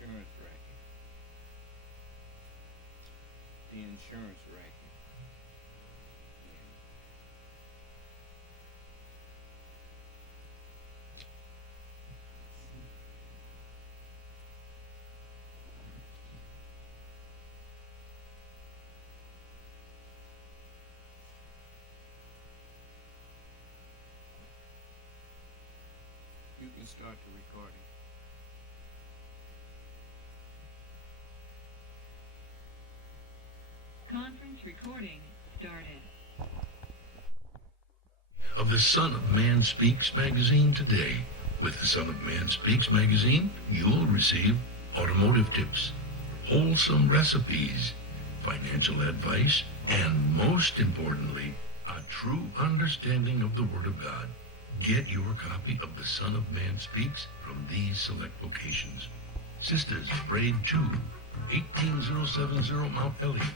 insurance racket. The insurance racket. You can start the recording. Conference recording started. Of the Son of Man Speaks magazine today. With the Son of Man Speaks magazine, you'll receive automotive tips, wholesome recipes, financial advice, and most importantly, a true understanding of the Word of God. Get your copy of The Son of Man Speaks from these select locations. Sisters, Braid 2, 18070 Mount Elliott,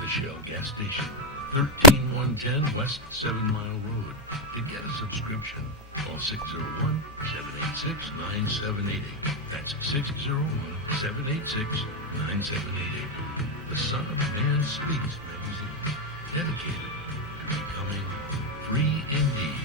the Shell gas station, 13110 West 7 Mile Road. To get a subscription, call 601-786-9788. That's 601-786-9788. The Son of Man Speaks magazine, dedicated to becoming free indeed.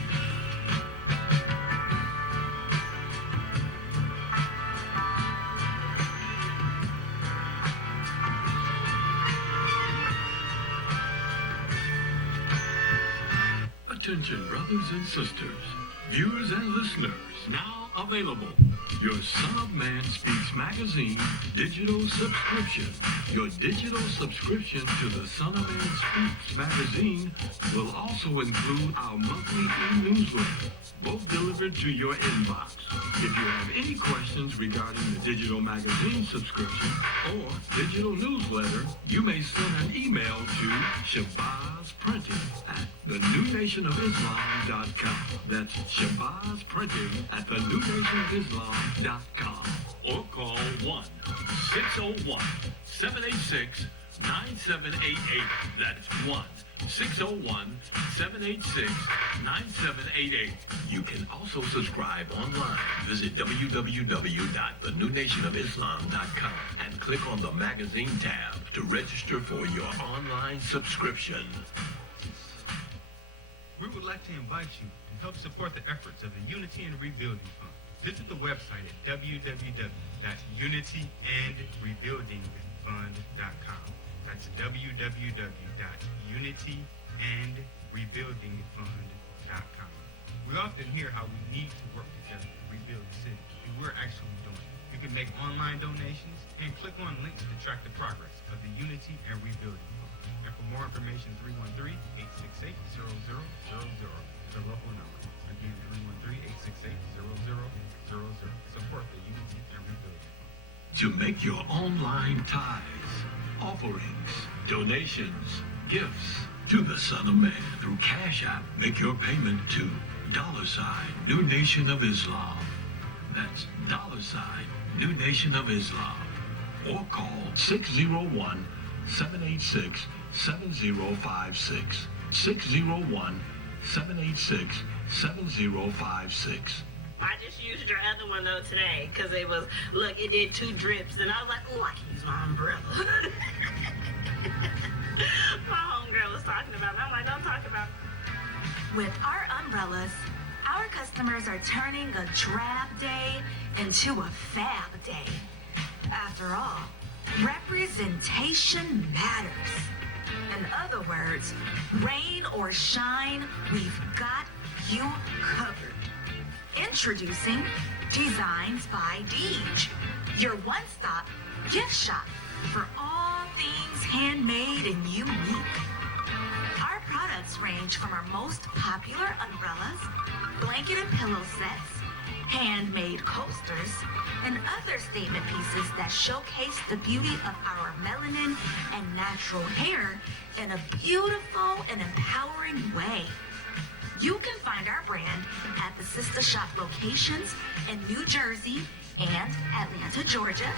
Attention, brothers and sisters, viewers and listeners, now available. Your Son of Man Speaks magazine digital subscription. Your digital subscription to the Son of Man Speaks magazine will also include our monthly e-newsletter, both delivered to your inbox. If you have any questions regarding the digital magazine subscription or digital newsletter, you may send an email to shabazprinting@thenewnationofislam.com. That's shabazprinting@thenewnationofislam.com. Or call 1-601-786-9788. That's 1-601-786-9788. You can also subscribe online. Visit www.thenewnationofislam.com and click on the magazine tab to register for your online subscription. We would like to invite you to help support the efforts of the Unity and Rebuilding Fund. Visit the website at www.unityandrebuildingfund.com. That's www.unityandrebuildingfund.com. We often hear how we need to work together to rebuild the city, and we're actually doing it. You can make online donations and click on links to track the progress of the Unity and Rebuilding Fund. And for more information, 313-868-0000 is a local number. Again, 313-868-0000. Support the Unity and Rebuilding Fund. To make your online tithes, offerings, donations, gifts to the Son of Man through Cash App, make your payment to $New Nation of Islam. That's $New Nation of Islam. Or call 601-786-7056. 601-786-7056. I just used your other one though today because it did 2 drips and I was like, oh, I can use my umbrella. My homegirl was talking about it. I'm like, don't talk about it. With our umbrellas, our customers are turning a drab day into a fab day. After all, representation matters. In other words, rain or shine, we've got you covered. Introducing Designs by Deej, your one-stop gift shop for all things handmade and unique. Our products range from our most popular umbrellas, blanket and pillow sets, handmade coasters, and other statement pieces that showcase the beauty of our melanin and natural hair in a beautiful and empowering way. You can find our brand at the sister shop locations in New Jersey and Atlanta, Georgia,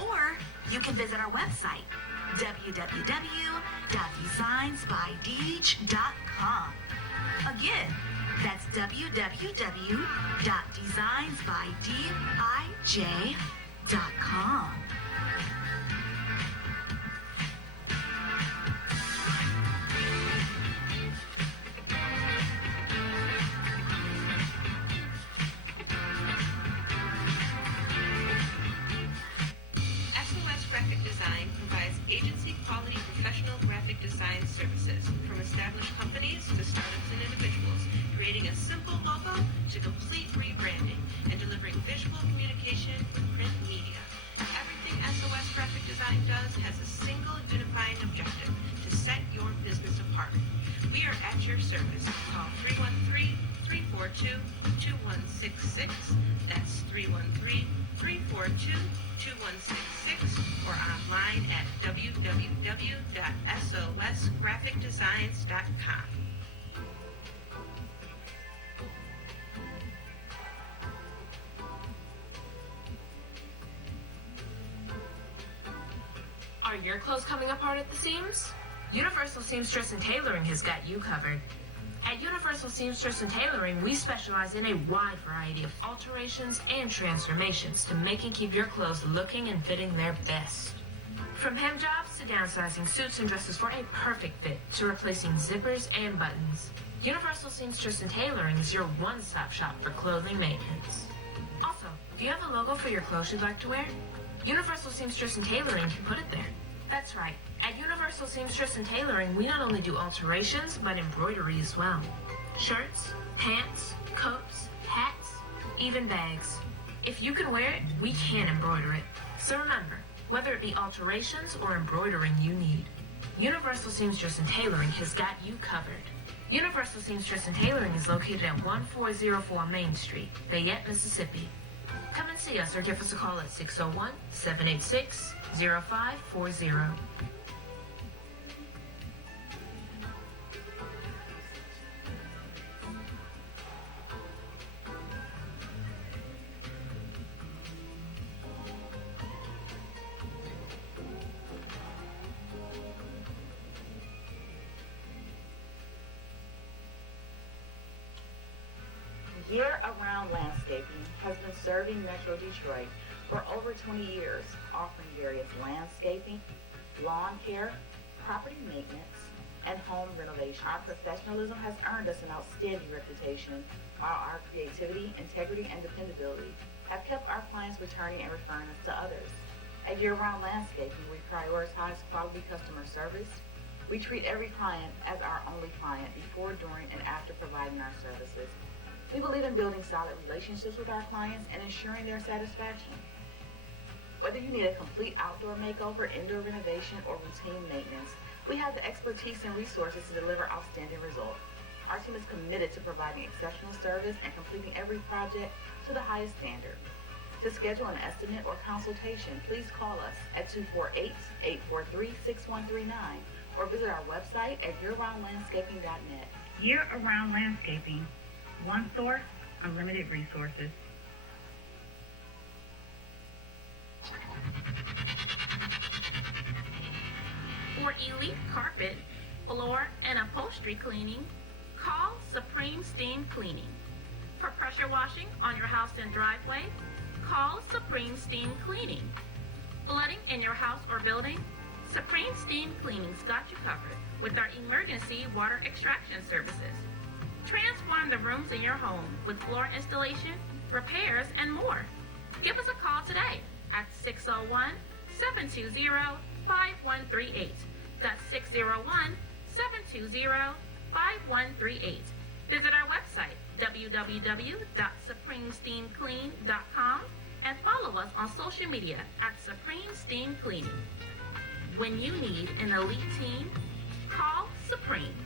or you can visit our website, www.designsbydeej.com. Again, that's www.designsbydeej.com. SOS.com. SOS Graphic Design provides agency quality professional graphic design services from established companies to startups and individuals, creating a simple logo to complete rebranding and delivering visual communication with print media. Everything SOS Graphic Design does has a single unifying objective: to set your business apart. We are at your service. Call 313-342-2166. That's 313-342-2166 or online at www.sosgraphicdesigns.com. Are your clothes coming apart at the seams? Universal Seamstress and Tailoring has got you covered. At Universal Seamstress and Tailoring, we specialize in a wide variety of alterations and transformations to make and keep your clothes looking and fitting their best. From hem jobs to downsizing suits and dresses for a perfect fit to replacing zippers and buttons, Universal Seamstress and Tailoring is your one-stop shop for clothing maintenance. Also, do you have a logo for your clothes you'd like to wear? Universal Seamstress and Tailoring can put it there. That's right. At Universal Seamstress and Tailoring, we not only do alterations, but embroidery as well. Shirts, pants, coats, hats, even bags. If you can wear it, we can embroider it. So remember, whether it be alterations or embroidering you need, Universal Seamstress and Tailoring has got you covered. Universal Seamstress and Tailoring is located at 1404 Main Street, Fayette, Mississippi. Come and see us or give us a call at 601-786-0540. Year-Around Landscaping has been serving Metro Detroit for over 20 years, offering various landscaping, lawn care, property maintenance, and home renovation. Our professionalism has earned us an outstanding reputation, while our creativity, integrity, and dependability have kept our clients returning and referring us to others. At Year-Round Landscaping, we prioritize quality customer service. We treat every client as our only client before, during, and after providing our services. We believe in building solid relationships with our clients and ensuring their satisfaction. Whether you need a complete outdoor makeover, indoor renovation, or routine maintenance, we have the expertise and resources to deliver outstanding results. Our team is committed to providing exceptional service and completing every project to the highest standard. To schedule an estimate or consultation, please call us at 248-843-6139 or visit our website at yearroundlandscaping.net. Year-Around Landscaping. One source, unlimited resources. For elite carpet, floor, and upholstery cleaning, call Supreme Steam Cleaning. For pressure washing on your house and driveway, call Supreme Steam Cleaning. Flooding in your house or building, Supreme Steam Cleaning's got you covered with our emergency water extraction services. Transform the rooms in your home with floor installation, repairs, and more. Give us a call today at 601-720-5138. That's 601-720-5138. Visit our website, www.supremesteamclean.com, and follow us on social media at Supreme Steam Cleaning. When you need an elite team, call Supreme.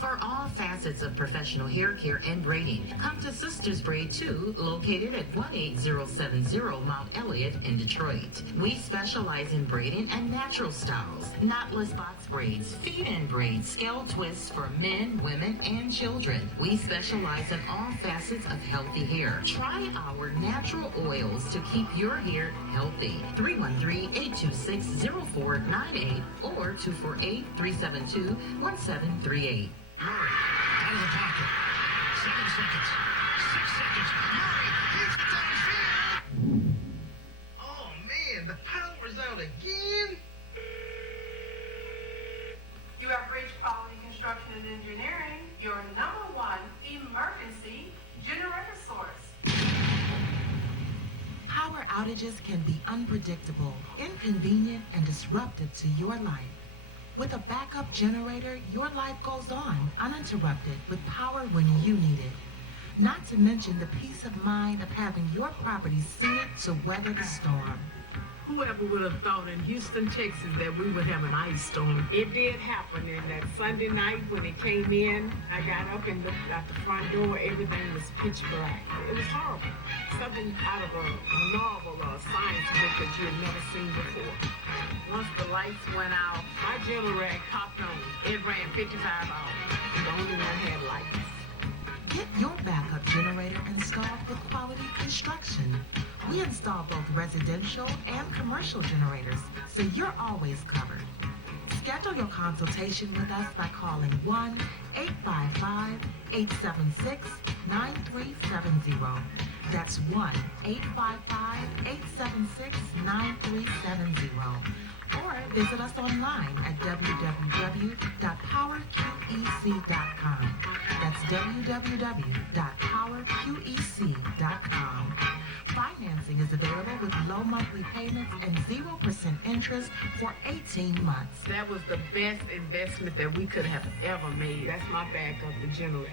For all facets of professional hair care and braiding, come to Sisters Braid 2, located at 18070 Mount Elliott in Detroit. We specialize in braiding and natural styles, knotless box braids, feed-in braids, scale twists for men, women, and children. We specialize in all facets of healthy hair. Try our natural oils to keep your hair healthy. 313-826-0498 or 248-372-1738. Murray, out of the pocket. 7 seconds. 6 seconds. outages can be unpredictable, inconvenient, and disruptive to your life. With a backup generator, your life goes on uninterrupted with power when you need it. Not to mention the peace of mind of having your property suited to weather the storm. Whoever would have thought in Houston, Texas, that we would have an ice storm? It did happen, and that Sunday night when it came in, I got up and looked out the front door. Everything was pitch black. It was horrible. Something out of a novel or a science book that you had never seen before. Once the lights went out, my generator popped on. It ran 55 hours. The only one had lights. Get your backup generator installed with Quality Construction. We install both residential and commercial generators, so you're always covered. Schedule your consultation with us by calling 1-855-876-9370. That's 1-855-876-9370. Or visit us online at www.powerqec.com. That's www.powerqec.com. Financing is available with low monthly payments and 0% interest for 18 months. That was the best investment that we could have ever made. That's my backup, the generator.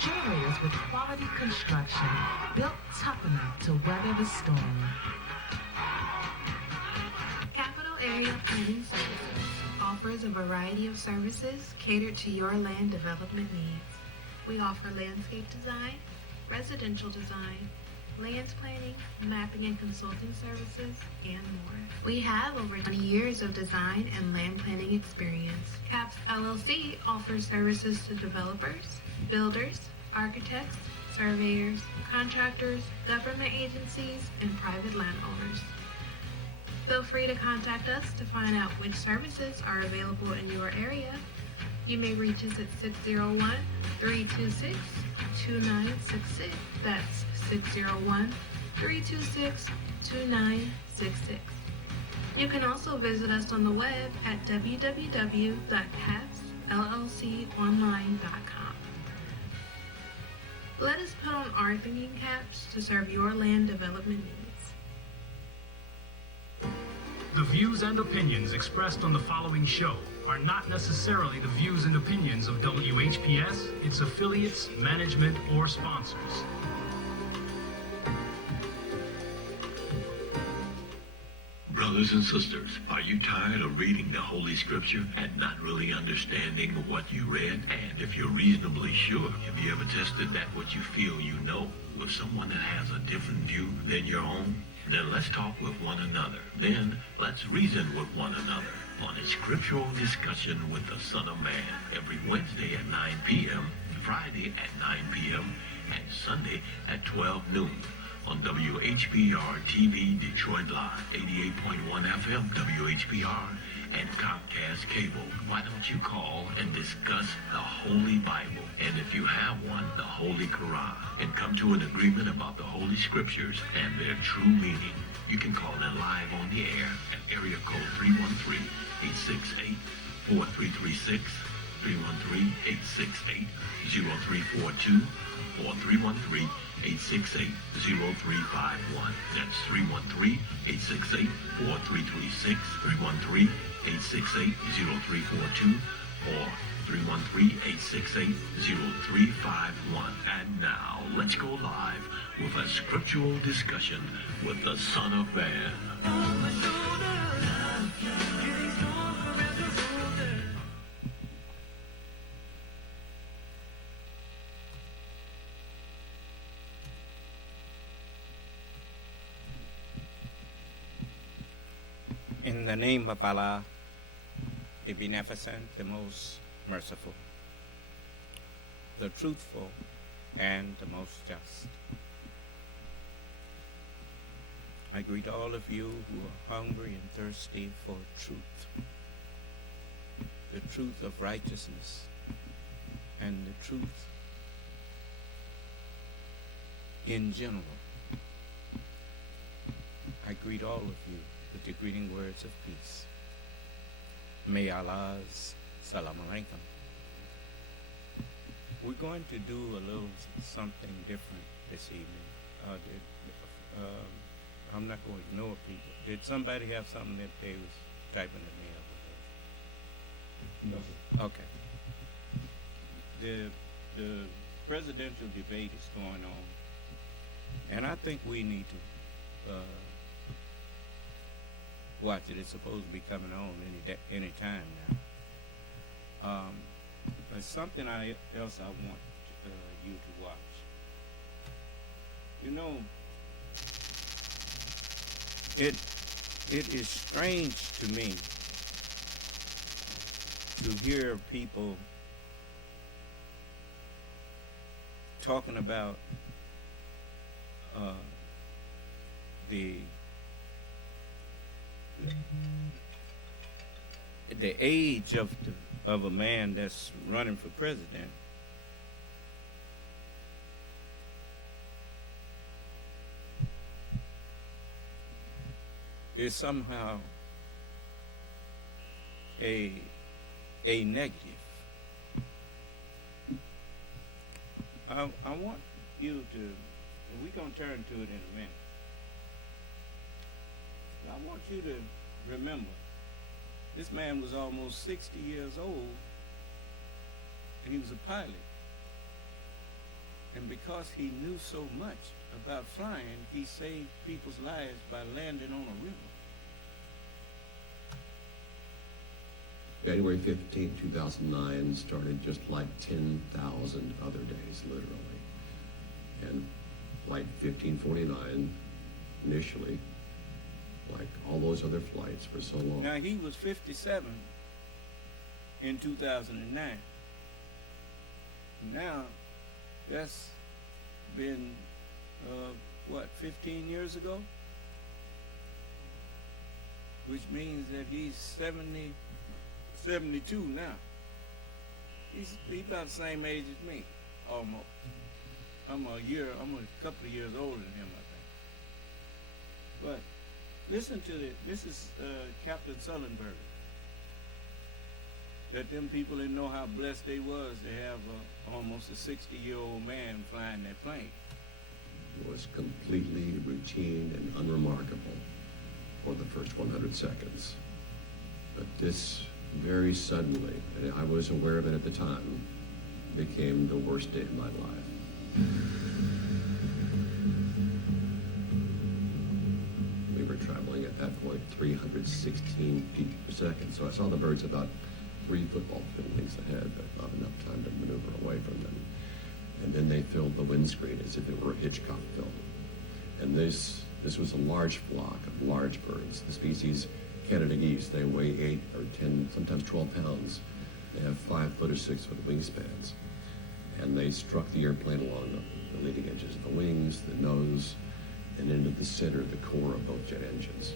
Generators with Quality Construction, built tough enough to weather the storm. Capital Area Planning Services offers a variety of services catered to your land development needs. We offer landscape design, residential design, land planning, mapping and consulting services, and more. We have over 20 years of design and land planning experience. CAPS LLC offers services to developers, builders, architects, surveyors, contractors, government agencies, and private landowners. Feel free to contact us to find out which services are available in your area. You may reach us at 601-326-2966. That's 601-326-2966. You can also visit us on the web at www.capsllconline.com. Let us put on our thinking caps to serve your land development needs. The views and opinions expressed on the following show are not necessarily the views and opinions of WHPS, its affiliates, management, or sponsors. Brothers and sisters, are you tired of reading the Holy Scripture and not really understanding what you read? And if you're reasonably sure, have you ever tested that what you feel you know with someone that has a different view than your own? Then let's talk with one another. Then let's reason with one another on a Scriptural Discussion with the Son of Man every Wednesday at 9 p.m., Friday at 9 p.m., and Sunday at 12 noon. On WHPR TV Detroit Live, 88.1 FM WHPR, and Comcast Cable. Why don't you call and discuss the Holy Bible, and if you have one, the Holy Quran, and come to an agreement about the Holy Scriptures and their true meaning? You can call in live on the air at area code 313-868-4336, 313-868-0342, or 313-868-0351. That's 313-868-4336, 313-868-0342, or 313-868-0351. And now, let's go live with a Scriptural Discussion with the Son of Man. In the name of Allah, the Beneficent, the Most Merciful, the Truthful, and the Most Just. I greet all of you who are hungry and thirsty for truth, the truth of righteousness, and the truth in general. I greet all of you with the greeting words of peace. May Allah's salam alaikum. We're going to do a little something different this evening. The I'm not going to ignore people. Did somebody have something that they was typing in there? No, sir. Okay. The presidential debate is going on, and I think we need to watch it. It's supposed to be coming on any time now. There's something else I want you to watch. You know, it is strange to me to hear people talking about the age of a man that's running for president. Is somehow a negative. I want you to, and we're going to turn to it in a minute. I want you to remember, this man was almost 60 years old, and he was a pilot. And because he knew so much about flying, he saved people's lives by landing on a river. January 15, 2009 started just like 10,000 other days, literally. And Flight 1549, initially, like all those other flights for so long. Now, he was 57 in 2009. Now, that's been, 15 years ago? Which means that he's 72 now. He's about the same age as me, almost. I'm a couple of years older than him, I think. But listen to this. This is Captain Sullenberger. That them people didn't know how blessed they was to have almost a 60-year-old man flying that plane. It was completely routine and unremarkable for the first 100 seconds. But this very suddenly, and I was aware of it at the time, became the worst day of my life. We were traveling at that point 316 feet per second, so I saw the birds about 3 football field lengths ahead, but not enough time to maneuver away from them. And then they filled the windscreen as if it were a Hitchcock film. And this was a large flock of large birds, the species Canada geese. They weigh 8 or 10, sometimes 12 pounds. They have 5 foot or 6 foot wingspans. And they struck the airplane along the leading edges of the wings, the nose, and into the center, the core of both jet engines.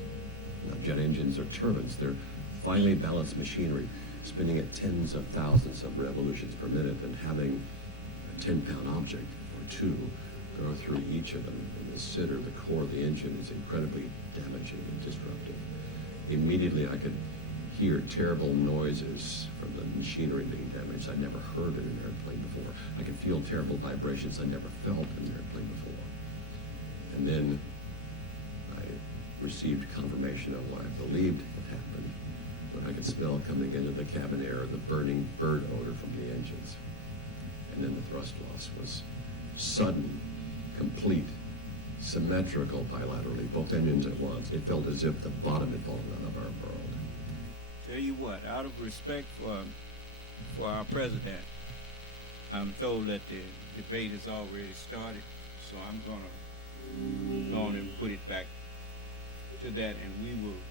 Now, jet engines are turbines. They're finely balanced machinery, spinning at tens of thousands of revolutions per minute, and having a 10-pound object or two go through each of them in the center, the core of the engine, is incredibly damaging and disruptive. Immediately I could hear terrible noises from the machinery being damaged. I'd never heard in an airplane before. I could feel terrible vibrations I'd never felt in an airplane before. And then I received confirmation of what I believed had happened, when I could smell coming into the cabin air the burning bird odor from the engines. And then the thrust loss was sudden, complete, symmetrical bilaterally, both engines at once. It felt as if the bottom had fallen out of our world. Tell you what, out of respect for our president, I'm told that the debate has already started, so I'm gonna go on and put it back to that, and we will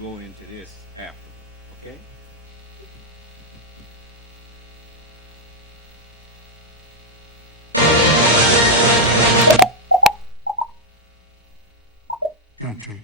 go into this after. Okay? Country.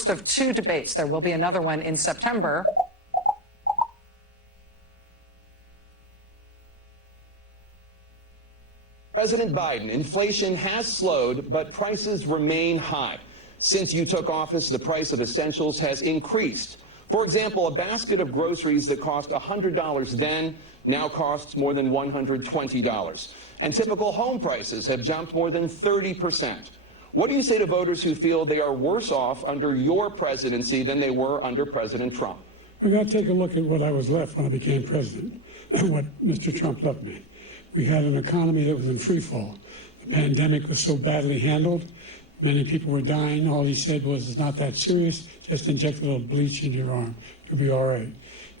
first of 2 debates. There will be another one in September. President Biden, inflation has slowed, but prices remain high. Since you took office, the price of essentials has increased. For example, a basket of groceries that cost $100 then now costs more than $120. And typical home prices have jumped more than 30%. What do you say to voters who feel they are worse off under your presidency than they were under President Trump? We've got to take a look at what I was left when I became president, what Mr. Trump left me. We had an economy that was in free fall. The pandemic was so badly handled. Many people were dying. All he said was, it's not that serious. Just inject a little bleach into your arm. You'll be all right.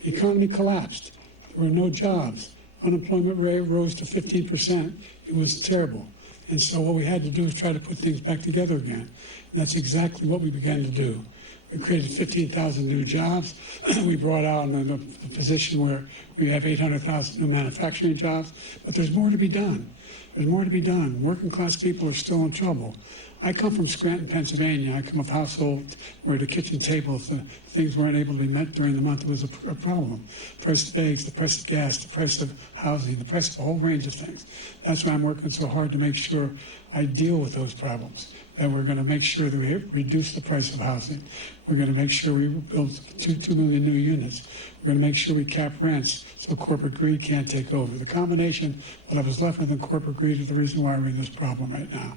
The economy collapsed. There were no jobs. Unemployment rate rose to 15%. It was terrible. And so what we had to do was try to put things back together again. And that's exactly what we began to do. We created 15,000 new jobs. We brought out in a position where we have 800,000 new manufacturing jobs. But there's more to be done. There's more to be done. Working class people are still in trouble. I come from Scranton, Pennsylvania. I come of a household where the kitchen tables, things weren't able to be met during the month. It was a problem. The price of eggs, the price of gas, the price of housing, the price of a whole range of things. That's why I'm working so hard to make sure I deal with those problems. That we're going to make sure that we reduce the price of housing. We're going to make sure we build 2 million new units. We're going to make sure we cap rents so corporate greed can't take over. The combination, what I was left with in corporate greed, is the reason why we're in this problem right now.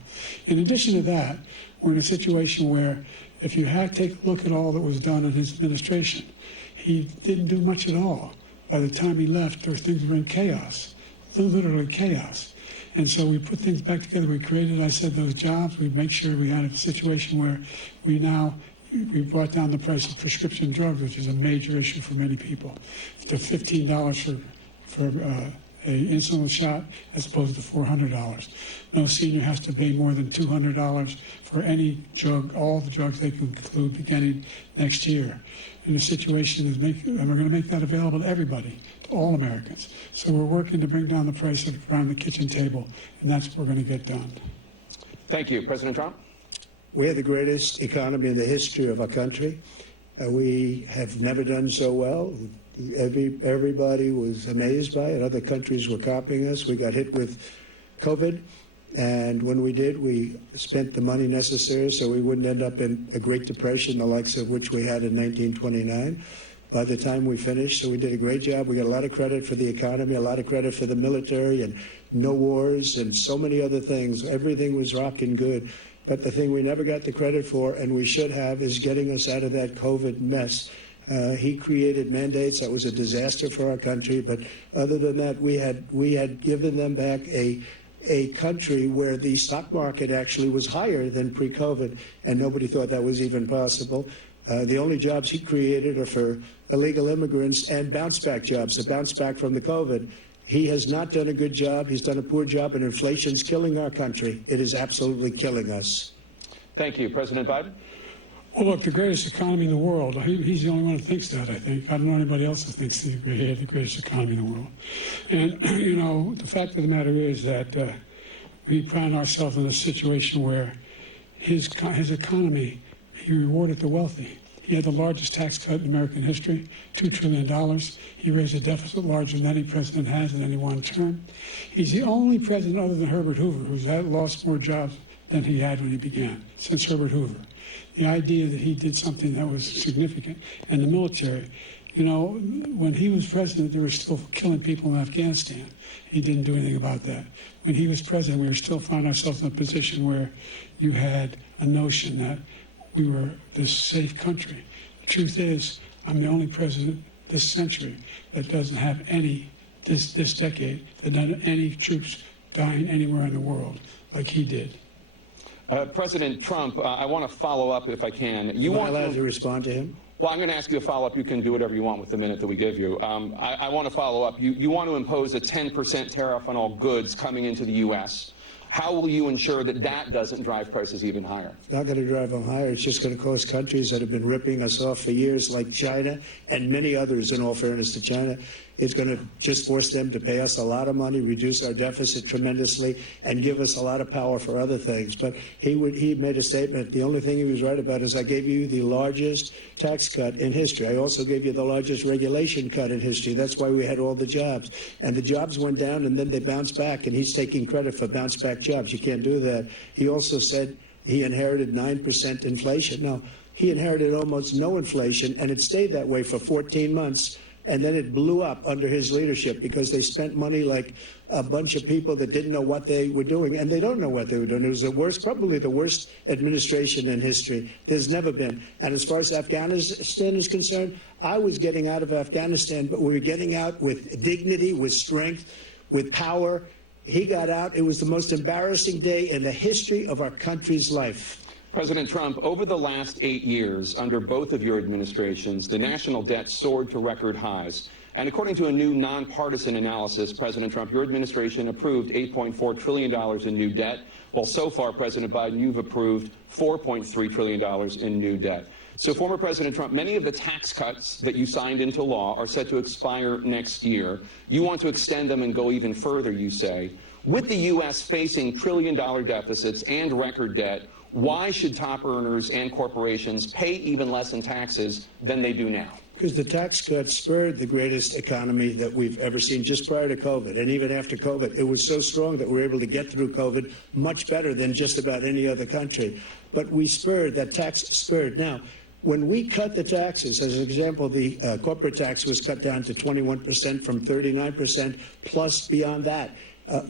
In addition to that, we're in a situation where if you take a look at all that was done in his administration, he didn't do much at all. By the time he left, things were in chaos, literally chaos. And so we put things back together. We created, I said, those jobs. We make sure we had a situation where we brought down the price of prescription drugs, which is a major issue for many people, to $15 for an insulin shot as opposed to $400. No senior has to pay more than $200 for any drug, all the drugs they can include beginning next year. And the situation is and we're going to make that available to everybody, to all Americans. So we're working to bring down the price around the kitchen table, and that's what we're going to get done. Thank you. President Trump? We have the greatest economy in the history of our country. We have never done so well. Everybody was amazed by it. Other countries were copying us. We got hit with COVID, and when we did, we spent the money necessary so we wouldn't end up in a Great Depression, the likes of which we had in 1929. By the time we finished, so we did a great job. We got a lot of credit for the economy, a lot of credit for the military, and no wars, and so many other things. Everything was rocking good. But the thing we never got the credit for, and we should have, is getting us out of that COVID mess. He created mandates. That was a disaster for our country. But other than that, we had given them back a country where the stock market actually was higher than pre-COVID, and nobody thought that was even possible. The only jobs he created are for illegal immigrants and bounce-back jobs, the bounce-back from the COVID. He has not done a good job. He's done a poor job, and inflation's killing our country. It is absolutely killing us. Thank you. President Biden? Well, look, the greatest economy in the world, he's the only one who thinks that, I think. I don't know anybody else who thinks he had the greatest economy in the world. And, you know, the fact of the matter is that we find ourselves in a situation where his economy, he rewarded the wealthy. He had the largest tax cut in American history, $2 trillion. He raised a deficit larger than any president has in any one term. He's the only president other than Herbert Hoover who's lost more jobs than he had when he began, since Herbert Hoover. The idea that he did something that was significant. And the military, you know, when he was president, they were still killing people in Afghanistan. He didn't do anything about that. When he was president, we were still finding ourselves in a position where you had a notion that we were this safe country. The truth is, I'm the only president this century that doesn't have this decade, that doesn't have any troops dying anywhere in the world like he did. President Trump, I want to follow up if I can. Am I allowed to respond to him? Well, I'm going to ask you a follow-up. You can do whatever you want with the minute that we give you. I want to follow up. You want to impose a 10% tariff on all goods coming into the U.S. How will you ensure that that doesn't drive prices even higher? It's not going to drive them higher. It's just going to cause countries that have been ripping us off for years, like China and many others, in all fairness to China, It's going to just force them to pay us a lot of money, reduce our deficit tremendously, and give us a lot of power for other things. But he made a statement. The only thing he was right about is I gave you the largest tax cut in history. I also gave you the largest regulation cut in history. That's why we had all the jobs. And the jobs went down, and then they bounced back, and he's taking credit for bounce-back jobs. You can't do that. He also said he inherited 9% inflation. Now, he inherited almost no inflation, and it stayed that way for 14 months. And then it blew up under his leadership because they spent money like a bunch of people that didn't know what they were doing, and they don't know what they were doing. It was the worst, probably the worst administration in history. There's never been. And as far as Afghanistan is concerned, I was getting out of Afghanistan, but we were getting out with dignity, with strength, with power. He got out. It was the most embarrassing day in the history of our country's life. President Trump, over the last 8 years, under both of your administrations, the national debt soared to record highs. And according to a new nonpartisan analysis, President Trump, your administration approved $8.4 trillion in new debt, while so far, President Biden, you've approved $4.3 trillion in new debt. So, former President Trump, many of the tax cuts that you signed into law are set to expire next year. You want to extend them and go even further, you say. With the U.S. facing trillion-dollar deficits and record debt, why should top earners and corporations pay even less in taxes than they do now? Because the tax cuts spurred the greatest economy that we've ever seen just prior to COVID. And even after COVID, it was so strong that we were able to get through COVID much better than just about any other country. But we spurred, that tax spurred. Now, when we cut the taxes, as an example, the corporate tax was cut down to 21% from 39%, plus beyond that.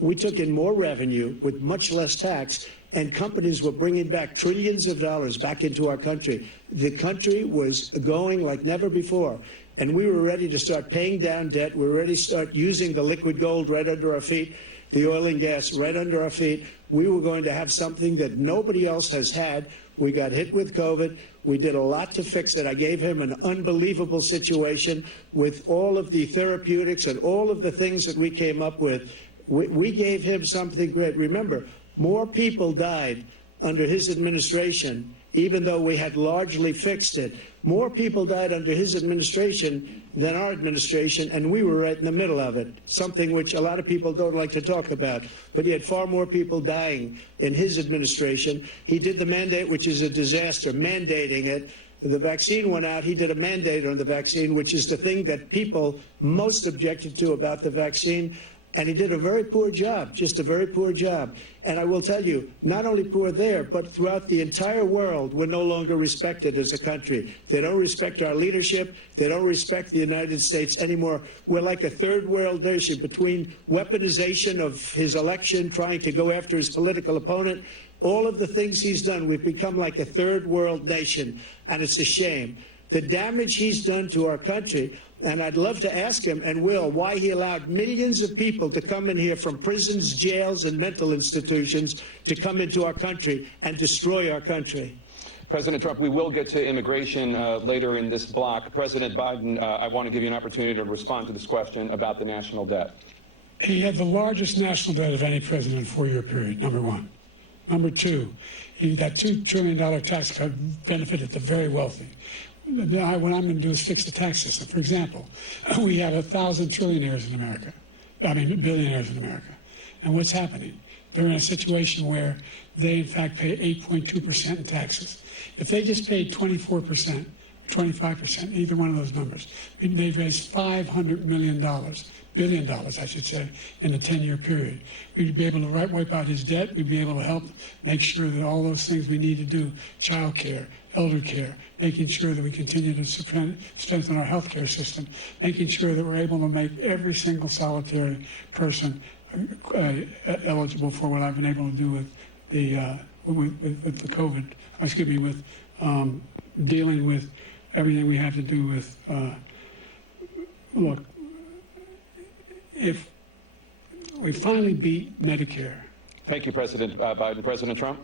We took in more revenue with much less tax, and companies were bringing back trillions of dollars back into our country. The country was going like never before, and we were ready to start paying down debt. We were ready to start using the liquid gold right under our feet, the oil and gas right under our feet. We were going to have something that nobody else has had. We got hit with COVID. We did a lot to fix it. I gave him an unbelievable situation with all of the therapeutics and all of the things that we came up with. We gave him something great. Remember, more people died under his administration, even though we had largely fixed it. More people died under his administration than our administration, and we were right in the middle of it, something which a lot of people don't like to talk about. But he had far more people dying in his administration. He did the mandate, which is a disaster, mandating it. The vaccine went out. He did a mandate on the vaccine, which is the thing that people most objected to about the vaccine. And he did a very poor job, just a very poor job. And I will tell you, not only poor there, but throughout the entire world, we're no longer respected as a country. They don't respect our leadership. They don't respect the United States anymore. We're like a third world nation between weaponization of his election, trying to go after his political opponent. All of the things he's done, we've become like a third world nation, and it's a shame. The damage he's done to our country. And I'd love to ask him, and will, why he allowed millions of people to come in here from prisons, jails, and mental institutions to come into our country and destroy our country. President Trump, we will get to immigration later in this block. President Biden, I want to give you an opportunity to respond to this question about the national debt. He had the largest national debt of any president in a four-year period, number one. Number two, that $2 trillion tax cut benefited the very wealthy. What I'm going to do is fix the tax system. For example, we have 1,000 trillionaires in America. Billionaires in America. And what's happening? They're in a situation where they, in fact, pay 8.2% in taxes. If they just paid 24%, 25%, either one of those numbers, they've raised $500 billion, I should say, in a 10-year period. We'd be able to wipe out his debt. We'd be able to help make sure that all those things we need to do, child care, elder care, making sure that we continue to strengthen our health care system, making sure that we're able to make every single solitary person eligible for what I've been able to do with the COVID, with dealing with everything we have to do with, look, if we finally beat Medicare. Thank you, President Biden. President Trump?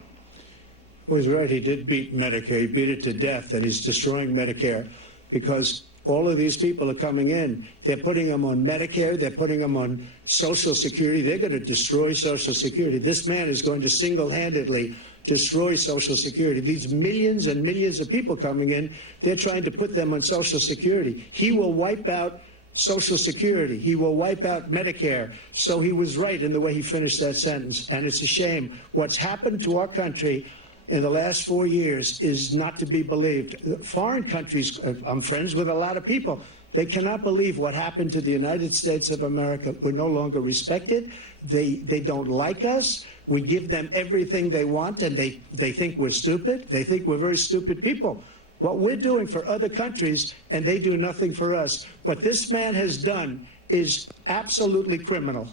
Well, he's right. He did beat Medicare. He beat it to death, and he's destroying Medicare because all of these people are coming in. They're putting them on Medicare. They're putting them on Social Security. They're going to destroy Social Security. This man is going to single-handedly destroy Social Security. These millions and millions of people coming in, they're trying to put them on Social Security. He will wipe out Social Security. He will wipe out Medicare. So he was right in the way he finished that sentence. And it's a shame. What's happened to our country in the last 4 years is not to be believed. Foreign countries, I'm friends with a lot of people. They cannot believe what happened to the United States of America. We're no longer respected. They don't like us. We give them everything they want, and they think we're stupid. They think we're very stupid people. What we're doing for other countries, and they do nothing for us. What this man has done is absolutely criminal.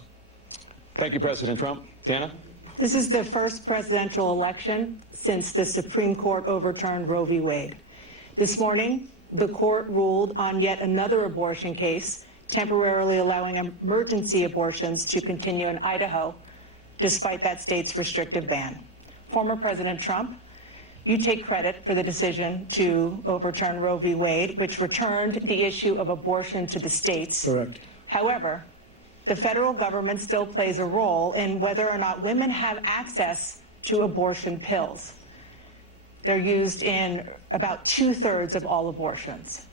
Thank you, President Trump. Tana? This is the first presidential election since the Supreme Court overturned Roe v. Wade. This morning, the court ruled on yet another abortion case, temporarily allowing emergency abortions to continue in Idaho, despite that state's restrictive ban. Former President Trump, you take credit for the decision to overturn Roe v. Wade, which returned the issue of abortion to the states. Correct. However, the federal government still plays a role in whether or not women have access to abortion pills. They're used in about 2/3 of all abortions.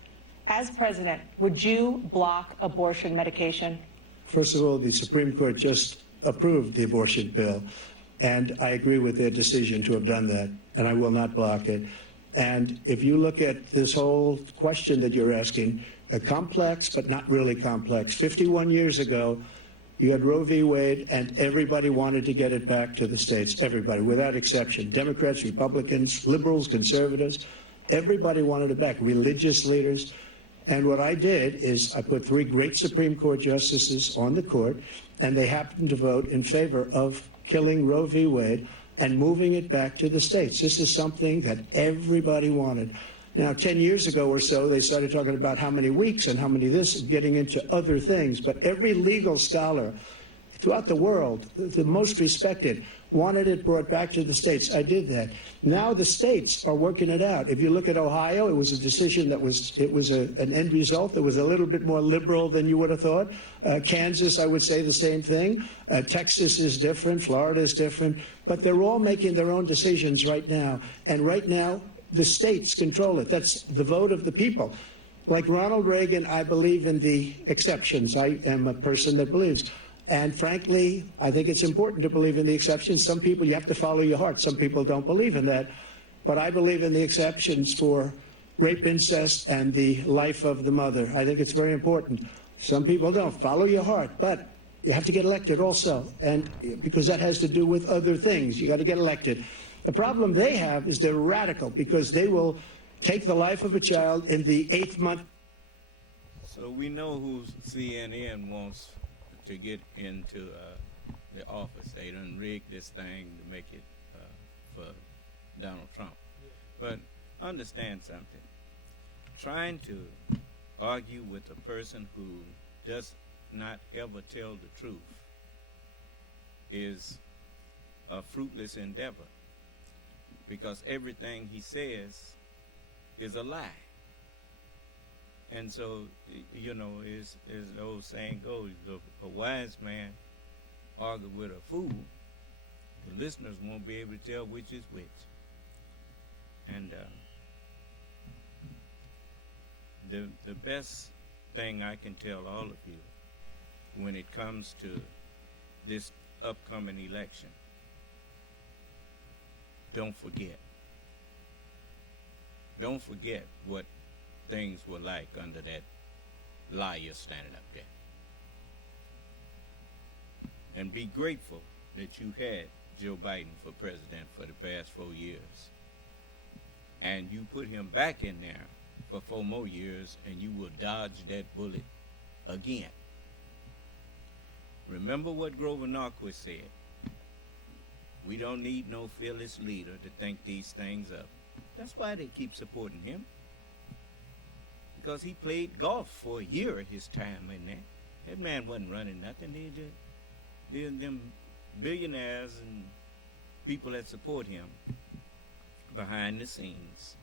As president, would you block abortion medication? First of all, the Supreme Court just approved the abortion bill, and I agree with their decision to have done that, and I will not block it. And if you look at this whole question that you're asking, complex but not really complex. 51 years ago, you had Roe v. Wade, and everybody wanted to get it back to the states. Everybody, without exception. Democrats, Republicans, liberals, conservatives, everybody wanted it back. Religious leaders. And what I did is I put 3 great Supreme Court justices on the court, and they happened to vote in favor of killing Roe v. Wade and moving it back to the states. This is something that everybody wanted. Now, 10 years ago or so, they started talking about how many weeks and how many this, getting into other things. But every legal scholar throughout the world, the most respected, wanted it brought back to the states. I did that. Now the states are working it out. If you look at Ohio, it was a decision that was an end result that was a little bit more liberal than you would have thought. Kansas, I would say the same thing. Texas is different. Florida is different. But they're all making their own decisions right now. And right now, the states control it. That's the vote of the people. Like Ronald Reagan, I believe in the exceptions. I am a person that believes. And frankly, I think it's important to believe in the exceptions. Some people, you have to follow your heart. Some people don't believe in that. But I believe in the exceptions for rape, incest, and the life of the mother. I think it's very important. Some people don't. Follow your heart. But you have to get elected also. And because that has to do with other things. You got to get elected. The problem they have is they're radical because they will take the life of a child in the 8th month. So we know who CNN wants to get into the office. They done rigged this thing to make it for Donald Trump. But understand something. Trying to argue with a person who does not ever tell the truth is a fruitless endeavor, because everything he says is a lie. And so, you know, as the old saying goes, a wise man argue with a fool, the listeners won't be able to tell which is which. And the best thing I can tell all of you when it comes to this upcoming election, don't forget. Don't forget what things were like under that liar standing up there. And be grateful that you had Joe Biden for president for the past 4 years. And you put him back in there for 4 more years, and you will dodge that bullet again. Remember what Grover Norquist said. We don't need no fearless leader to think these things up. That's why they keep supporting him. Because he played golf for a year of his time in there. That man wasn't running nothing. Them billionaires and people that support him behind the scenes,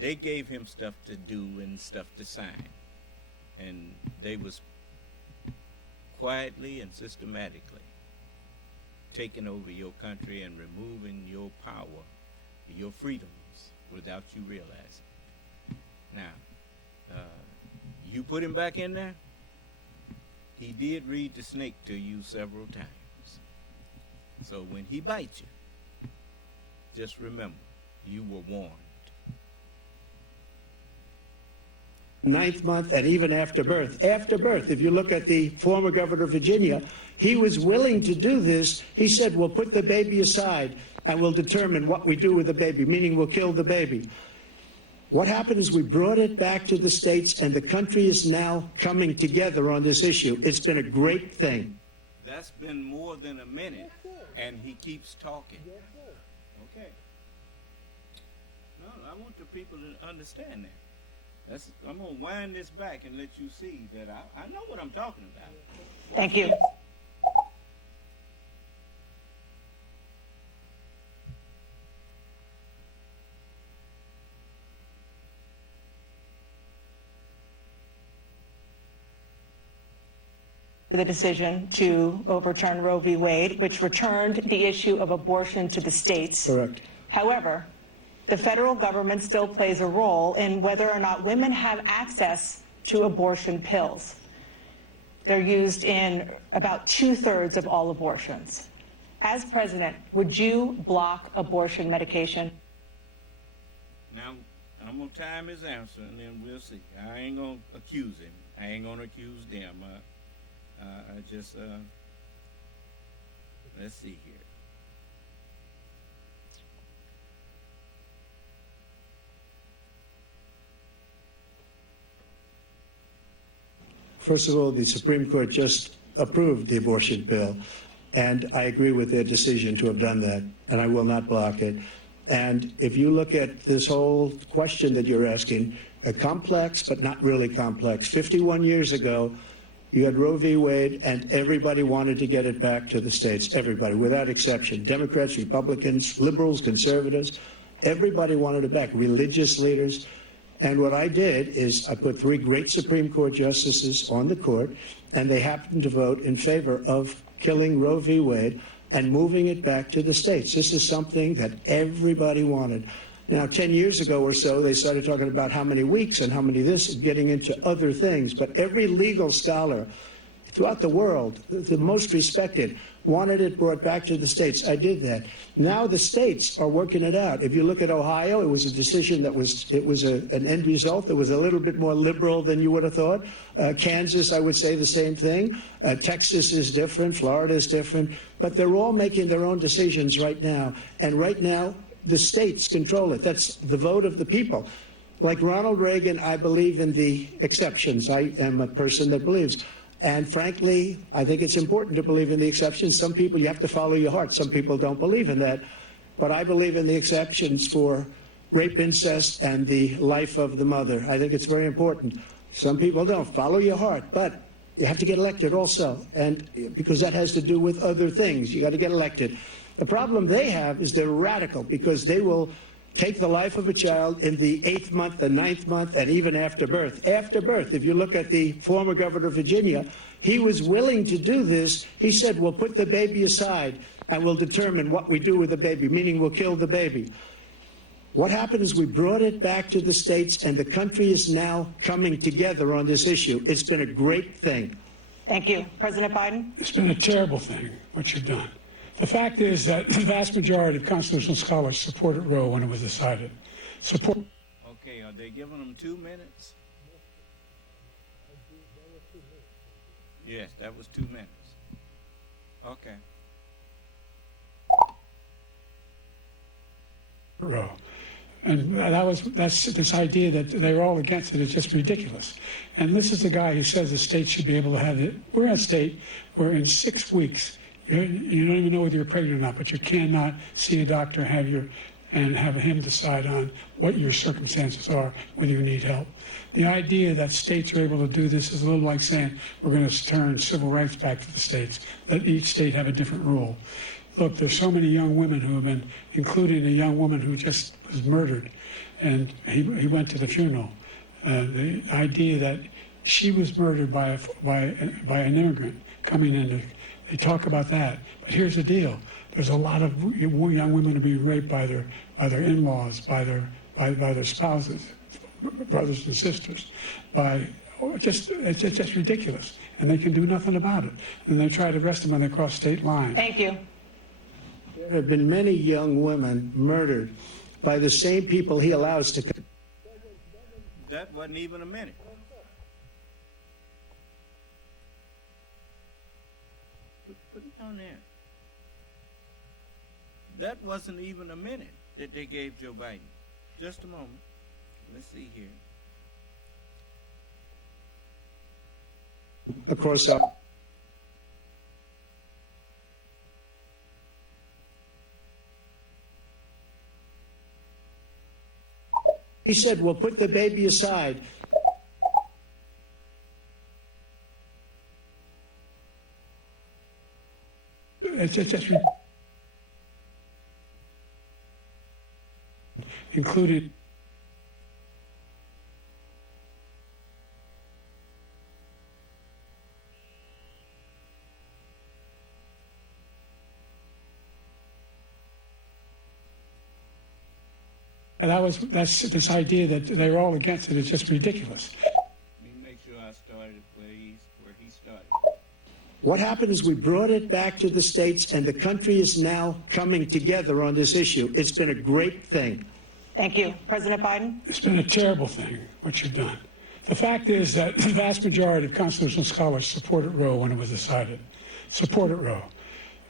they gave him stuff to do and stuff to sign. And they was quietly and systematically taking over your country and removing your power, your freedoms, without you realizing. Now, You put him back in there? He did read the snake to you several times. So when he bites you, just remember, you were warned. 9th month and even after birth. After birth, if you look at the former governor of Virginia, he was willing to do this. He said, we'll put the baby aside and we'll determine what we do with the baby, meaning we'll kill the baby. What happened is we brought it back to the states, and the country is now coming together on this issue. It's been a great thing. That's been more than a minute, and he keeps talking. Okay. No, I want the people to understand that. I'm going to wind this back and let you see that I know what I'm talking about. Thank you. The decision to overturn Roe v. Wade, which returned the issue of abortion to the states. Correct. However, the federal government still plays a role in whether or not women have access to abortion pills. They're used in about 2/3 of all abortions. As president, would you block abortion medication? Now, I'm going to time his answer, and then we'll see. I ain't going to accuse him. I ain't going to accuse them. Let's see here. First of all, the Supreme Court just approved the abortion pill, and I agree with their decision to have done that, and I will not block it. And if you look at this whole question that you're asking, complex but not really complex. 51 years ago, you had Roe v. Wade, and everybody wanted to get it back to the states. Everybody, without exception. Democrats, Republicans, liberals, conservatives. Everybody wanted it back. Religious leaders. And what I did is I put 3 great Supreme Court justices on the court, and they happened to vote in favor of killing Roe v. Wade and moving it back to the states. This is something that everybody wanted. Now, 10 years ago or so, they started talking about how many weeks and how many this, getting into other things. But every legal scholar throughout the world, the most respected, wanted it brought back to the states. I did that. Now the states are working it out. If you look at Ohio, it was a decision that was an end result that was a little bit more liberal than you would have thought. Kansas, I would say the same thing. Texas is different. Florida is different. But they're all making their own decisions right now. And right now, the states control it. That's the vote of the people. Like Ronald Reagan, I believe in the exceptions. I am a person that believes. And frankly, I think it's important to believe in the exceptions. Some people, you have to follow your heart. Some people don't believe in that. But I believe in the exceptions for rape, incest, and the life of the mother. I think it's very important. Some people don't. Follow your heart. But you have to get elected also. And because that has to do with other things. You got to get elected. The problem they have is they're radical because they will take the life of a child in the 8th month, the 9th month, and even after birth. After birth, if you look at the former governor of Virginia, he was willing to do this. He said, we'll put the baby aside and we'll determine what we do with the baby, meaning we'll kill the baby. What happened is we brought it back to the states, and the country is now coming together on this issue. It's been a great thing. Thank you. President Biden? It's been a terrible thing, what you've done. The fact is that the vast majority of constitutional scholars supported Roe when it was decided. Okay, are they giving them 2 minutes? Yes, that was 2 minutes. Okay. Roe. And that's this idea that they're all against it is just ridiculous. And this is the guy who says the state should be able to have it. We're at a state where in 6 weeks, you don't even know whether you're pregnant or not, but you cannot see a doctor and have him decide on what your circumstances are, whether you need help. The idea that states are able to do this is a little like saying we're going to turn civil rights back to the states, let each state have a different rule. Look, there's so many young women who have been, including a young woman who just was murdered, and he went to the funeral. The idea that she was murdered by an immigrant coming in. They talk about that, but here's the deal: there's a lot of young women who are being raped by their in-laws, by their spouses, brothers and sisters, by it's just ridiculous. And they can do nothing about it. And they try to arrest them when they cross state lines. Thank you. There have been many young women murdered by the same people he allows to come. That wasn't even a minute. Put it down there. That wasn't even a minute that they gave Joe Biden. Just a moment. Let's see here. Of course, he said, well, put the baby aside. It's just included. And that's this idea that they're all against it is just ridiculous. Let me make sure I started where he started. What happened is we brought it back to the states, and the country is now coming together on this issue. It's been a great thing. Thank you. President Biden? It's been a terrible thing, what you've done. The fact is that the vast majority of constitutional scholars supported Roe when it was decided. Supported Roe.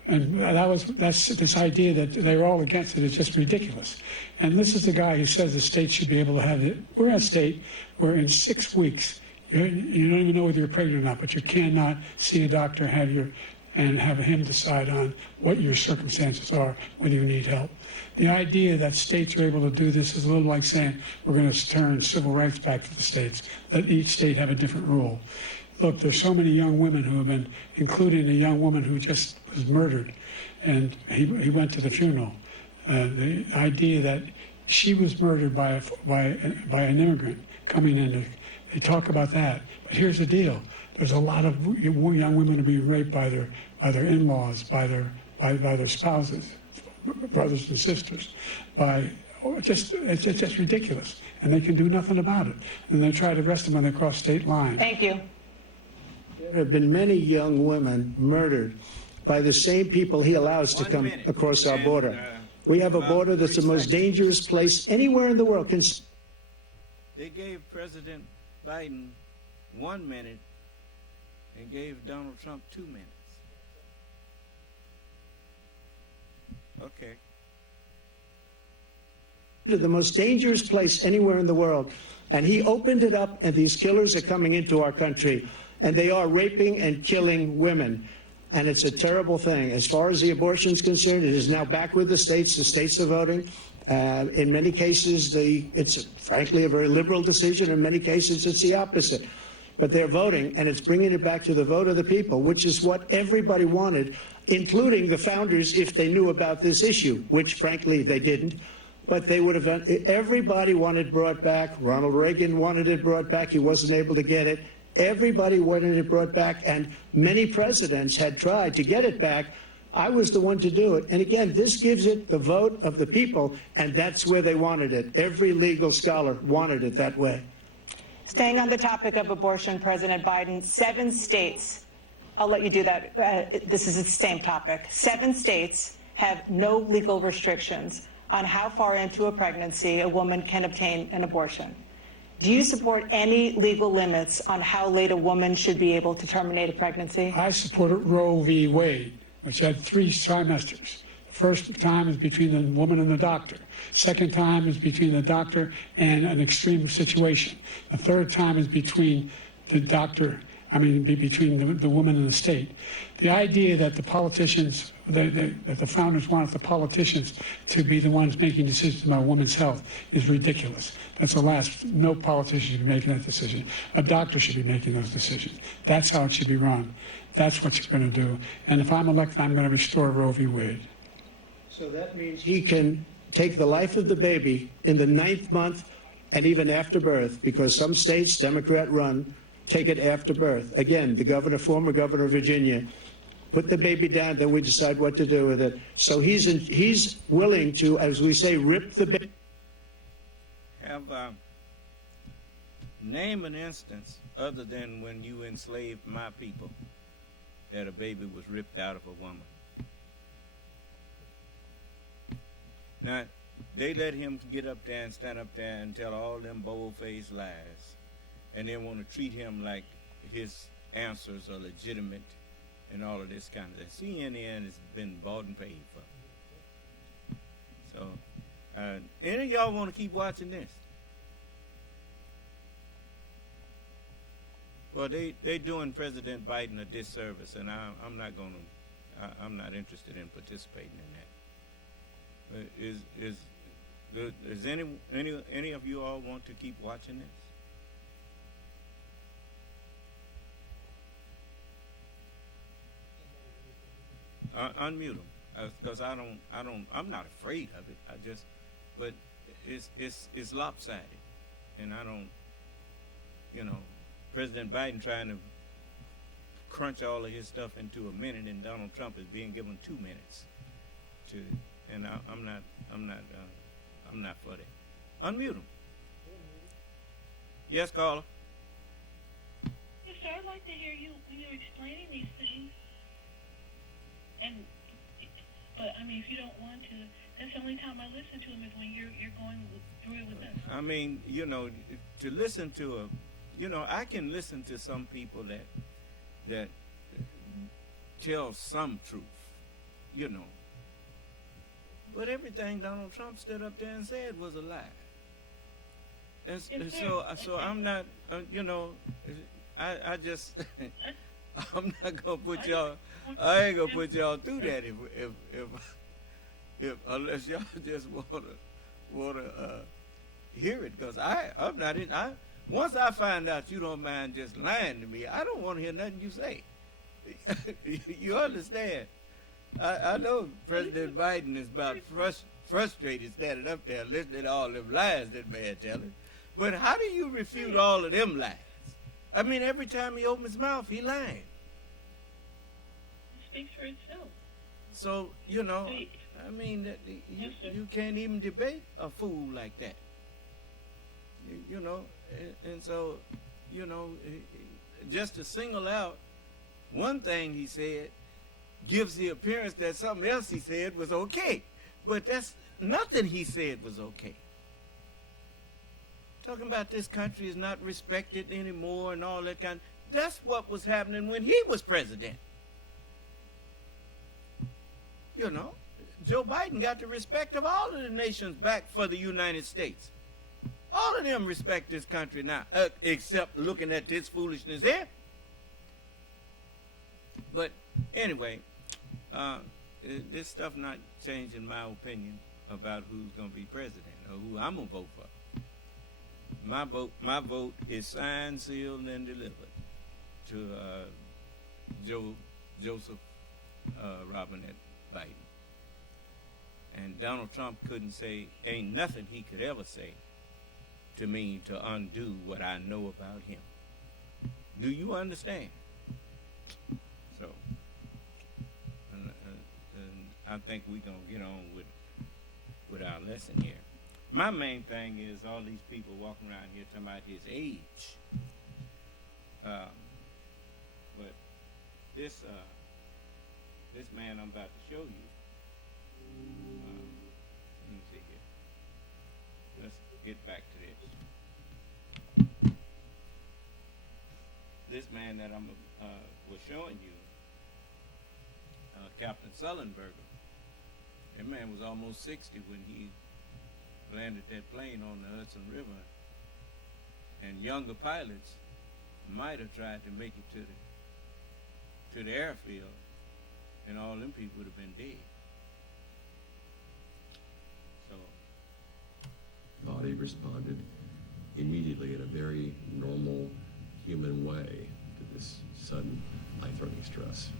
And that's this idea that they're all against it is just ridiculous. And this is the guy who says the state should be able to have it. We're at a state where in 6 weeks, you don't even know whether you're pregnant or not, but you cannot see a doctor and have him decide on what your circumstances are, whether you need help. The idea that states are able to do this is a little like saying we're going to turn civil rights back to the states, let each state have a different rule. Look, there's so many young women who have been, including a young woman who just was murdered, and he went to the funeral. The idea that she was murdered by an immigrant coming in, they talk about that. But here's the deal: there's a lot of young women who are being raped by their in-laws, by their spouses, brothers and sisters, it's just ridiculous, and they can do nothing about it. And they try to arrest them when they cross state lines. Thank you. There have been many young women murdered by the same people he allows to come across our border. We have a border that's the most dangerous place anywhere in the world. They gave President Biden 1 minute and gave Donald Trump 2 minutes. Okay. The most dangerous place anywhere in the world. And he opened it up, and these killers are coming into our country. And they are raping and killing women. And it's a terrible thing. As far as the abortion is concerned, it is now back with the states. The states are voting. In many cases, it's frankly a very liberal decision. In many cases, it's the opposite. But they're voting, and it's bringing it back to the vote of the people, which is what everybody wanted, including the founders, if they knew about this issue, which, frankly, they didn't. But they would have. Everybody wanted it brought back. Ronald Reagan wanted it brought back. He wasn't able to get it. Everybody wanted it brought back, and many presidents had tried to get it back. I was the one to do it. And again, this gives it the vote of the people, and that's where they wanted it. Every legal scholar wanted it that way. Staying on the topic of abortion, President Biden, 7 states, I'll let you do that. This is the same topic. 7 states have no legal restrictions on how far into a pregnancy a woman can obtain an abortion. Do you support any legal limits on how late a woman should be able to terminate a pregnancy? I supported Roe v. Wade, which had 3 trimesters. The first time is between the woman and the doctor. Second time is between the doctor and an extreme situation. The third time is between the doctor, between the woman and the state. The idea that the politicians, that the founders wanted the politicians to be the ones making decisions about women's health is ridiculous. That's the last. No politician should be making that decision. A doctor should be making those decisions. That's how it should be run. That's what you're going to do. And if I'm elected, I'm going to restore Roe v. Wade. So that means he can take the life of the baby in the 9th month and even after birth, because some states, Democrat run, take it after birth. Again, the former governor of Virginia, put the baby down, then we decide what to do with it. So he's willing to, as we say, rip the baby. Name an instance other than when you enslaved my people that a baby was ripped out of a woman. Now, they let him get up there and stand up there and tell all them bold-faced lies, and they want to treat him like his answers are legitimate and all of this kind of thing. CNN has been bought and paid for. So, any of y'all want to keep watching this? Well, they doing President Biden a disservice, and I'm not interested in participating in that. Does any of you all want to keep watching this? Unmute them, because I'm not afraid of it. But it's lopsided, and I don't, President Biden trying to crunch all of his stuff into a minute, and Donald Trump is being given 2 minutes to, and I'm not for that. Unmute him. Yes, caller. Yes, sir. I'd like to hear you when you're explaining these things. But I mean, if you don't want to, that's the only time I listen to them is when you're going through it with us. I mean, to listen to I can listen to some people that tell some truth, but everything Donald Trump stood up there and said was a lie. And so I'm not, I just, I'm not gonna put y'all. I ain't gonna put y'all through that if unless y'all just wanna hear it, because I'm not in. Once I find out you don't mind just lying to me, I don't want to hear nothing you say. You understand? I know President Biden is about frustrated standing up there listening to all them lies that man telling. But how do you refute all of them lies? I mean, every time he opens his mouth, he lying. It speaks for itself. So, I mean, you can't even debate a fool like that. And so, just to single out one thing he said gives the appearance that something else he said was okay. But that's nothing he said was okay. Talking about this country is not respected anymore and all that kind. That's what was happening when he was president. Joe Biden got the respect of all of the nations back for the United States. All of them respect this country now, except looking at this foolishness here. But anyway, this stuff not changing my opinion about who's going to be president or who I'm going to vote for. My vote is signed, sealed, and delivered to Joseph Robinette Biden. And Donald Trump couldn't say, ain't nothing he could ever say to me to undo what I know about him. Do you understand? So, and I think we're going to get on with our lesson here. My main thing is all these people walking around here talking about his age. But this man I'm about to show you, let me see here. Let's get back to this. This man that I'm was showing you, Captain Sullenberger. That man was almost 60 when he landed that plane on the Hudson River, and younger pilots might have tried to make it to the airfield, and all them people would have been dead. So, body responded immediately in a very normal human way to this sudden life-threatening stress.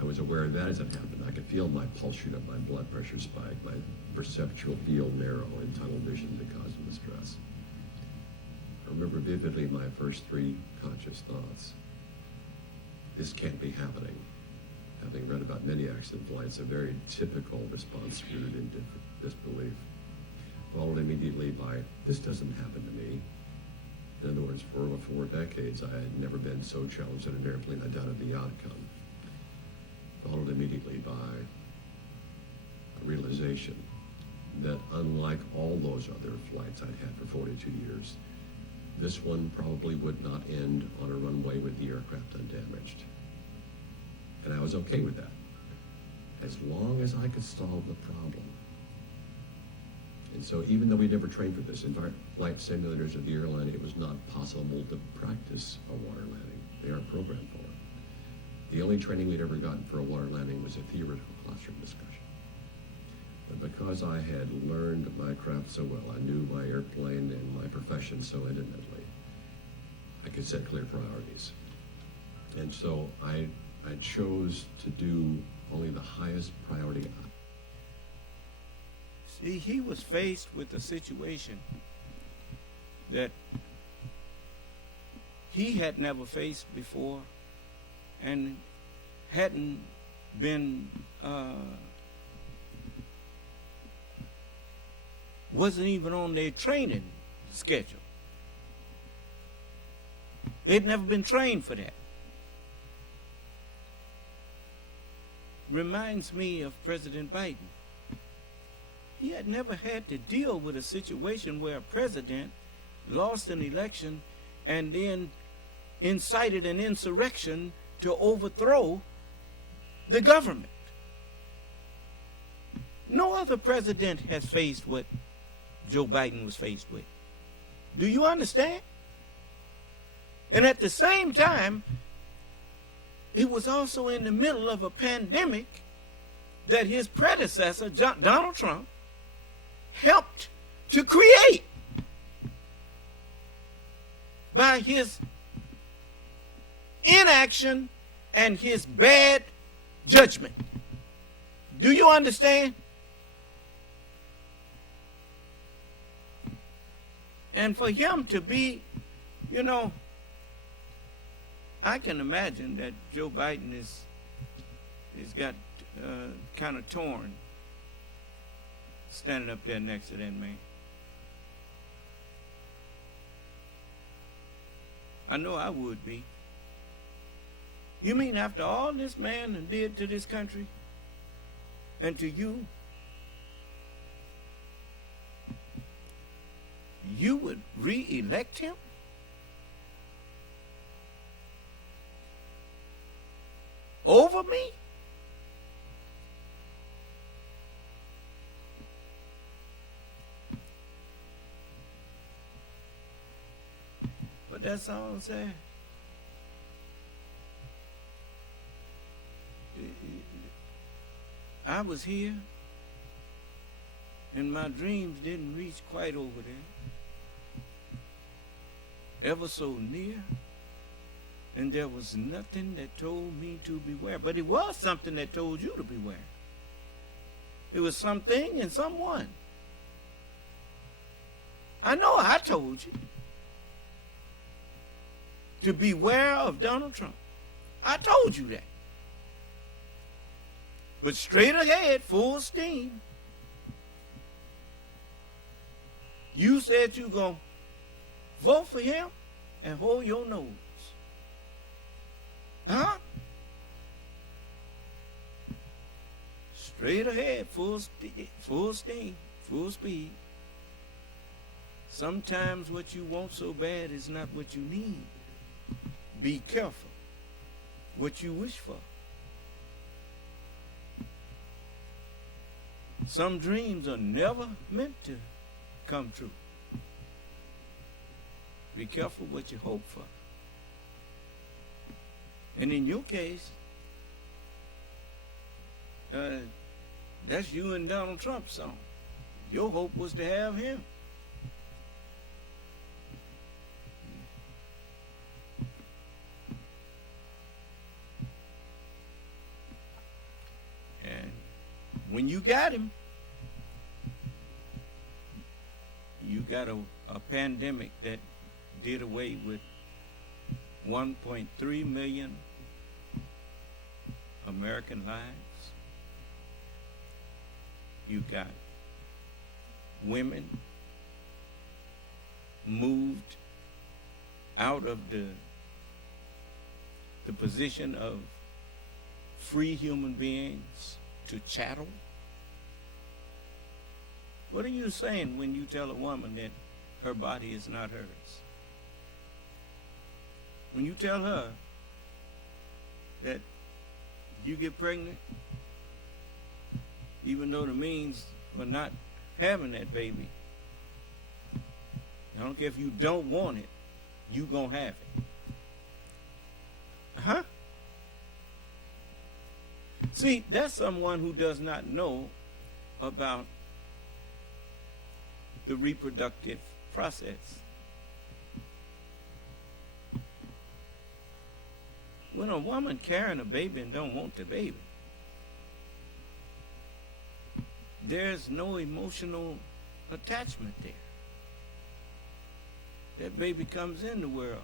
I was aware of that as it happened. I could feel my pulse shoot up, my blood pressure spike, my perceptual field narrow in tunnel vision because of the stress. I remember vividly my first three conscious thoughts. This can't be happening. Having read about many accident flights, a very typical response rooted in disbelief, followed immediately by, this doesn't happen to me. In other words, for over 4 decades, I had never been so challenged in an airplane I doubted the outcome. Followed immediately by a realization that unlike all those other flights I'd had for 42 years, this one probably would not end on a runway with the aircraft undamaged. And I was okay with that, as long as I could solve the problem. And so even though we never trained for this, in flight simulators of the airline, it was not possible to practice a water landing. They aren't programmed for it. The only training we'd ever gotten for a water landing was a theoretical classroom discussion. But because I had learned my craft so well, I knew my airplane and my profession so intimately, I could set clear priorities. And so I chose to do only the highest priority. See, he was faced with a situation that he had never faced before and hadn't been, wasn't even on their training schedule. They'd never been trained for that. Reminds me of President Biden. He had never had to deal with a situation where a president lost an election and then incited an insurrection to overthrow the government. No other president has faced what Joe Biden was faced with. Do you understand? And at the same time, he was also in the middle of a pandemic that his predecessor, Donald Trump, helped to create by his inaction and his bad judgment. Do you understand? And for him to be, you know, I can imagine that Joe Biden is got kind of torn standing up there next to that man. I know I would be. You mean after all this man did to this country and to you, you would re-elect him? Over me? But that's all I'm saying. I was here, and my dreams didn't reach quite over there. Ever so near. And there was nothing that told me to beware. But it was something that told you to beware. It was something and someone. I know I told you to beware of Donald Trump. I told you that. But straight ahead, full steam, you said you going to vote for him and hold your nose. Huh? Straight ahead, full steam, full speed. Sometimes what you want so bad is not what you need. Be careful what you wish for. Some dreams are never meant to come true. Be careful what you hope for. And in your case, that's you and Donald Trump's song. Your hope was to have him. And when you got him, you got a pandemic that did away with 1.3 million American lives. You got women moved out of the position of free human beings to chattel? What are you saying when you tell a woman that her body is not hers? When you tell her that you get pregnant, even though the means for not having that baby, I don't care if you don't want it, you gonna have it. Huh? See, that's someone who does not know about the reproductive process. When a woman carrying a baby and don't want the baby, there's no emotional attachment there. That baby comes in the world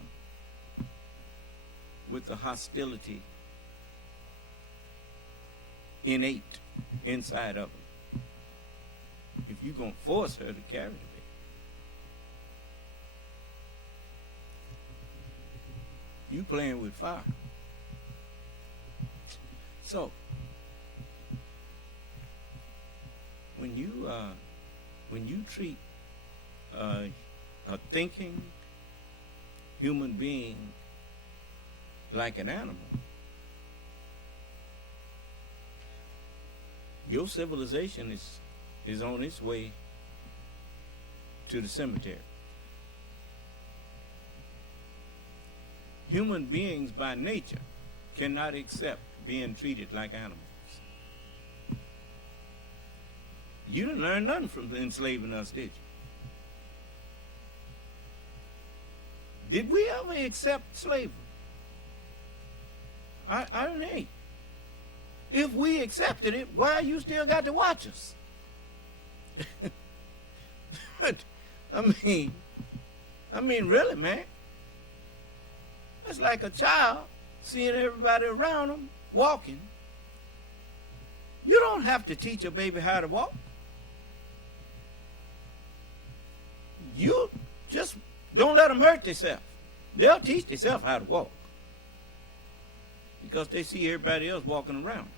with the hostility innate inside of her. If you're going to force her to carry the baby, you playing with fire. So, when you treat a thinking human being like an animal, your civilization is on its way to the cemetery. Human beings by nature cannot accept being treated like animals. You didn't learn nothing from enslaving us, did you? Did we ever accept slavery? I don't know. If we accepted it, why you still got to watch us? I mean, really, man. It's like a child seeing everybody around them walking. You don't have to teach a baby how to walk. You just don't let them hurt themselves. They'll teach themselves how to walk because they see everybody else walking around.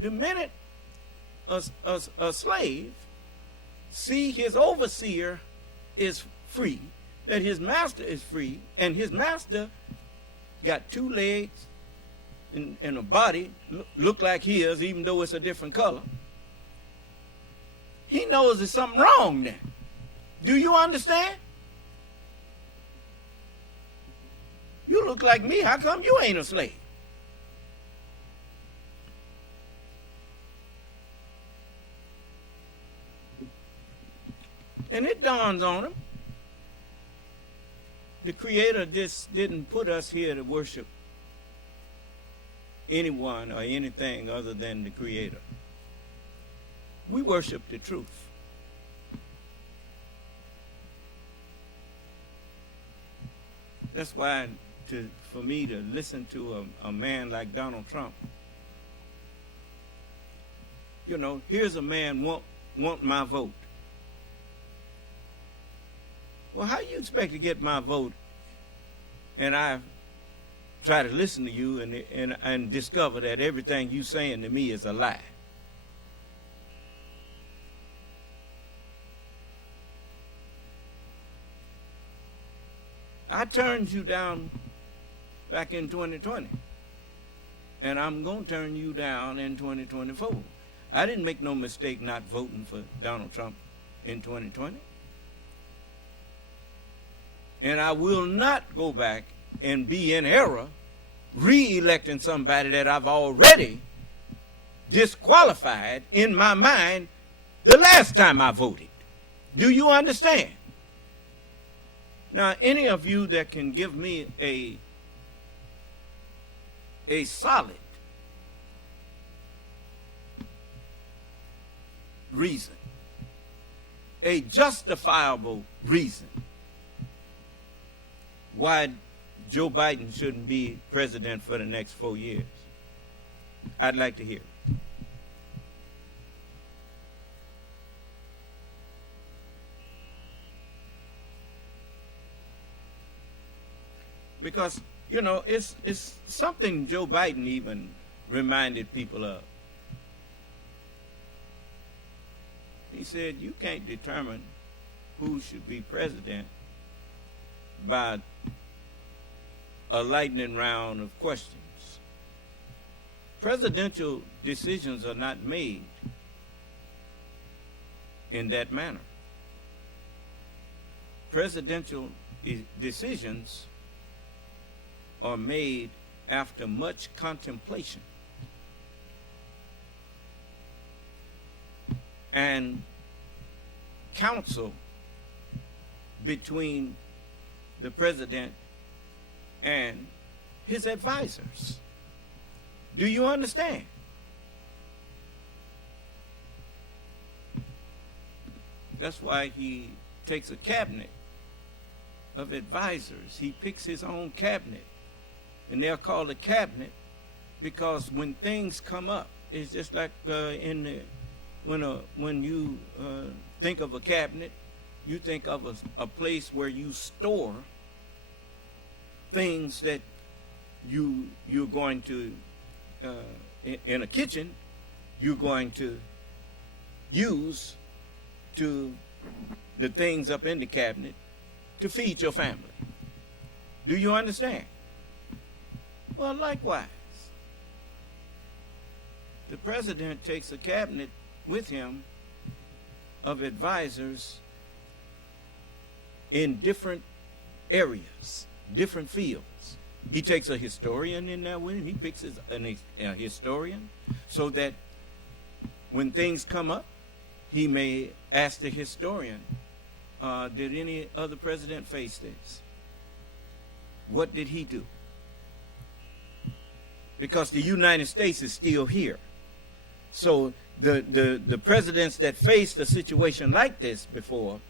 The minute a slave see his overseer is free, that his master is free, and his master got two legs and a body look like his, even though it's a different color, he knows there's something wrong there. Do you understand? You look like me. How come you ain't a slave? And it dawns on him. The Creator just didn't put us here to worship anyone or anything other than the Creator. We worship the truth. That's why for me to listen to a man like Donald Trump, here's a man want my vote. Well, how you expect to get my vote and I try to listen to you and discover that everything you saying to me is a lie? I turned you down back in 2020, and I'm going to turn you down in 2024. I didn't make no mistake not voting for Donald Trump in 2020. And I will not go back and be in error re-electing somebody that I've already disqualified in my mind the last time I voted. Do you understand? Now, any of you that can give me a solid reason, a justifiable reason why Joe Biden shouldn't be president for the next 4 years, I'd like to hear it. Because, you know, it's something Joe Biden even reminded people of. He said, you can't determine who should be president by a lightning round of questions. Presidential decisions are not made in that manner. Presidential decisions are made after much contemplation and counsel between the president and his advisors. Do you understand? That's why he takes a cabinet of advisors. He picks his own cabinet, and they're called a cabinet because when things come up, it's just like when you think of a cabinet, you think of a place where you store things that you're going to in a kitchen you're going to use to the things up in the cabinet to feed your family. Do you understand? Well, likewise, the president takes a cabinet with him of advisors in different areas, different fields. He takes a historian in there with him. He picks a historian so that when things come up, he may ask the historian, did any other president face this? What did he do? Because the United States is still here. So the presidents that faced a situation like this before,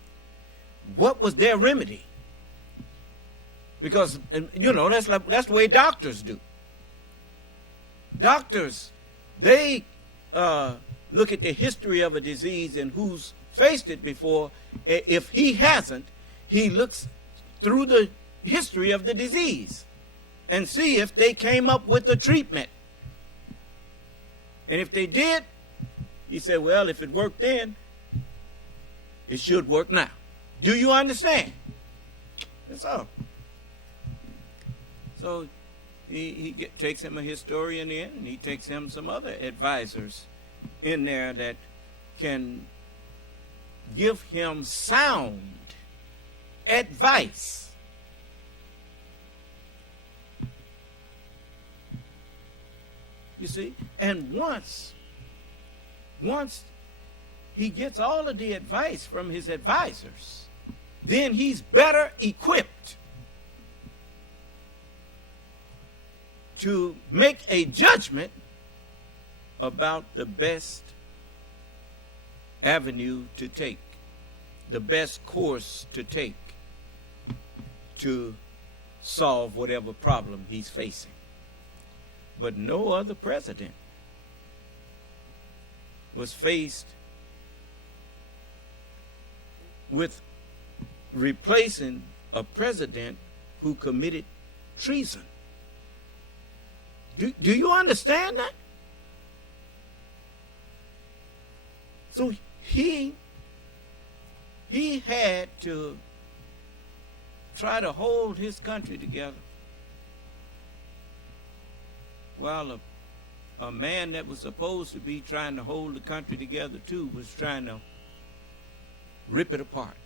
what was their remedy? Because, you know, that's the way doctors do. Doctors, they look at the history of a disease and who's faced it before. If he hasn't, he looks through the history of the disease and see if they came up with a treatment. And if they did, he said, well, if it worked then, it should work now. Do you understand? That's all. So he takes him a historian in, and he takes him some other advisors in there that can give him sound advice. You see? And once he gets all of the advice from his advisors, then he's better equipped to make a judgment about the best avenue to take, the best course to take to solve whatever problem he's facing. But no other president was faced with replacing a president who committed treason. Do you understand that? So he had to try to hold his country together while a man that was supposed to be trying to hold the country together too was trying to rip it apart.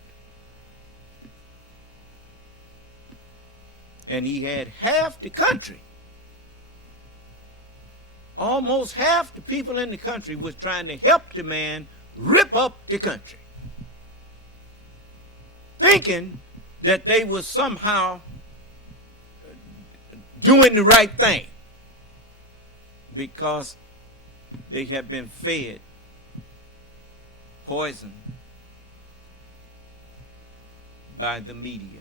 And he had half the country, almost half the people in the country was trying to help the man rip up the country, thinking that they were somehow doing the right thing because they had been fed poison by the media.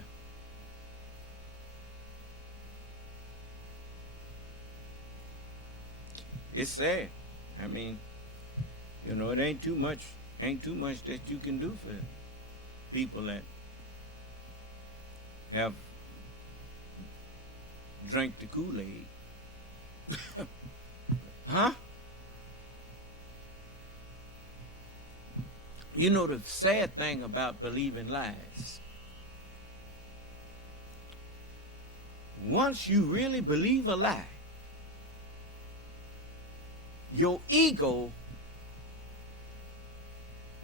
It's sad. I mean, you know, it ain't too much that you can do for people that have drank the Kool-Aid. Huh? You know the sad thing about believing lies. Once you really believe a lie, your ego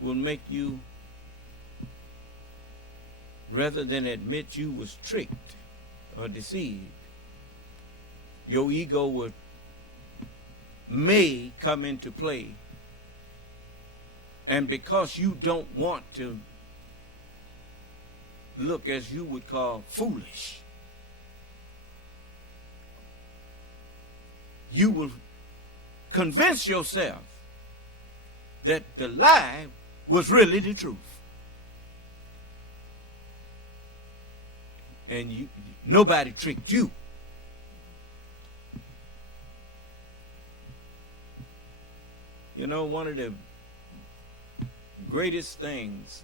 will make you, rather than admit you was tricked or deceived, your ego may come into play. And because you don't want to look, as you would call, foolish, you will convince yourself that the lie was really the truth. And nobody tricked you. You know, one of the greatest things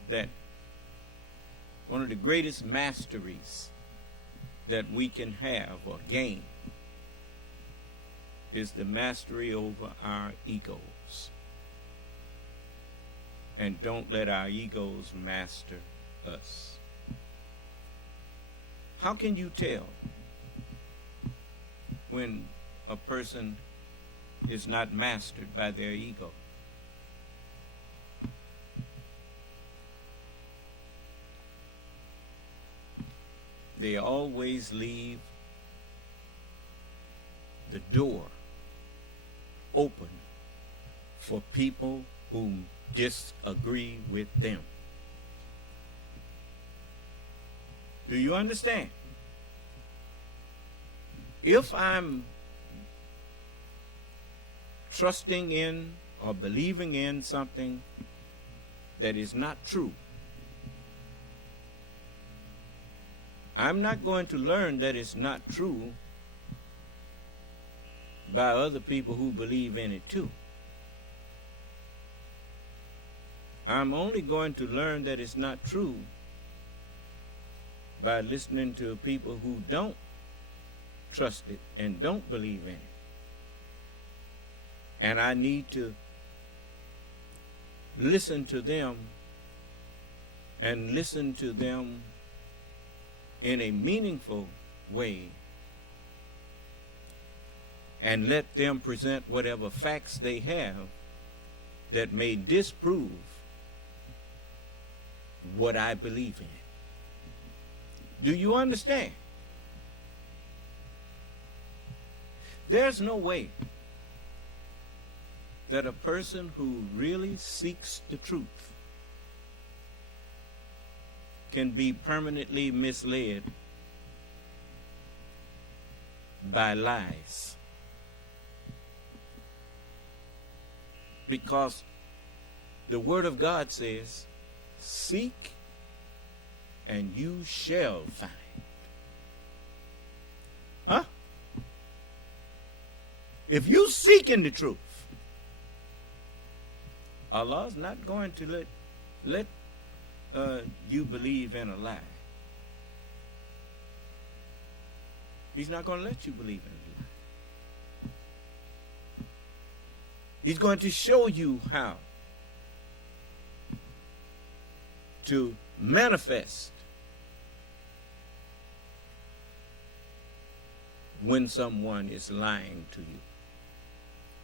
one of the greatest masteries that we can have or gain is the mastery over our egos. And don't let our egos master us. How can you tell when a person is not mastered by their ego? They always leave the door open for people who disagree with them. Do you understand? If I'm trusting in or believing in something that is not true, I'm not going to learn that it's not true by other people who believe in it too. I'm only going to learn that it's not true by listening to people who don't trust it and don't believe in it. And I need to listen to them and listen to them in a meaningful way and let them present whatever facts they have that may disprove what I believe in. Do you understand? There's no way that a person who really seeks the truth can be permanently misled by lies. Because the Word of God says, seek and you shall find. Huh? If you seek in the truth, Allah's not going to let you believe in a lie. He's not going to let you believe in a lie. He's going to show you how to manifest when someone is lying to you.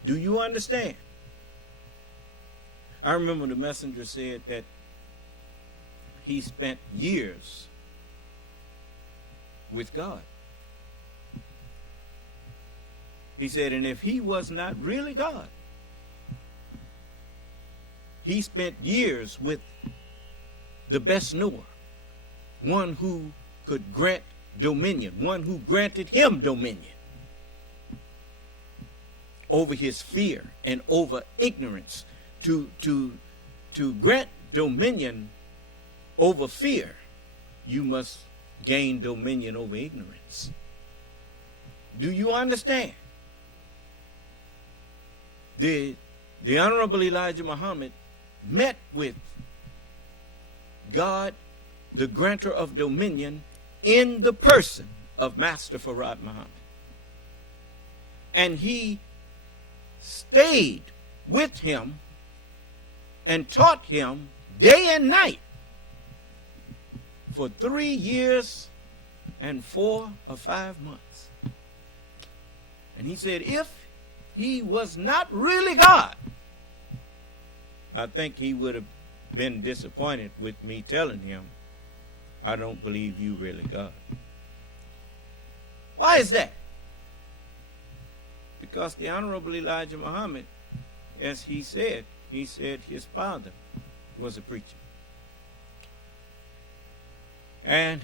Do you understand? I remember the messenger said that he spent years with God. He said, and if he was not really God, he spent years with the best knower, one who could grant dominion, one who granted him dominion over his fear and over ignorance. To grant dominion over fear, you must gain dominion over ignorance. Do you understand? The Honorable Elijah Muhammad met with God, the grantor of dominion, in the person of Master Farad Muhammad. And he stayed with him and taught him day and night for 3 years and 4 or 5 months. And he said, if he was not really God, I think he would have been disappointed with me telling him, I don't believe you really God. Why is that? Because the Honorable Elijah Muhammad, as he said his father was a preacher. And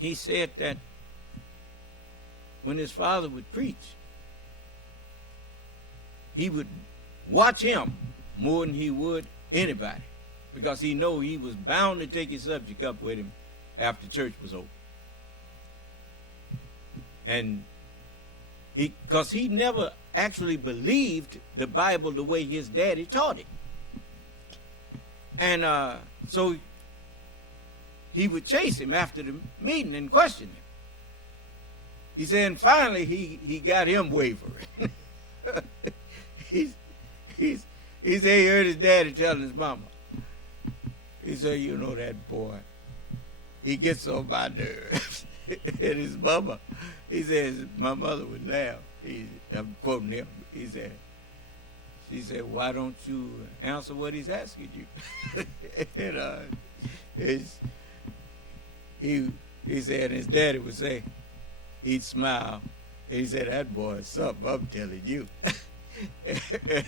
he said that when his father would preach, he would watch him more than he would anybody, because he knew he was bound to take his subject up with him after church was over. And because he never actually believed the Bible the way his daddy taught it. And so he would chase him after the meeting and question him. He said, and finally he got him wavering. he said he heard his daddy telling his mama. He said, you know that boy, he gets on my nerves. And his mama, he says, my mother would laugh. I'm quoting him. She said, why don't you answer what he's asking you? And he said, his daddy would say, he'd smile. And he said, that boy is something, I'm telling you.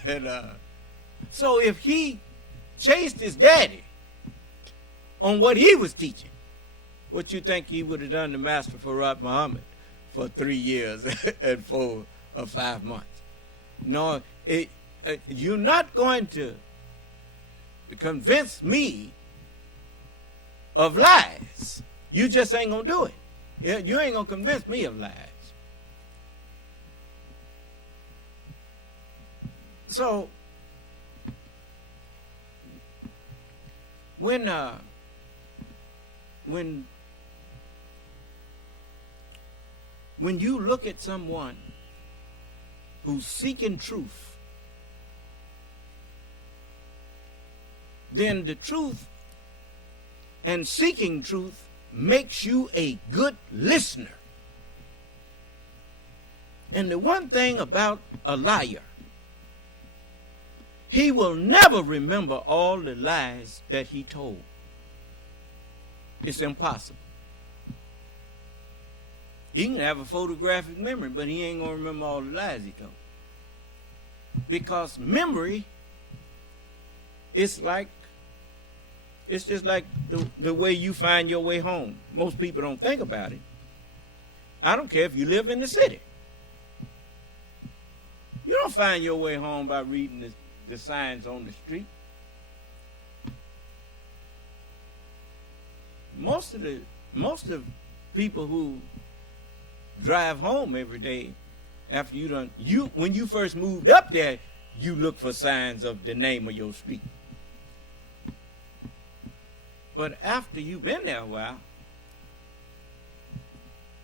And so if he chased his daddy on what he was teaching, what you think he would have done to Master Farad Muhammad for 3 years and 4 or 5 months? No, you're not going to convince me of lies. You just ain't going to do it. You ain't going to convince me of lies. So, when you look at someone who's seeking truth, then the truth and seeking truth makes you a good listener. And the one thing about a liar, he will never remember all the lies that he told. It's impossible. He can have a photographic memory, but he ain't going to remember all the lies he told. Because memory, it's just like the way you find your way home. Most people don't think about it. I don't care if you live in the city. You don't find your way home by reading the signs on the street. Most of people who drive home every day after when you first moved up there, you look for signs of the name of your street. But after you've been there a while,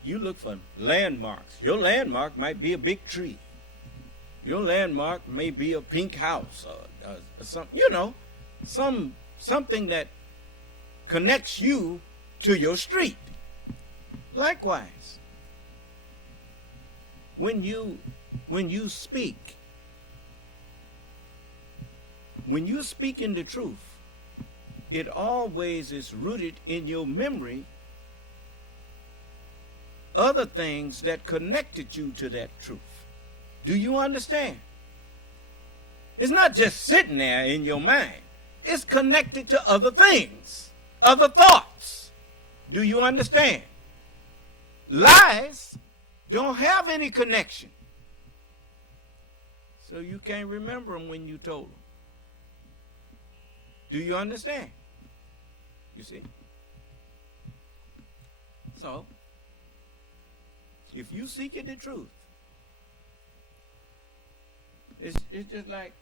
you look for landmarks. Your landmark might be a big tree. Your landmark may be a pink house or something, something that connects you to your street. Likewise, when you speak, when you're speaking the truth, it always is rooted in your memory other things that connected you to that truth. Do you understand? It's not just sitting there in your mind. It's connected to other things, other thoughts. Do you understand? Lies don't have any connection. So you can't remember them when you told them. Do you understand? You see? So, if you seeking the truth, it's just like,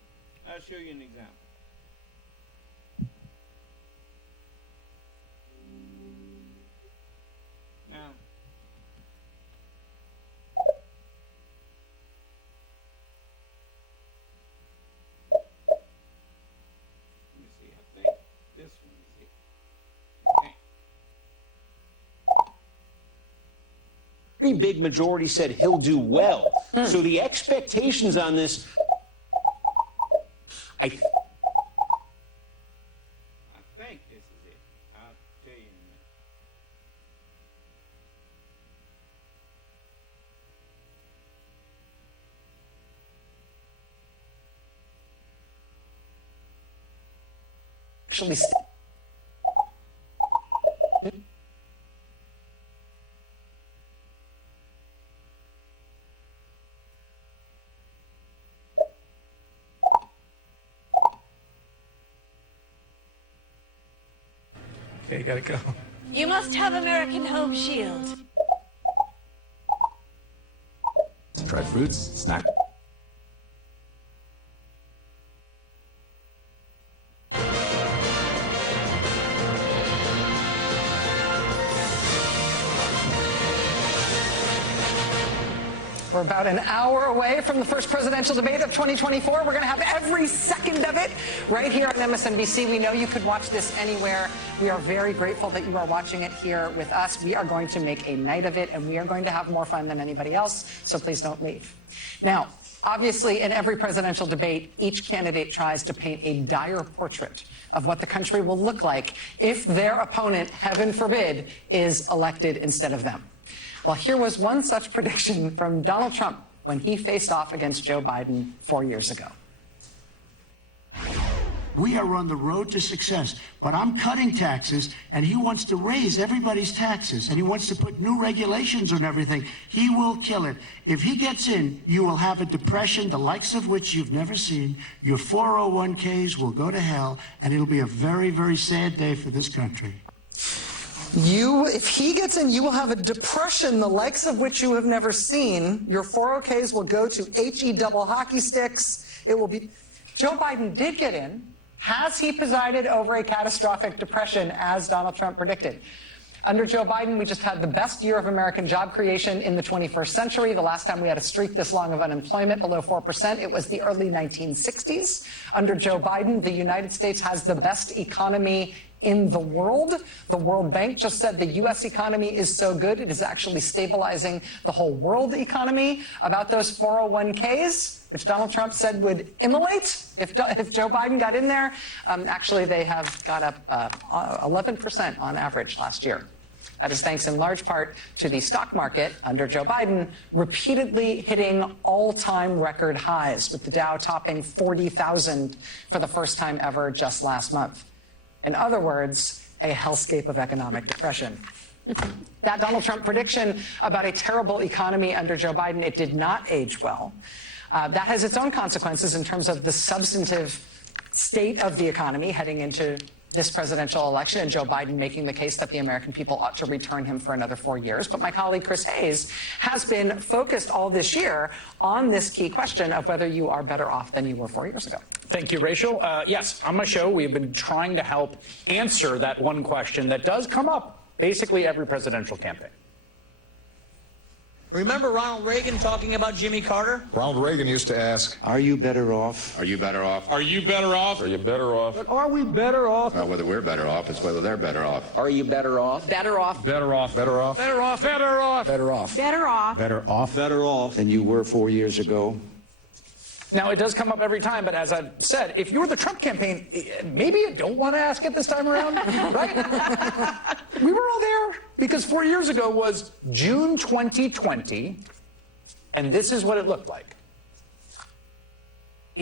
I'll show you an example. Now, pretty big majority said he'll do well. So the expectations on this, I think this is it. I'll tell you in a minute. Actually, Okay, gotta go. You must have American Home Shield. Dried fruits, snack. We're about an hour away from the first presidential debate of 2024. We're going to have every second of it right here on MSNBC. We know you could watch this anywhere. We are very grateful that you are watching it here with us. We are going to make a night of it, and we are going to have more fun than anybody else, so please don't leave. Now, obviously, in every presidential debate, each candidate tries to paint a dire portrait of what the country will look like if their opponent, heaven forbid, is elected instead of them. Well, here was one such prediction from Donald Trump when he faced off against Joe Biden 4 years ago. We are on the road to success, but I'm cutting taxes, and he wants to raise everybody's taxes, and he wants to put new regulations on everything. He will kill it. If he gets in, you will have a depression, the likes of which you've never seen. Your 401ks will go to hell, and it'll be a very, very sad day for this country. If he gets in, you will have a depression, the likes of which you have never seen. Your 401ks will go to HE double hockey sticks. It will be. Joe Biden did get in. Has he presided over a catastrophic depression, as Donald Trump predicted? Under Joe Biden, we just had the best year of American job creation in the 21st century. The last time we had a streak this long of unemployment below 4%, it was the early 1960s. Under Joe Biden, the United States has the best economy in the world. The World Bank just said the U.S. economy is so good, it is actually stabilizing the whole world economy. About those 401ks, which Donald Trump said would immolate if Joe Biden got in there, actually they have got up 11% on average last year. That is thanks in large part to the stock market under Joe Biden repeatedly hitting all-time record highs, with the Dow topping 40,000 for the first time ever just last month. In other words, a hellscape of economic depression. That Donald Trump prediction about a terrible economy under Joe Biden, it did not age well. That has its own consequences in terms of the substantive state of the economy heading into this presidential election, and Joe Biden making the case that the American people ought to return him for another 4 years. But my colleague Chris Hayes has been focused all this year on this key question of whether you are better off than you were 4 years ago. Thank you, Rachel. Yes, on my show, we've been trying to help answer that one question that does come up basically every presidential campaign. Remember Ronald Reagan talking about Jimmy Carter? Ronald Reagan used to ask, are you better off? are you better off? Are you better off? Are you better off? But are we better off? Not whether we're better off, it's whether they're better off. Are you better off? Better off. Better off. Better off. Better off. Better off. Better off. Better off. Better off. Better off. Than you were 4 years ago. Now, it does come up every time, but as I've said, if you're the Trump campaign, maybe you don't want to ask it this time around, right? We were all there because 4 years ago was June 2020, and this is what it looked like.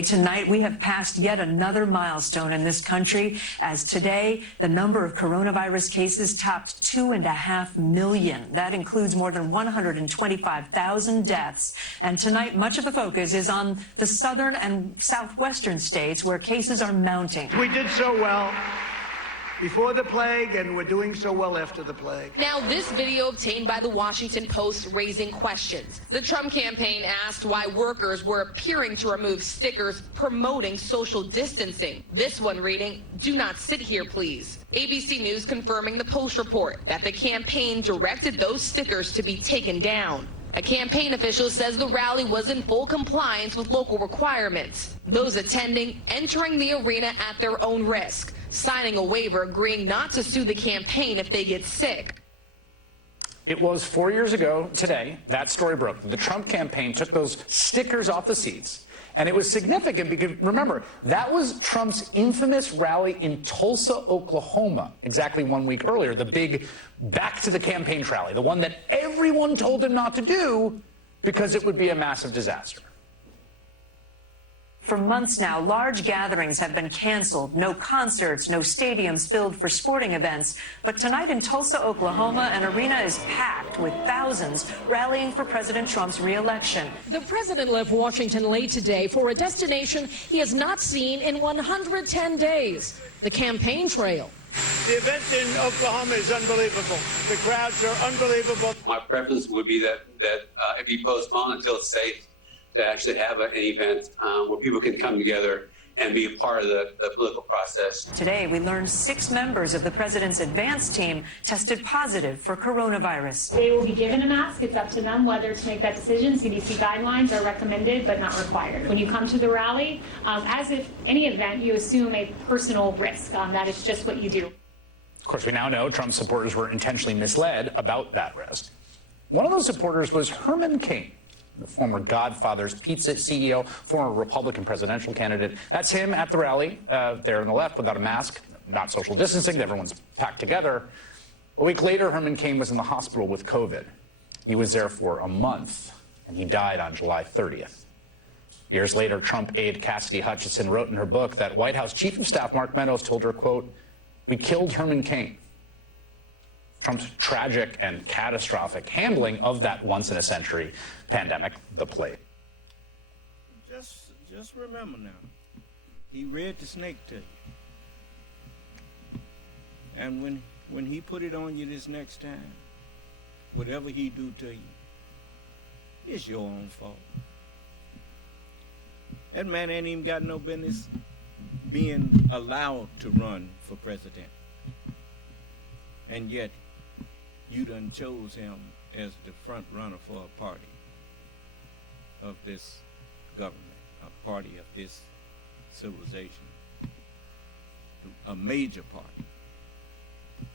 Tonight, we have passed yet another milestone in this country, as today, the number of coronavirus cases topped 2.5 million. That includes more than 125,000 deaths. And tonight, much of the focus is on the southern and southwestern states where cases are mounting. We did so well before the plague, and we're doing so well after the plague. Now, this video obtained by the Washington Post raising questions. The Trump campaign asked why workers were appearing to remove stickers promoting social distancing. This one reading, "Do not sit here, please." ABC News confirming the Post report that the campaign directed those stickers to be taken down. A campaign official says the rally was in full compliance with local requirements. Those attending entering the arena at their own risk, signing a waiver agreeing not to sue the campaign if they get sick. It was 4 years ago today, that story broke. The Trump campaign took those stickers off the seats. And it was significant because, remember, that was Trump's infamous rally in Tulsa, Oklahoma, exactly 1 week earlier, the big back to the campaign rally, the one that everyone told him not to do because it would be a massive disaster. For months now, large gatherings have been canceled. No concerts, no stadiums filled for sporting events. But tonight in Tulsa, Oklahoma, an arena is packed with thousands rallying for President Trump's re-election. The president left Washington late today for a destination he has not seen in 110 days, the campaign trail. The event in Oklahoma is unbelievable. The crowds are unbelievable. My preference would be that it be postponed until it's safe to actually have an event where people can come together and be a part of the political process. Today, we learned 6 members of the president's advance team tested positive for coronavirus. They will be given a mask. It's up to them whether to make that decision. CDC guidelines are recommended but not required. When you come to the rally, as if any event, you assume a personal risk. That is just what you do. Of course, we now know Trump supporters were intentionally misled about that risk. One of those supporters was Herman Cain, the former Godfather's Pizza CEO, former Republican presidential candidate. That's him at the rally there on the left without a mask, not social distancing. Everyone's packed together. A week later, Herman Cain was in the hospital with COVID. He was there for a month, and he died on July 30th. Years later, Trump aide Cassidy Hutchinson wrote in her book that White House Chief of Staff Mark Meadows told her, quote, "We killed Herman Cain." Trump's tragic and catastrophic handling of that once-in-a-century pandemic, the plague. Just remember now, he read the snake to you. And when he put it on you this next time, whatever he do to you, it's your own fault. That man ain't even got no business being allowed to run for president. And yet, you done chose him as the front runner for a party of this government, a party of this civilization, a major party.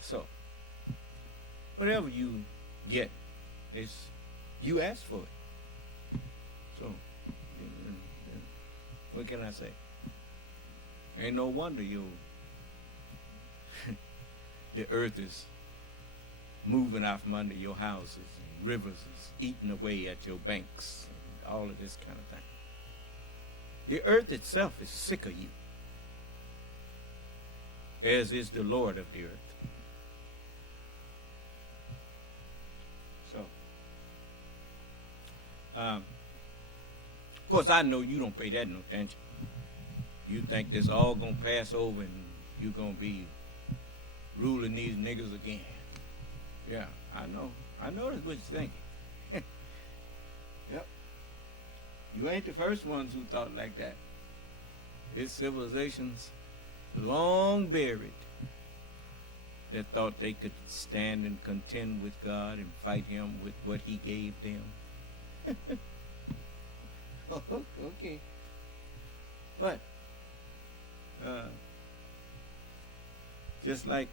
So, whatever you get, you asked for it. So, what can I say? Ain't no wonder the earth is moving out from under your houses, and rivers is eating away at your banks, and all of this kind of thing. The earth itself is sick of you, as is the Lord of the earth. So, of course, I know you don't pay that no attention. You think this all gonna pass over and you're gonna be ruling these niggas again. Yeah, I know. I know that's what you're thinking. Yep. You ain't the first ones who thought like that. It's civilizations long buried that thought they could stand and contend with God and fight him with what he gave them. Okay. But, just like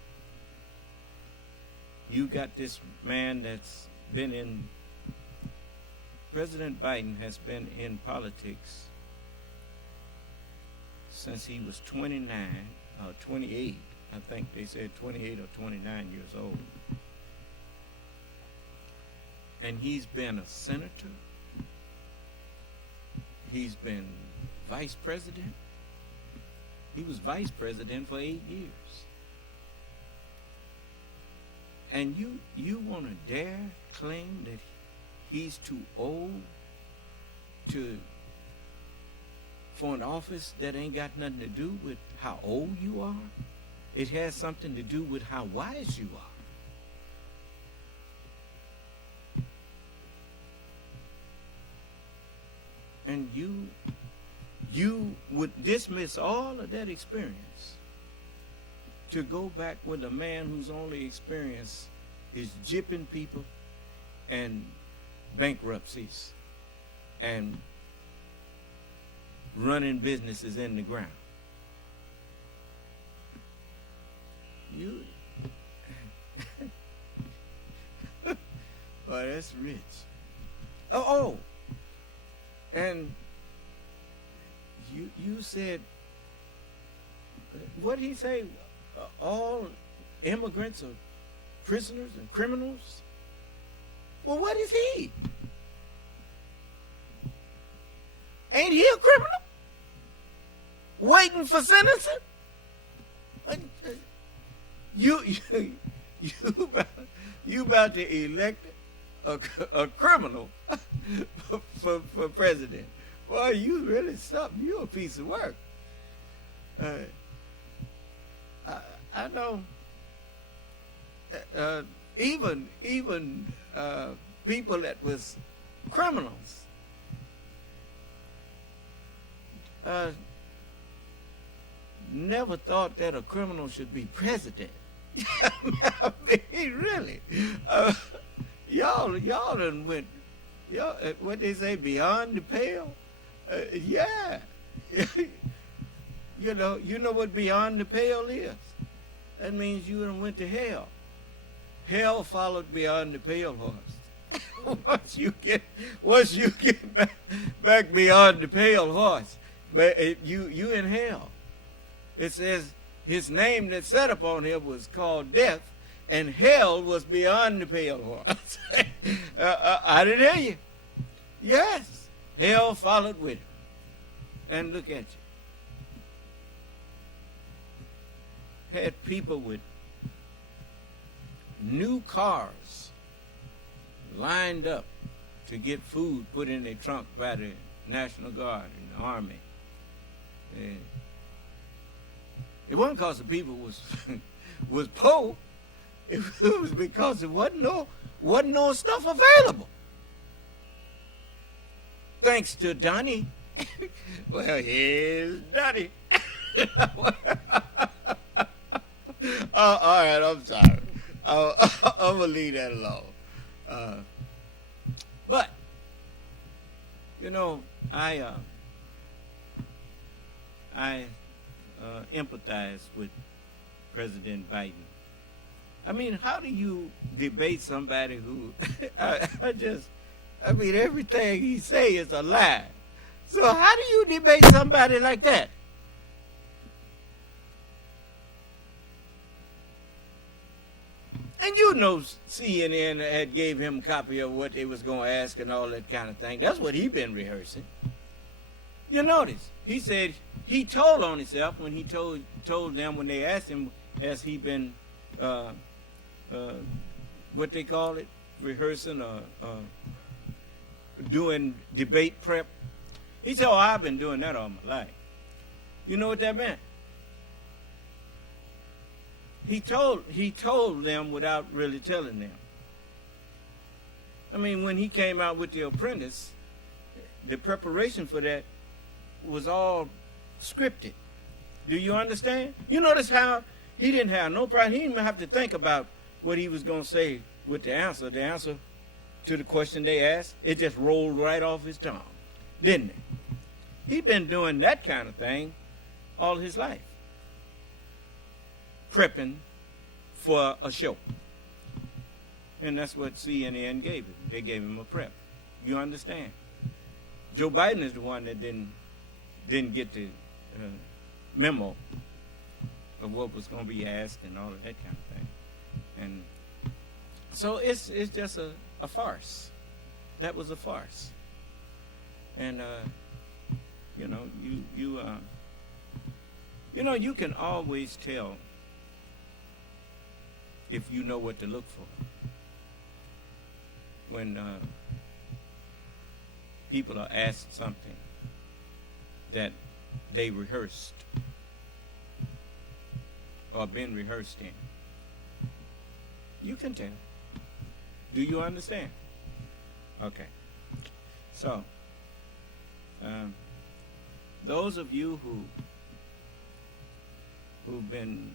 you got this man that's been in, President Biden has been in politics since he was 29 or 28. I think they said 28 or 29 years old. And he's been a senator. He's been vice president. He was vice president for 8 years. And you want to dare claim that he's too old for an office that ain't got nothing to do with how old you are? It has something to do with how wise you are. And you would dismiss all of that experience to go back with a man whose only experience is gypping people and bankruptcies and running businesses in the ground. Boy, that's rich. Oh, and you said, what did he say? All immigrants are prisoners and criminals? Well, what is he? Ain't he a criminal? Waiting for sentencing? You about to elect a criminal for president? Boy, you really something. You a piece of work. I know. Even people that was criminals. Never thought that a criminal should be president. I mean, really, y'all done went, what they say, beyond the pale. Yeah, you know what beyond the pale is. That means you done went to hell. Hell followed beyond the pale horse. once you get back beyond the pale horse, but you in hell. It says his name that set upon him was called death, and hell was beyond the pale horse. I didn't hear you. Yes, hell followed with him. And look at you. Had people with new cars lined up to get food put in their trunk by the National Guard and the Army. And it wasn't because the people was poor. It was because there wasn't no stuff available. Thanks to Donnie. Well, here's Donnie. All right, I'm sorry. I'm gonna leave that alone. But I empathize with President Biden. I mean, how do you debate somebody who everything he say is a lie? So how do you debate somebody like that? And CNN had gave him a copy of what they was going to ask and all that kind of thing. That's what he been rehearsing. You notice, he said he told on himself when he told them when they asked him, has he been, what they call it, rehearsing or doing debate prep? He said, I've been doing that all my life. You know what that meant? He told them without really telling them. I mean, when he came out with The Apprentice, the preparation for that was all scripted. Do you understand? You notice how he didn't have no problem. He didn't even have to think about what he was going to say with the answer. The answer to the question they asked, it just rolled right off his tongue, didn't it? He'd been doing that kind of thing all his life. Prepping for a show. And that's what CNN gave him. They gave him a prep. You understand? Joe Biden is the one that didn't get the memo of what was going to be asked and all of that kind of thing. And so it's just a farce. That was a farce. And you can always tell if you know what to look for. When people are asked something that they rehearsed or been rehearsed in, you can tell. Do you understand? Okay. So, those of you who've been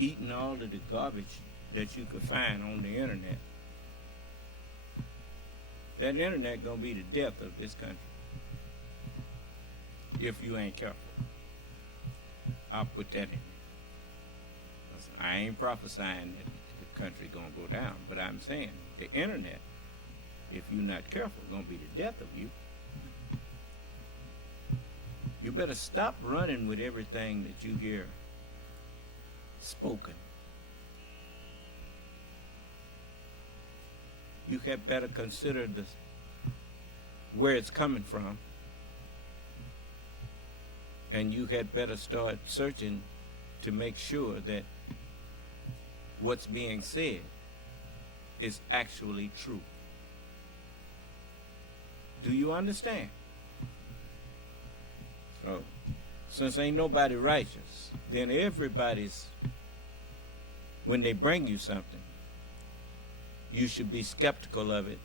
eating all of the garbage that you could find on the internet, that internet gonna be the death of this country if you ain't careful. I'll put that in there. I ain't prophesying that the country gonna go down, but I'm saying the internet if you're not careful, going to be the death of you. You better stop running with everything that you hear spoken. You had better consider where it's coming from, and you had better start searching to make sure that what's being said is actually true. Do you understand? So, since ain't nobody righteous, then everybody's, when they bring you something, you should be skeptical of it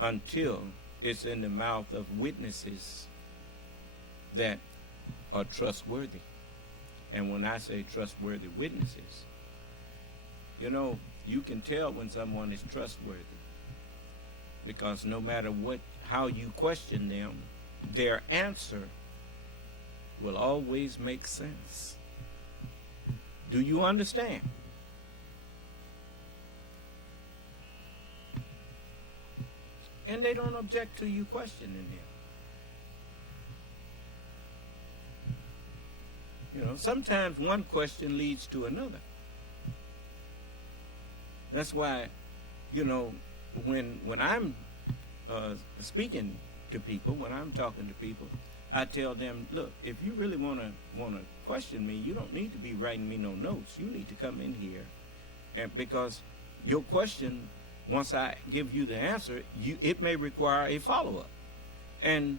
until it's in the mouth of witnesses that are trustworthy. And when I say trustworthy witnesses, you know, you can tell when someone is trustworthy, because no matter how you question them, their answer will always make sense. Do you understand? And they don't object to you questioning them. You know, sometimes one question leads to another. That's why, you know, when I'm speaking to people, when I'm talking to people, I tell them, look, if you really want to question me, you don't need to be writing me no notes. You need to come in here, and because your question, once I give you the answer, it may require a follow-up. And,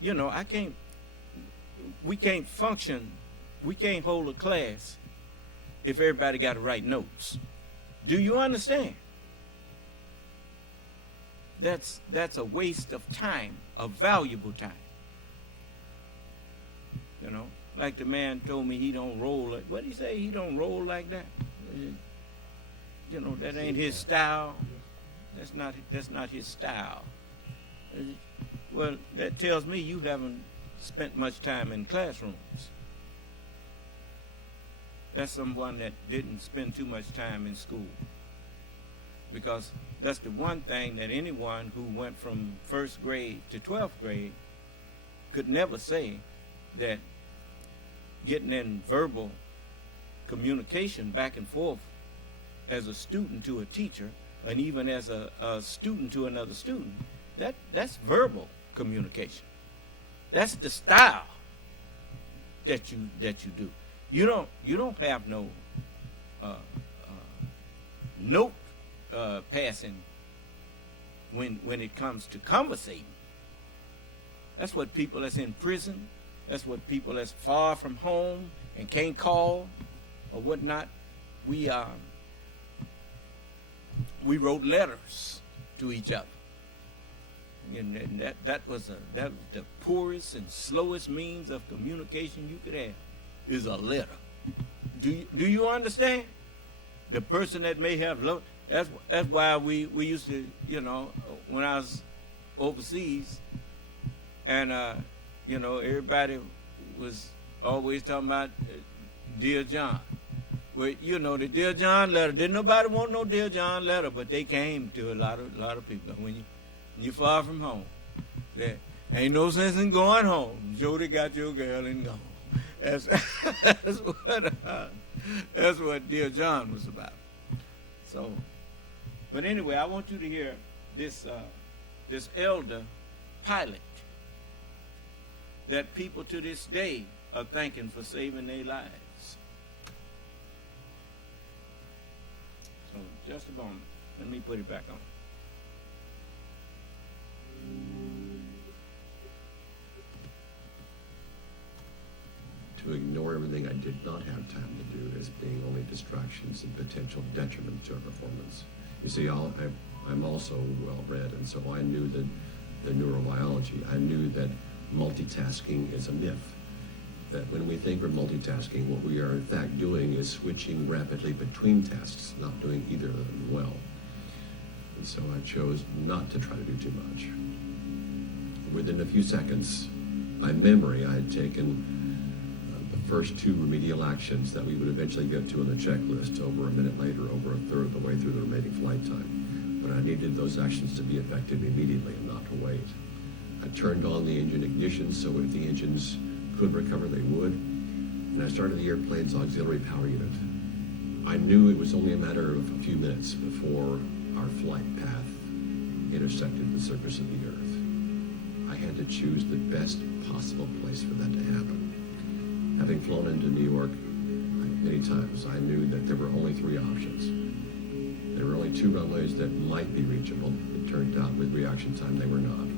you know, we can't function, we can't hold a class if everybody got to write notes. Do you understand? That's a waste of time, of valuable time. You know, like the man told me he don't roll like, what did he say? He don't roll like that. You know, that ain't his style. That's not his style. Well, that tells me you haven't spent much time in classrooms. That's someone that didn't spend too much time in school. Because that's the one thing that anyone who went from 1st grade to 12th grade could never say, that getting in verbal communication back and forth as a student to a teacher, and even as a student to another student, that's verbal communication. That's the style that you do. You don't have no note passing when it comes to conversating. That's what people that's in prison, that's what people that's far from home and can't call or whatnot. We wrote letters to each other, and that was the poorest and slowest means of communication you could have, is a letter. Do you understand? The person that may have that's why we used to, you know, when I was overseas, and you know, everybody was always talking about Dear John. Well, you know, the Dear John letter, didn't nobody want no Dear John letter, but they came to a lot of people. When you're far from home, there ain't no sense in going home. Jody got your girl and gone. That's what Dear John was about. So, but anyway, I want you to hear this elder pilot that people to this day are thanking for saving their lives. So, just a moment. Let me put it back on. To ignore everything I did not have time to do as being only distractions and potential detriment to our performance. You see, I'm also well-read, and so I knew that the neurobiology. I knew that multitasking is a myth. That when we think we're multitasking, what we are in fact doing is switching rapidly between tasks, not doing either of them well. And so I chose not to try to do too much. Within a few seconds, by memory, I had taken the first 2 remedial actions that we would eventually get to on the checklist over a minute later, over a third of the way through the remaining flight time. but I needed those actions to be effective immediately and not to wait. I turned on the engine ignition so if the engines could recover, they would, and I started the airplane's auxiliary power unit. I knew it was only a matter of a few minutes before our flight path intersected the surface of the Earth. I had to choose the best possible place for that to happen. Having flown into New York many times, I knew that there were only three options. There were only two runways that might be reachable. It turned out with reaction time they were not.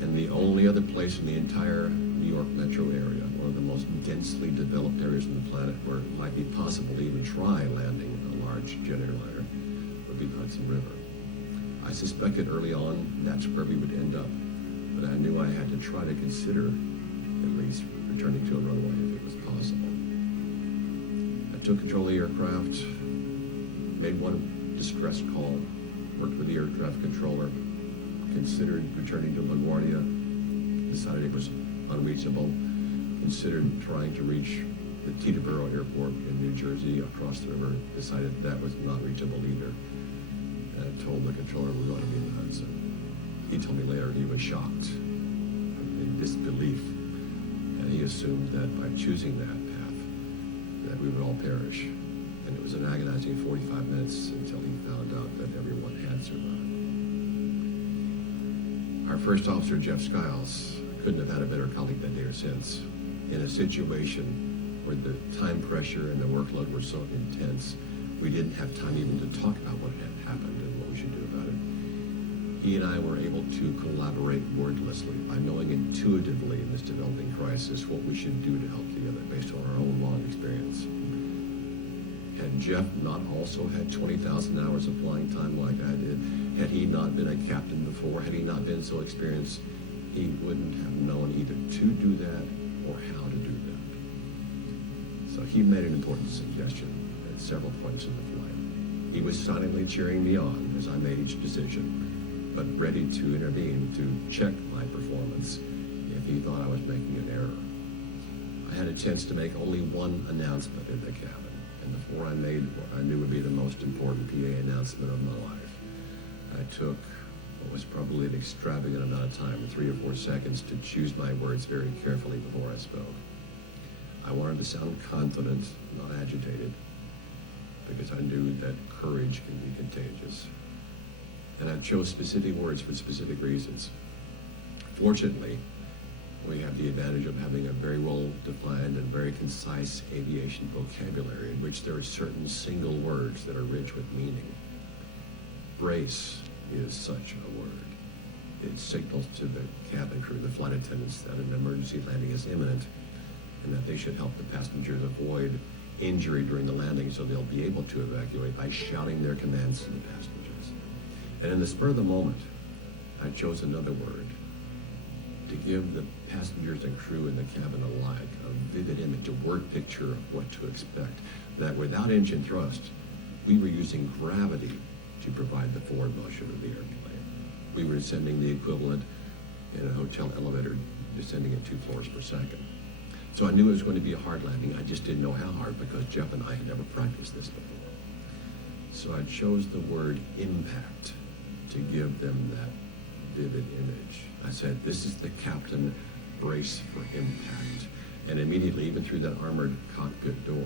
And the only other place in the entire New York metro area, one of the most densely developed areas on the planet where it might be possible to even try landing a large jet airliner, would be the Hudson River. I suspected early on that's where we would end up, but I knew I had to try to consider at least returning to a runway if it was possible. I took control of the aircraft, made one distress call, worked with the air traffic controller, considered returning to LaGuardia, decided it was unreachable, considered trying to reach the Teterboro Airport in New Jersey across the river, decided that was not reachable either. And I told the controller we ought to be in the Hudson. He told me later he was shocked, in disbelief, and he assumed that by choosing that path, that we would all perish. And it was an agonizing 45 minutes until he found out that everyone had survived. Our first officer, Jeff Skiles, couldn't have had a better colleague that day or since. In a situation where the time pressure and the workload were so intense, we didn't have time even to talk about what had happened and what we should do about it. He and I were able to collaborate wordlessly by knowing intuitively in this developing crisis what we should do to help together based on our own long experience. Had Jeff not also had 20,000 hours of flying time like I did, had he not been a captain before, had he not been so experienced, he wouldn't have known either to do that or how to do that. So he made an important suggestion at several points in the flight. He was silently cheering me on as I made each decision, but ready to intervene to check my performance if he thought I was making an error. I had a chance to make only one announcement in the cabin, and before I made what I knew would be the most important PA announcement of my life, I took what was probably an extravagant amount of time, 3 or 4 seconds, to choose my words very carefully before I spoke. I wanted to sound confident, not agitated, because I knew that courage can be contagious. And I chose specific words for specific reasons. Fortunately, we have the advantage of having a very well-defined and very concise aviation vocabulary in which there are certain single words that are rich with meaning. Brace is such a word. It signals to the cabin crew, the flight attendants, that an emergency landing is imminent and that they should help the passengers avoid injury during the landing so they'll be able to evacuate by shouting their commands to the passengers. And in the spur of the moment, I chose another word to give the passengers and crew in the cabin alike a vivid image, a word picture of what to expect, that without engine thrust, we were using gravity to provide the forward motion of the airplane. We were descending the equivalent in a hotel elevator, descending at 2 floors per second. So I knew it was going to be a hard landing. I just didn't know how hard because Jeff and I had never practiced this before. So I chose the word impact to give them that vivid image. I said, this is the captain, brace for impact. And immediately, even through that armored cockpit door,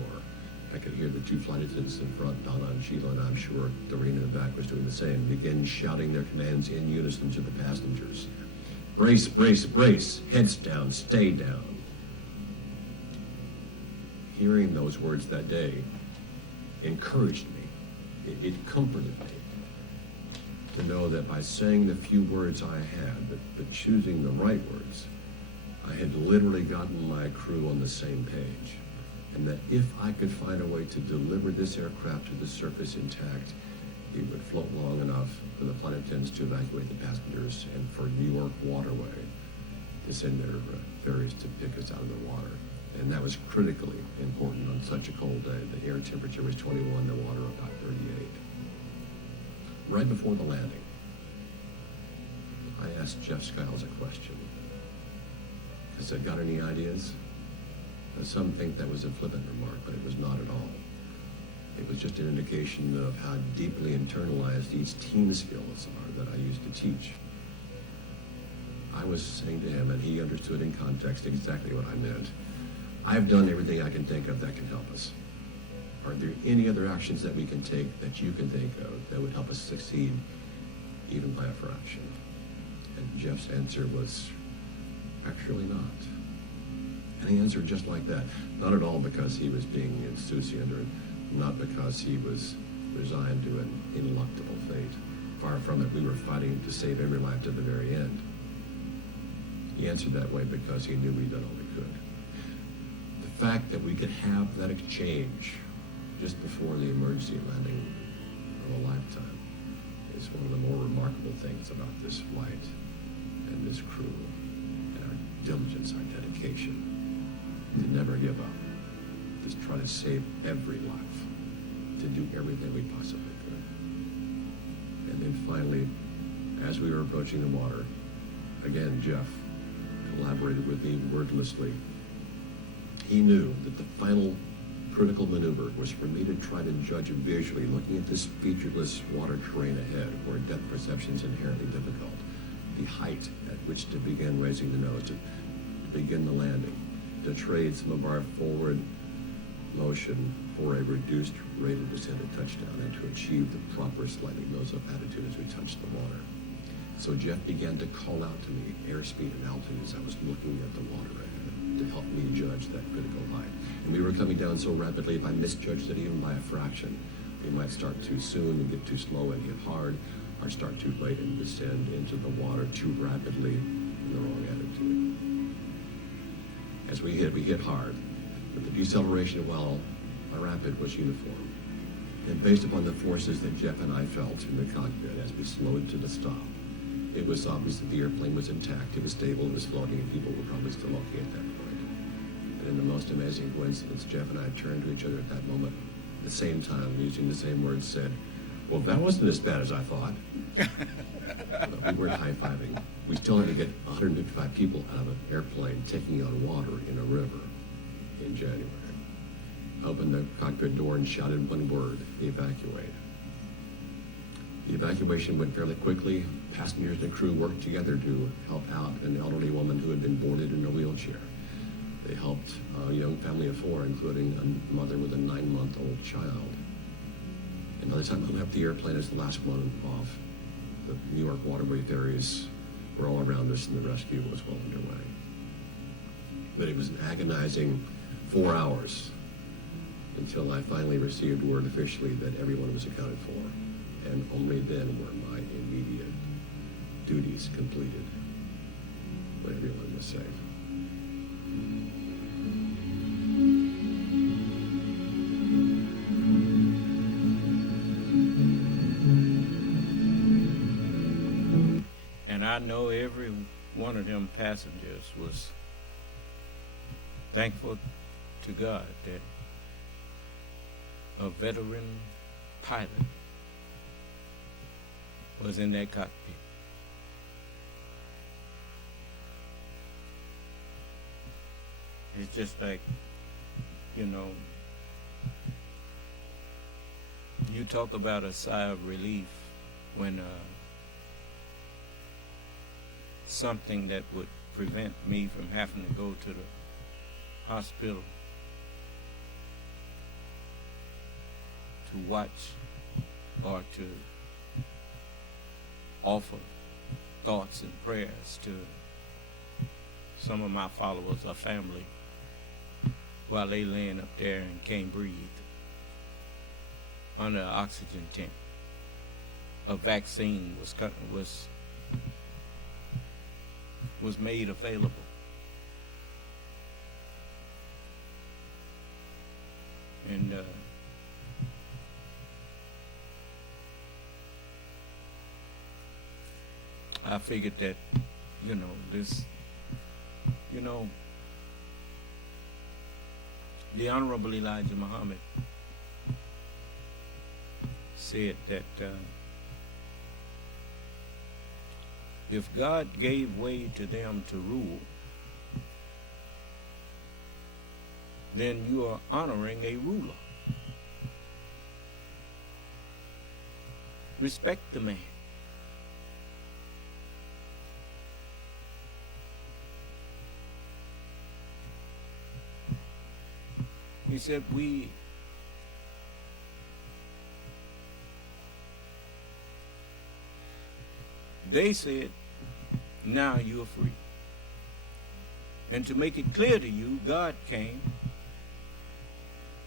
I could hear the 2 flight attendants in front, Donna and Sheila, and I'm sure Doreen in the back was doing the same, begin shouting their commands in unison to the passengers. Brace, brace, brace, heads down, stay down. Hearing those words that day encouraged me. It comforted me to know that by saying the few words I had, but choosing the right words, I had literally gotten my crew on the same page. And that if I could find a way to deliver this aircraft to the surface intact, it would float long enough for the flight attendants to evacuate the passengers and for New York waterway to send their ferries to pick us out of the water. And that was critically important on such a cold day. The air temperature was 21, the water about 38. Right before the landing, I asked Jeff Skiles a question. I said, got any ideas? Some think that was a flippant remark, but it was not at all. It was just an indication of how deeply internalized each team skills are that I used to teach. I was saying to him, and he understood in context exactly what I meant, I've done everything I can think of that can help us. Are there any other actions that we can take that you can think of that would help us succeed even by a fraction? And Jeff's answer was, actually not. And he answered just like that. Not at all because he was being insouciant or not because he was resigned to an ineluctable fate. Far from it, we were fighting to save every life to the very end. He answered that way because he knew we'd done all we could. The fact that we could have that exchange just before the emergency landing of a lifetime is one of the more remarkable things about this flight and this crew and our diligence, our dedication to never give up, to try to save every life, to do everything we possibly could. And then finally, as we were approaching the water, again, Jeff collaborated with me wordlessly. He knew that the final critical maneuver was for me to try to judge visually, looking at this featureless water terrain ahead, where depth perception is inherently difficult, the height at which to begin raising the nose, to begin the landing, to trade some of our forward motion for a reduced rate of descent at touchdown, and to achieve the proper slightly nose-up attitude as we touched the water. So Jeff began to call out to me airspeed and altitude as I was looking at the water ahead to help me judge that critical height. And we were coming down so rapidly, if I misjudged it even by a fraction, we might start too soon and get too slow and hit hard, or start too late and descend into the water too rapidly in the wrong attitude. As we hit hard, but the deceleration, while rapid, was uniform. And based upon the forces that Jeff and I felt in the cockpit as we slowed to the stop, it was obvious that the airplane was intact, it was stable, it was floating, and people were probably still okay at that point. And in the most amazing coincidence, Jeff and I turned to each other at that moment, at the same time, using the same words, said, well, that wasn't as bad as I thought. But we weren't high-fiving. We still had to get 155 people out of an airplane taking on water in a river in January. Opened the cockpit door and shouted one word, evacuate. The evacuation went fairly quickly. Passengers and crew worked together to help out an elderly woman who had been boarded in a wheelchair. They helped a young family of 4, including a mother with a 9-month-old child. And by the time I left the airplane as the last one off, the New York waterway ferries were all around us and the rescue was well underway. But it was an agonizing 4 hours until I finally received word officially that everyone was accounted for, and only then were my immediate duties completed, when everyone was safe. And I know every one of them passengers was thankful to God that a veteran pilot was in that cockpit. It's just like, you know, you talk about a sigh of relief when something that would prevent me from having to go to the hospital to watch or to offer thoughts and prayers to some of my followers or family while they laying up there and can't breathe under an oxygen tent. A vaccine was made available. And I figured that, you know, the Honorable Elijah Muhammad said that if God gave way to them to rule, then you are honoring a ruler. respect the man. He said, they said, now you're free. And to make it clear to you, God came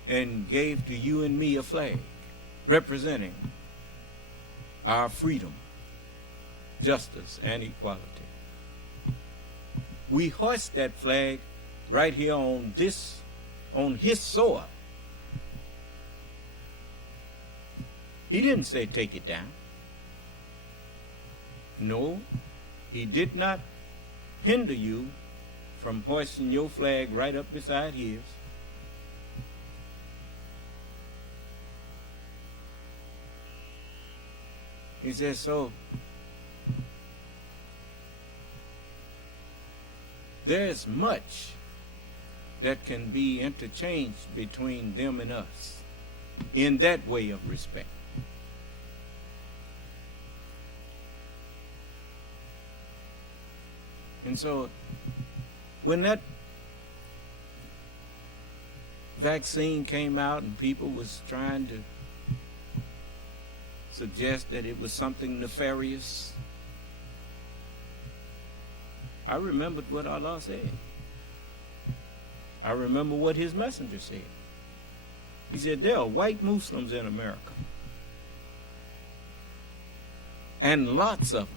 and gave to you and me a flag representing our freedom, justice, and equality. We hoist that flag right here on his soil. He didn't say take it down. No, he did not hinder you from hoisting your flag right up beside his. He says, so there's much that can be interchanged between them and us in that way of respect. And so when that vaccine came out and people was trying to suggest that it was something nefarious, I remembered what Allah said. I remember what his messenger said. He said, there are white Muslims in America. And lots of them.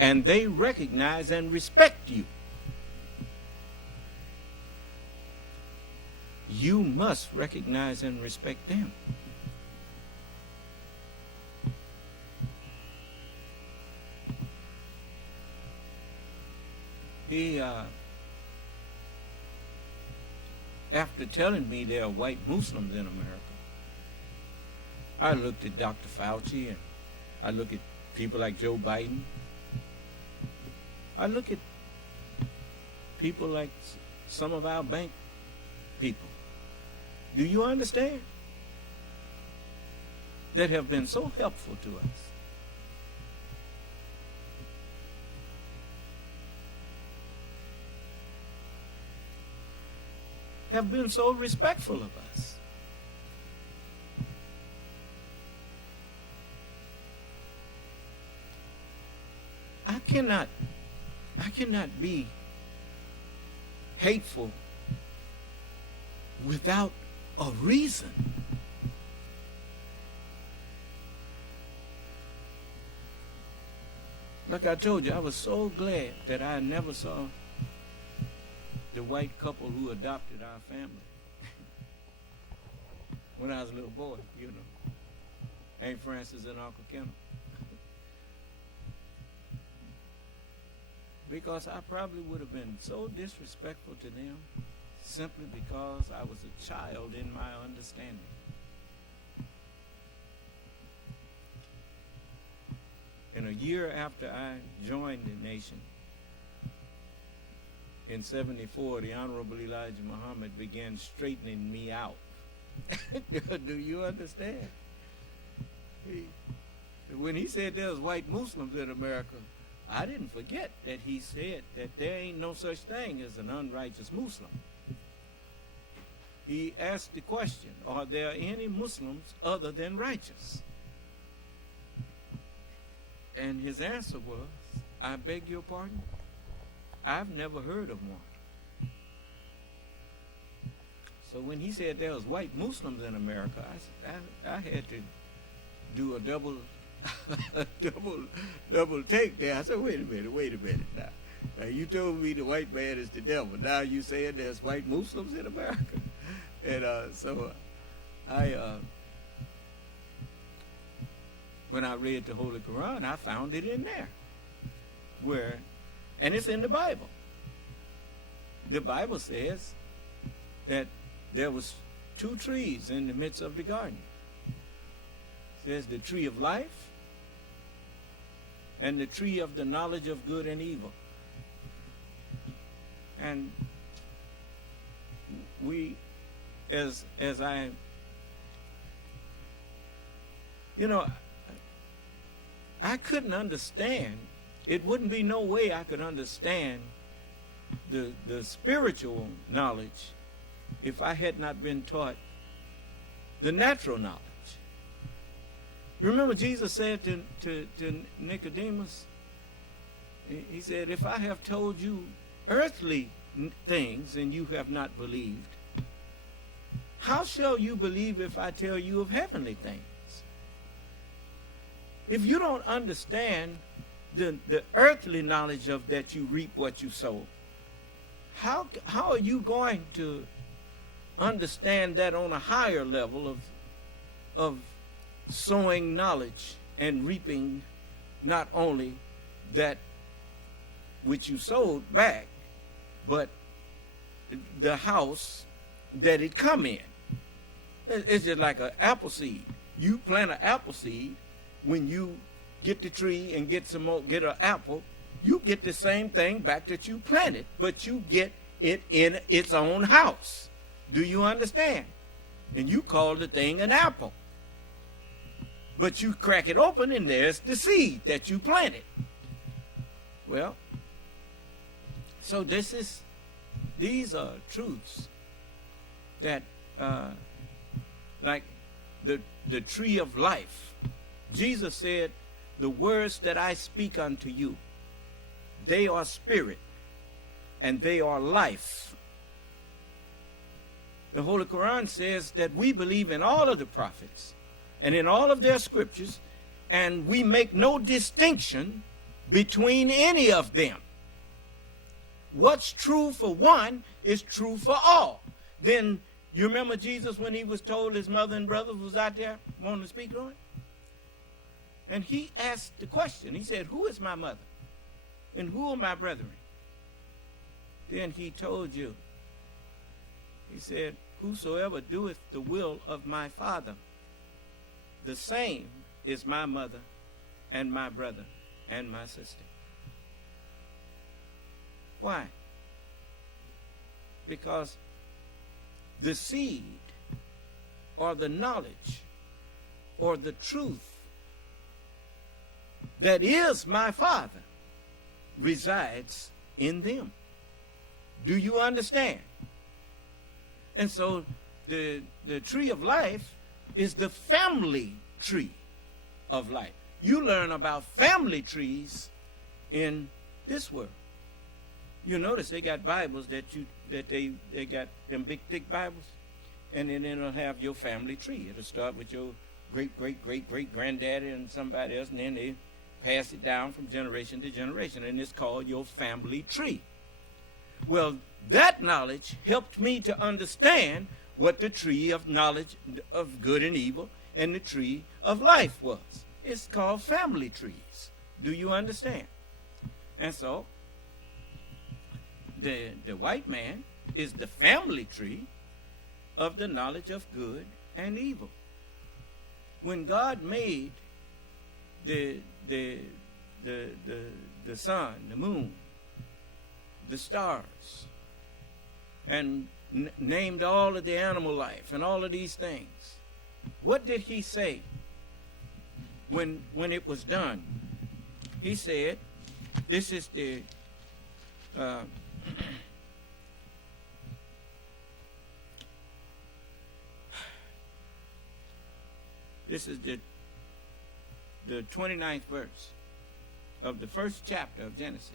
And they recognize and respect you. You must recognize and respect them. He, after telling me there are white Muslims in America, I looked at Dr. Fauci and I look at people like Joe Biden. I look at people like some of our bank people. Do you understand? That have been so helpful to us. Have been so respectful of us. I cannot be hateful without a reason. Like I told you, I was so glad that I never saw the white couple who adopted our family when I was a little boy, you know. Aunt Frances and Uncle Kenneth. Because I probably would have been so disrespectful to them simply because I was a child in my understanding. And a year after I joined the nation, in 74, the Honorable Elijah Muhammad began straightening me out. Do you understand? When he said there was white Muslims in America, I didn't forget that he said that there ain't no such thing as an unrighteous Muslim. He asked the question, are there any Muslims other than righteous? And his answer was, I beg your pardon? I've never heard of one. So when he said there was white Muslims in America, I had to do a double take there. I said, wait a minute now. Now you told me the white man is the devil. Now you saying there's white Muslims in America? And so when I read the Holy Quran, I found it in there. And it's in the Bible. The Bible says that there was 2 trees in the midst of the garden. It says the tree of life and the tree of the knowledge of good and evil. And we, as I You know, I couldn't understand. It wouldn't be no way I could understand the spiritual knowledge if I had not been taught the natural knowledge. You remember Jesus said to Nicodemus, he said, if I have told you earthly things and you have not believed, how shall you believe if I tell you of heavenly things? If you don't understand the earthly knowledge of that you reap what you sow, how are you going to understand that on a higher level of sowing knowledge and reaping not only that which you sowed back, but the house that it come in? It's just like an apple seed. You plant an apple seed, when you get the tree and get an apple, you get the same thing back that you planted, but you get it in its own house. Do you understand? And you call the thing an apple. But you crack it open and there's the seed that you planted. Well, so these are truths that, like the tree of life. Jesus said, the words that I speak unto you, they are spirit and they are life. The Holy Quran says that we believe in all of the prophets and in all of their scriptures, and we make no distinction between any of them. What's true for one is true for all. Then you remember Jesus when he was told his mother and brothers was out there wanting to speak on it? And he asked the question. He said, who is my mother? And who are my brethren? Then he told you. He said, whosoever doeth the will of my Father, the same is my mother and my brother and my sister. Why? Because the seed or the knowledge or the truth that is my Father resides in them. Do you understand? And so the tree of life is the family tree of life. You learn about family trees in this world. You notice they got Bibles that they got them big thick Bibles, and then it'll have your family tree. It'll start with your great granddaddy and somebody else, and then they pass it down from generation to generation, and it's called your family tree. Well, that knowledge helped me to understand what the tree of knowledge of good and evil and the tree of life was. It's called family trees. Do you understand? And so the white man is the family tree of the knowledge of good and evil. When God made the sun, the moon, the stars, and named all of the animal life and all of these things, what did he say when it was done? He said, this is the this is the 29th verse of the first chapter of Genesis.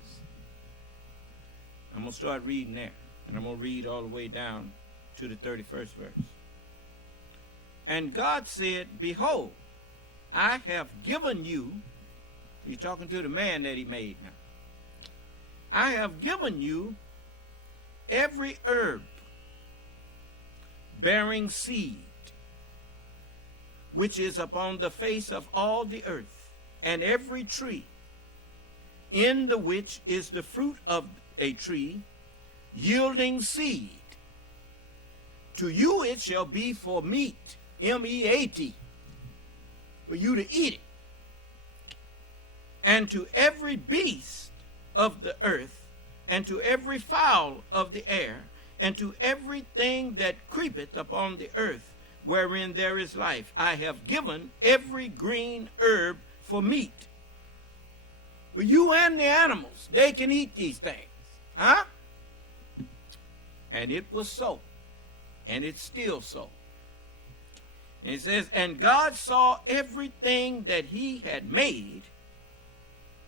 I'm going to start reading there, and I'm going to read all the way down to the 31st verse. And God said, behold, I have given you, he's talking to the man that he made now, I have given you every herb bearing seed, which is upon the face of all the earth, and every tree, in the which is the fruit of a tree, yielding seed. To you it shall be for meat, M-E-A-T, for you to eat it. And to every beast of the earth, and to every fowl of the air, and to everything that creepeth upon the earth, wherein there is life. I have given every green herb for meat. Well, you and the animals, they can eat these things. Huh? And it was so. And it's still so. And it says, and God saw everything that he had made,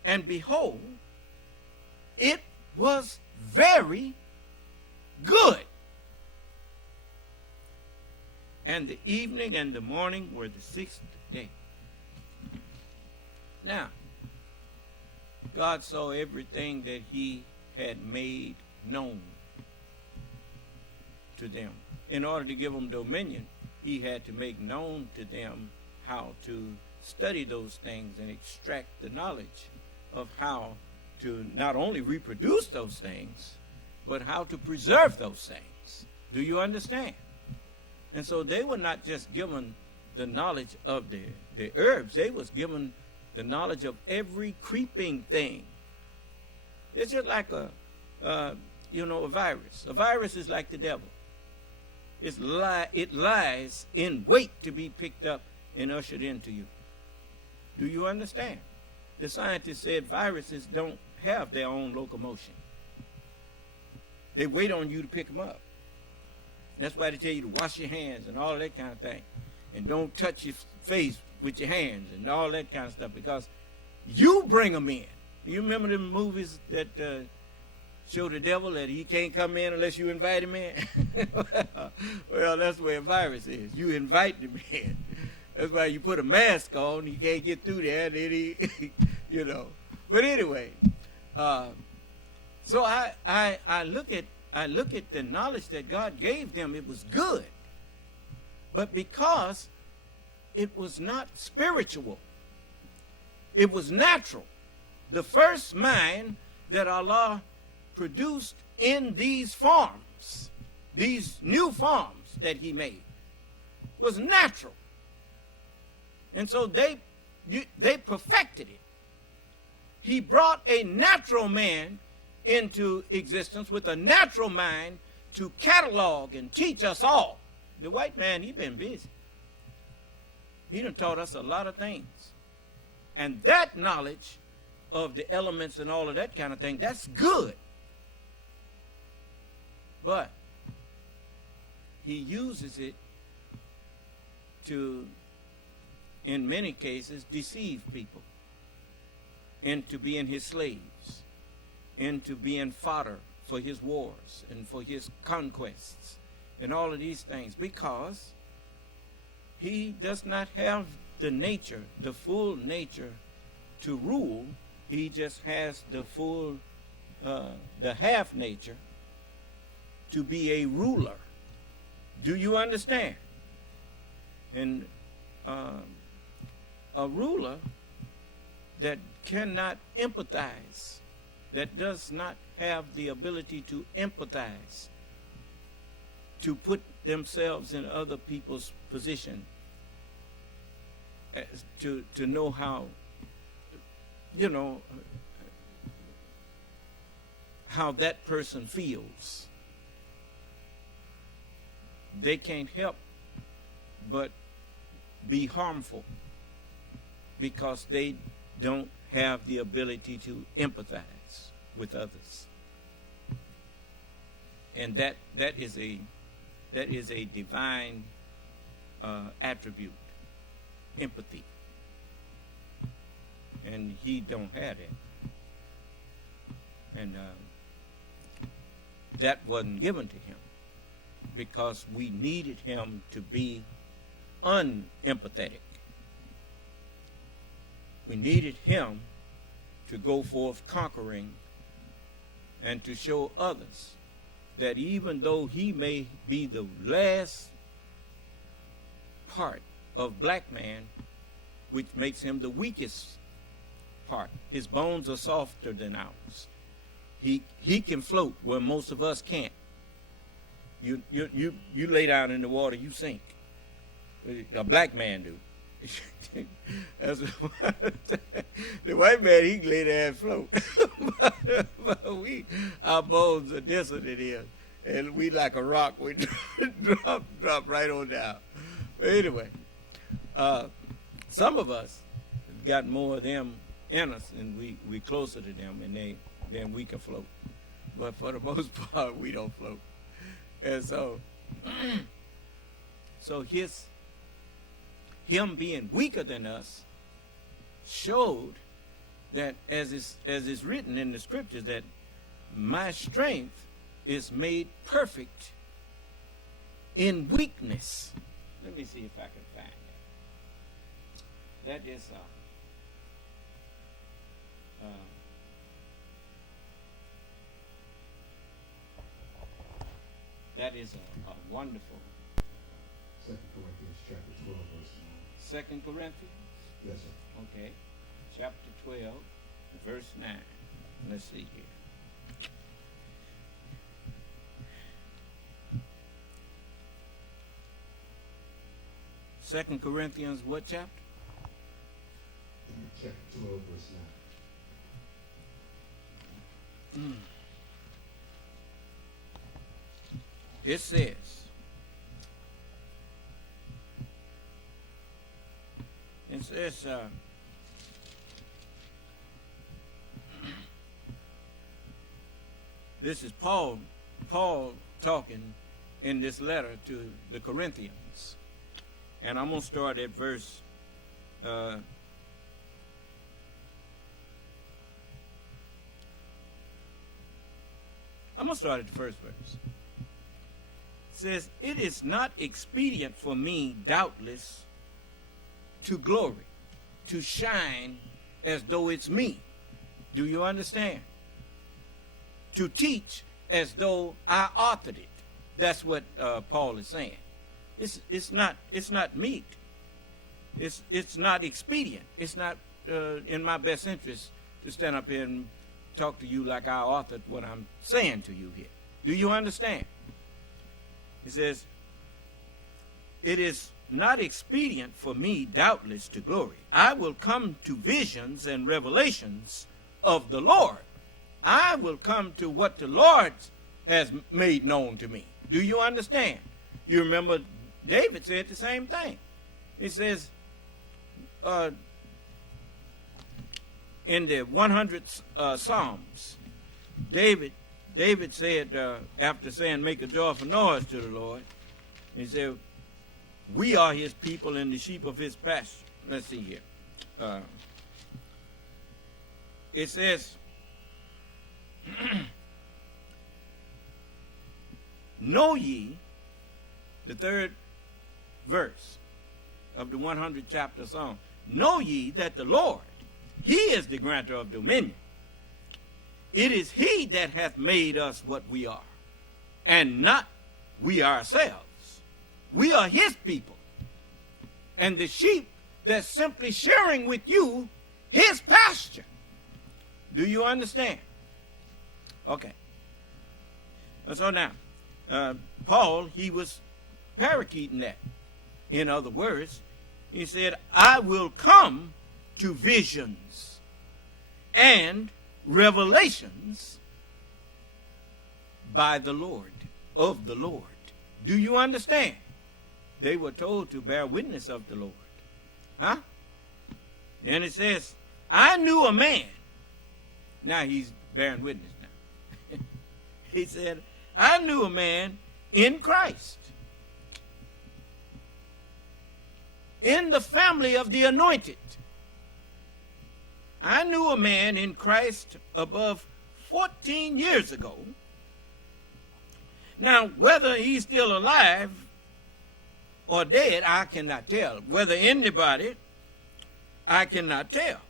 and behold, it was very good. And the evening and the morning were the sixth day. Now, God saw everything that he had made known to them. In order to give them dominion, he had to make known to them how to study those things and extract the knowledge of how to not only reproduce those things, but how to preserve those things. Do you understand? And so they were not just given the knowledge of the herbs, they was given the knowledge of every creeping thing. It's just like a virus. A virus is like the devil. It lies in wait to be picked up and ushered into you. Do you understand? The scientists said viruses don't have their own locomotion. They wait on you to pick them up. That's why they tell you to wash your hands and all that kind of thing. And don't touch your face with your hands and all that kind of stuff, because you bring them in. You remember the movies that show the devil that he can't come in unless you invite him in? Well, that's where a virus is. You invite him in. That's why you put a mask on. He can't get through there. And then he, But anyway, so I look at the knowledge that God gave them. It was good. But because it was not spiritual, it was natural. The first mind that Allah produced in these farms, these new farms that he made, was natural. And so they perfected it. He brought a natural man into existence with a natural mind to catalog and teach us all. The white man, he been busy. He done taught us a lot of things. And that knowledge of the elements and all of that kind of thing, that's good. But he uses it to, in many cases, deceive people into being his slaves, into being fodder for his wars and for his conquests and all of these things, because he does not have the nature, the full nature to rule. He just has the full, the half nature to be a ruler. Do you understand? And a ruler that cannot empathize, that does not have the ability to empathize, to put themselves in other people's position, to know how, how that person feels. They can't help but be harmful because they don't have the ability to empathize with others. And that is a divine attribute, empathy. And he don't have that. And that wasn't given to him because we needed him to be unempathetic. We needed him to go forth conquering and to show others that even though he may be the last part of black man, which makes him the weakest part, his bones are softer than ours. He can float where most of us can't. You lay down in the water, you sink. A black man do. That's the white man, he can lay there and float. but our bones are denser than his, and we like a rock. We drop right on down. But anyway, some of us have got more of them in us, and we closer to them, and then we can float. But for the most part, we don't float. And so, him being weaker than us showed that, as is written in the scriptures, that my strength is made perfect in weakness. Let me see if I can find that. That is a wonderful. 2 Corinthians chapter 12, verse 9. 2 Corinthians? Yes, sir. Okay. Chapter 12, verse 9. Let's see here. Second Corinthians, what chapter? Chapter 12, verse 9. It says, this is Paul talking in this letter to the Corinthians. And I'm going to start at verse I'm going to start at the first verse. It says, "It is not expedient for me, doubtless, to glory, to shine as though it's me." Do you understand? To teach as though I authored it. That's what Paul is saying. It's not meet. It's not expedient. It's not in my best interest to stand up here and talk to you like I authored what I'm saying to you here. Do you understand? He says, "It is not expedient for me, doubtless, to glory. I will come to visions and revelations of the Lord. I will come to what the Lord has made known to me." Do you understand? You remember David said the same thing. He says, in the 100th Psalms, David said, after saying, "Make a joyful noise to the Lord," he said, "We are his people and the sheep of his pasture." Let's see here. It says, "Know ye," the third verse of the 100th chapter Psalm, "Know ye that the Lord, he is the grantor of dominion. It is he that hath made us what we are, and not we ourselves. We are his people, and the sheep that's simply sharing with you his pasture." Do you understand? Okay. So now, Paul, he was parakeeting that. In other words, he said, "I will come to visions and revelations by the Lord, of the Lord." Do you understand? They were told to bear witness of the Lord. Huh? Then it says, "I knew a man." Now he's bearing witness now. He said, "I knew a man in Christ, in the family of the anointed. I knew a man in Christ above 14 years ago. Now, whether he's still alive or dead, I cannot tell. Whether in the body, I cannot tell.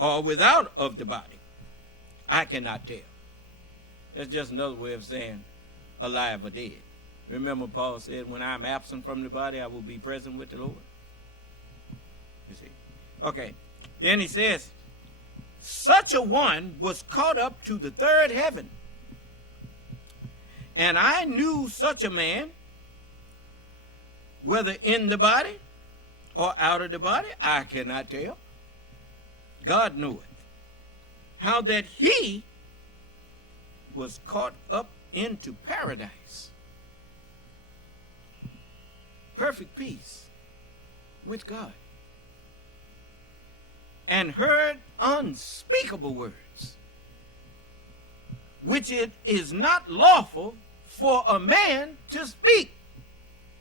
Or without of the body, I cannot tell." That's just another way of saying alive or dead. Remember, Paul said, "When I'm absent from the body, I will be present with the Lord." You see. Okay. Then he says, "Such a one was caught up to the third heaven. And I knew such a man, whether in the body or out of the body, I cannot tell. God knoweth. How that he was caught up into paradise." Perfect peace. with God and heard unspeakable words, which it is not lawful for a man to speak,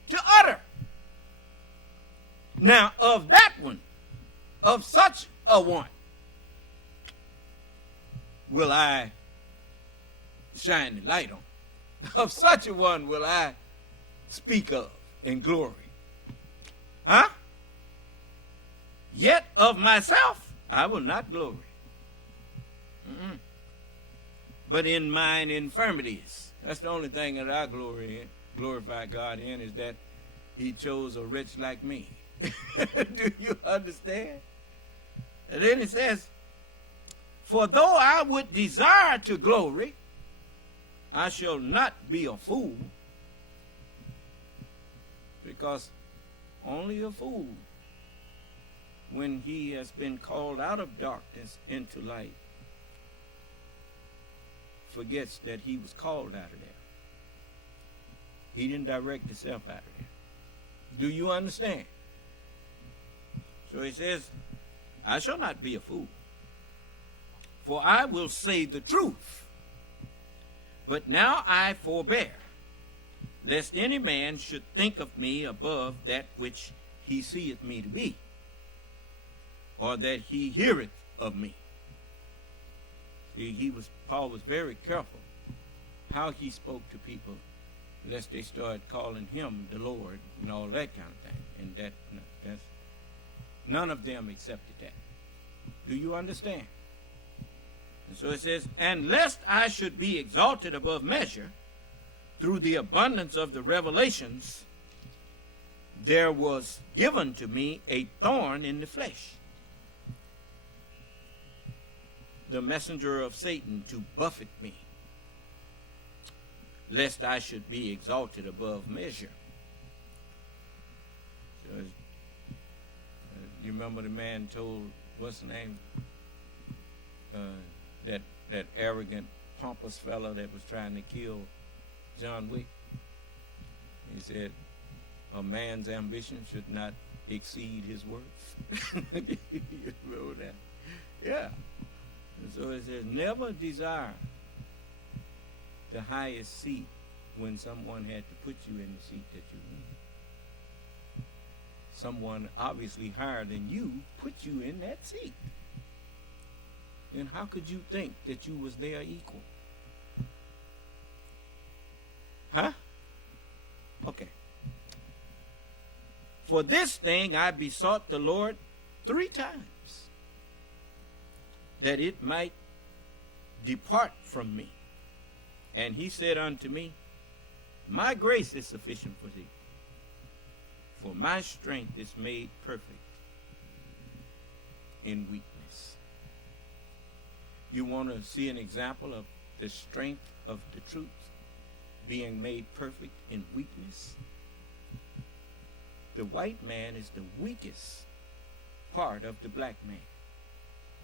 to utter. Now, of that one, of such a one, will I shine the light on. Of such a one will I speak of in glory. Huh? Yet of myself I will not glory. But in mine infirmities. That's the only thing that I glorify God in, is that he chose a wretch like me. Do you understand? And then it says, for though I would desire to glory, I shall not be a fool, because only a fool, when he has been called out of darkness into light, forgets that he was called out of there. He didn't direct himself out of there. Do you understand? So he says, I shall not be a fool, for I will say the truth. But now I forbear, lest any man should think of me above that which he seeth me to be, or that he heareth of me. See, Paul was very careful how he spoke to people, lest they start calling him the Lord and all that kind of thing. And that's none of them accepted that. Do you understand? And so it says, and lest I should be exalted above measure through the abundance of the revelations, there was given to me a thorn in the flesh, the messenger of Satan, to buffet me, lest I should be exalted above measure. So, you remember the man told, what's the name? That arrogant, pompous fellow that was trying to kill John Wick. He said, a man's ambition should not exceed his worth. You remember that? Yeah. And so it says, never desire the highest seat when someone had to put you in the seat that you're in. Someone obviously higher than you put you in that seat. Then how could you think that you was their equal? Huh? Okay. For this thing I besought the Lord 3 times, that it might depart from me. And he said unto me, my grace is sufficient for thee, for my strength is made perfect in weakness. You want to see an example of the strength of the truth being made perfect in weakness? The white man is the weakest part of the black man.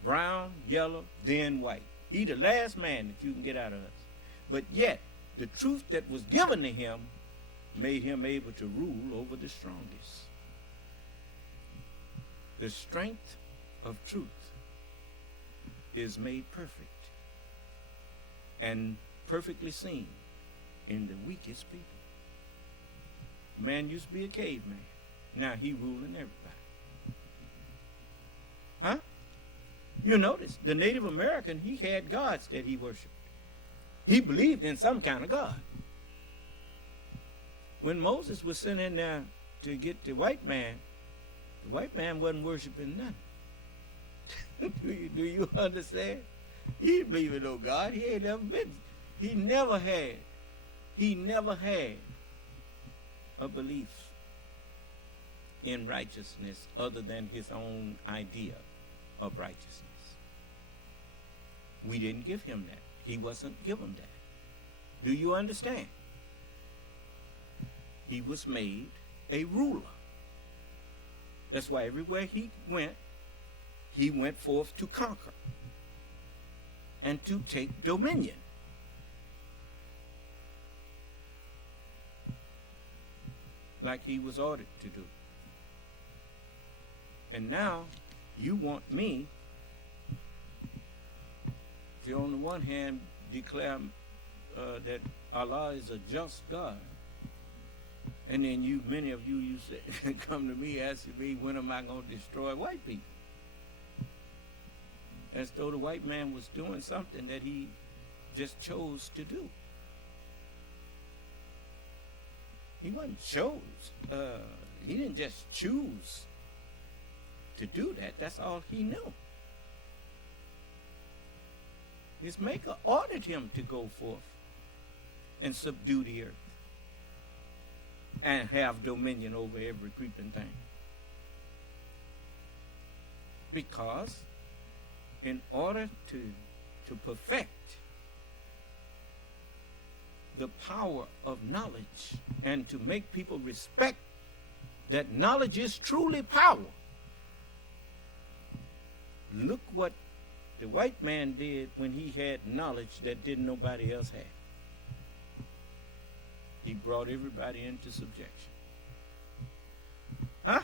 Brown, yellow, then white. He the last man that you can get out of us. But yet, the truth that was given to him made him able to rule over the strongest. The strength of truth is made perfect and perfectly seen in the weakest people. Man used to be a caveman. Now he ruling everybody. Huh? You notice, the Native American, he had gods that he worshiped. He believed in some kind of God. When Moses was sent in there to get the white man wasn't worshiping nothing. Do you understand? He didn't believe in no God. He ain't never been. He never had a belief in righteousness other than his own idea of righteousness. We didn't give him that. He wasn't given that. Do you understand? He was made a ruler. That's why everywhere he went forth to conquer and to take dominion. Like he was ordered to do. And now you want me to, on the one hand, declare that Allah is a just God. And then many of you say, come to me asking me, when am I going to destroy white people? As though the white man was doing something that he just chose to do. He wasn't he didn't just choose to do that. That's all he knew. His maker ordered him to go forth and subdue the earth and have dominion over every creeping thing. Because in order to perfect the power of knowledge and to make people respect that knowledge is truly power, look what the white man did when he had knowledge that didn't nobody else have. He brought everybody into subjection. Huh?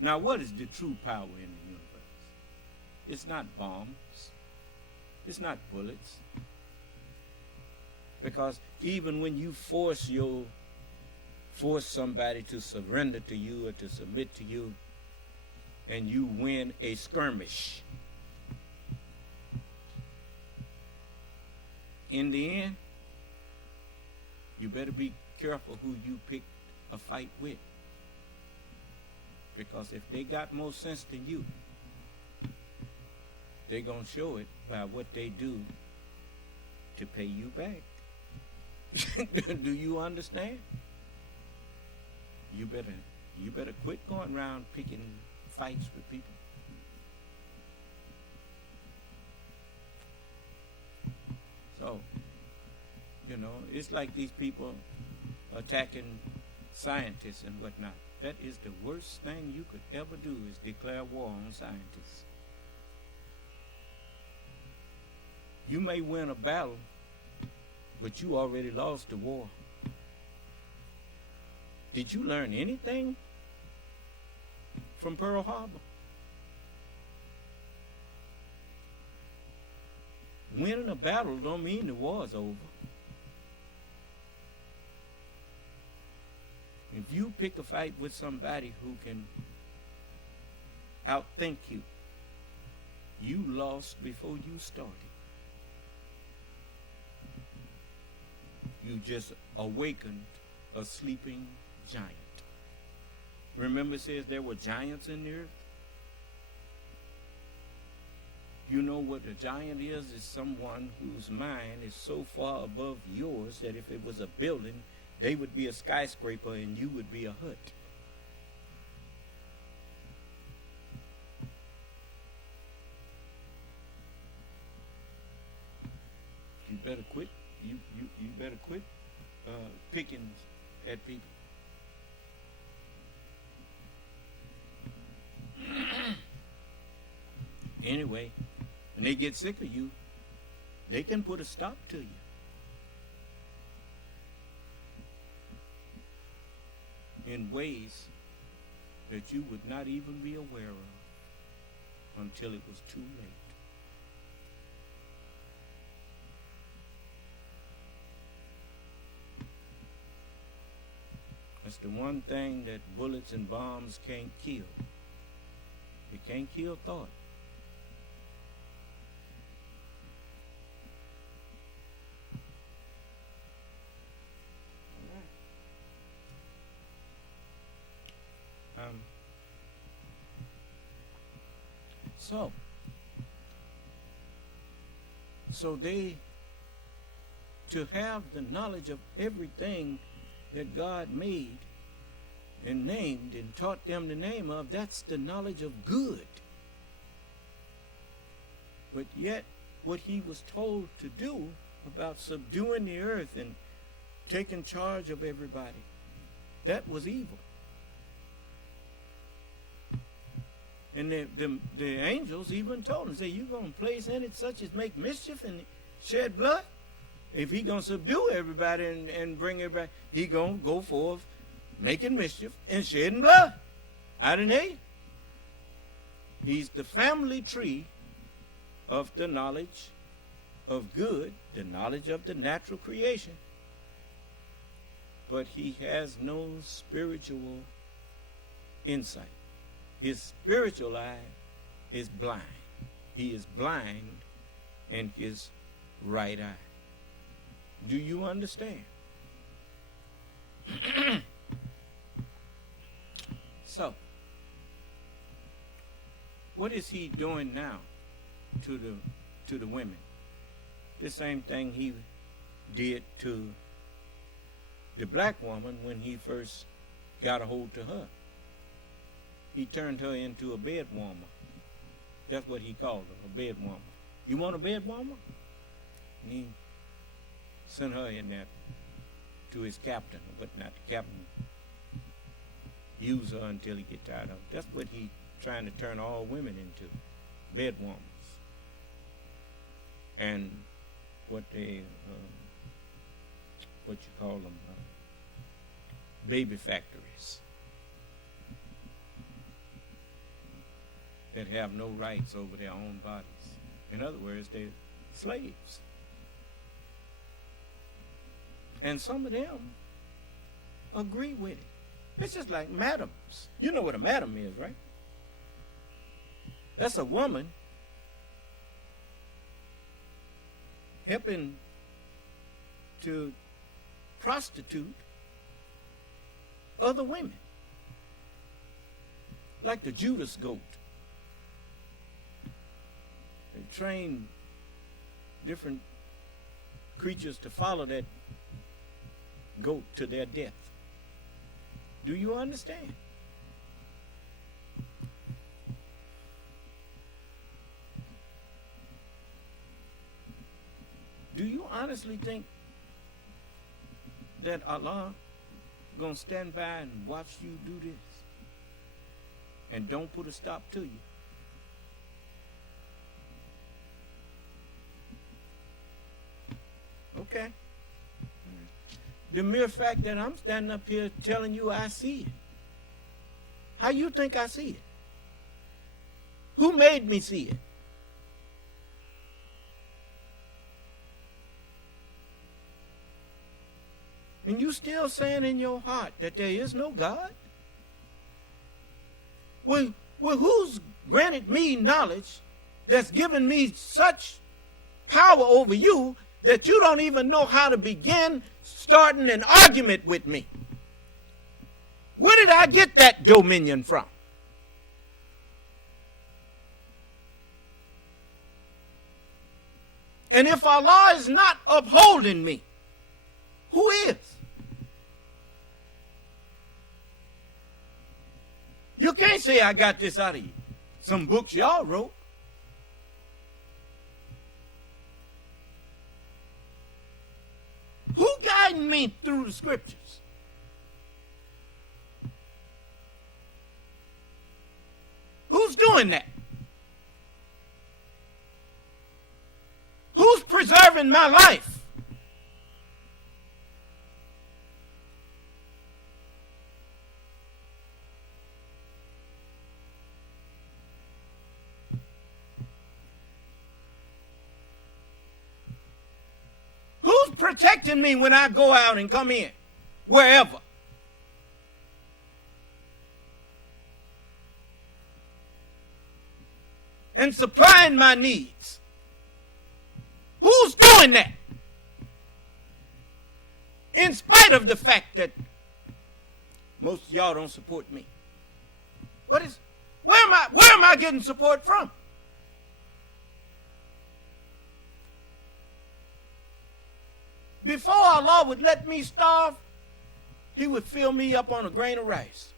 Now, what is the true power in the universe? It's not bombs. It's not bullets. Because even when you force somebody to surrender to you or to submit to you, and you win a skirmish, in the end, you better be careful who you pick a fight with. Because if they got more sense than you, they're going to show it by what they do to pay you back. Do you understand? You better quit going around picking fights with people. So, it's like these people attacking scientists and whatnot. That is the worst thing you could ever do, is declare war on scientists. You may win a battle, but you already lost the war. Did you learn anything from Pearl Harbor? Winning a battle don't mean the war's over. If you pick a fight with somebody who can outthink you, you lost before you started. You just awakened a sleeping giant. Remember, it says there were giants in the earth? You know what a giant is someone whose mind is so far above yours that if it was a building, they would be a skyscraper and you would be a hut. You better quit. You better quit picking at people. Anyway, when they get sick of you, they can put a stop to you. In ways that you would not even be aware of until it was too late. That's the one thing that bullets and bombs can't kill. It can't kill thought. So they, to have the knowledge of everything that God made and named and taught them the name of, that's the knowledge of good. But yet, what he was told to do about subduing the earth and taking charge of everybody, that was evil. And the angels even told him, say, you going to place in it such as make mischief and shed blood? If he going to subdue everybody and bring everybody, he going to go forth making mischief and shedding blood. I didn't hear you. He's the family tree of the knowledge of good, the knowledge of the natural creation. But he has no spiritual insight. His spiritual eye is blind. He is blind in his right eye. Do you understand? So, what is he doing now to the women? The same thing he did to the black woman when he first got a hold to her. He turned her into a bed warmer. That's what he called her, a bed warmer. You want a bed warmer? And he sent her in there to his captain, but not the captain. Use her until he get tired of her. That's what he trying to turn all women into, bed warmers. And what they, what you call them, baby factories that have no rights over their own bodies. In other words, they're slaves. And some of them agree with it. It's just like madams. You know what a madam is, right? That's a woman helping to prostitute other women. Like the Judas goat. They train different creatures to follow that goat to their death. Do you understand? Do you honestly think that Allah gonna stand by and watch you do this and don't put a stop to you? Okay. The mere fact that I'm standing up here telling you I see it. How you think I see it? Who made me see it? And you still saying in your heart that there is no God? Well, who's granted me knowledge that's given me such power over you that you don't even know how to begin starting an argument with me? Where did I get that dominion from? And if Allah is not upholding me, who is? You can't say I got this out of you. Some books y'all wrote. Who guiding me through the scriptures? Who's doing that? Who's preserving my life? Who's protecting me when I go out and come in, wherever? And supplying my needs? Who's doing that? In spite of the fact that most of y'all don't support me. Where am I getting support from? Before Allah would let me starve, He would fill me up on a grain of rice.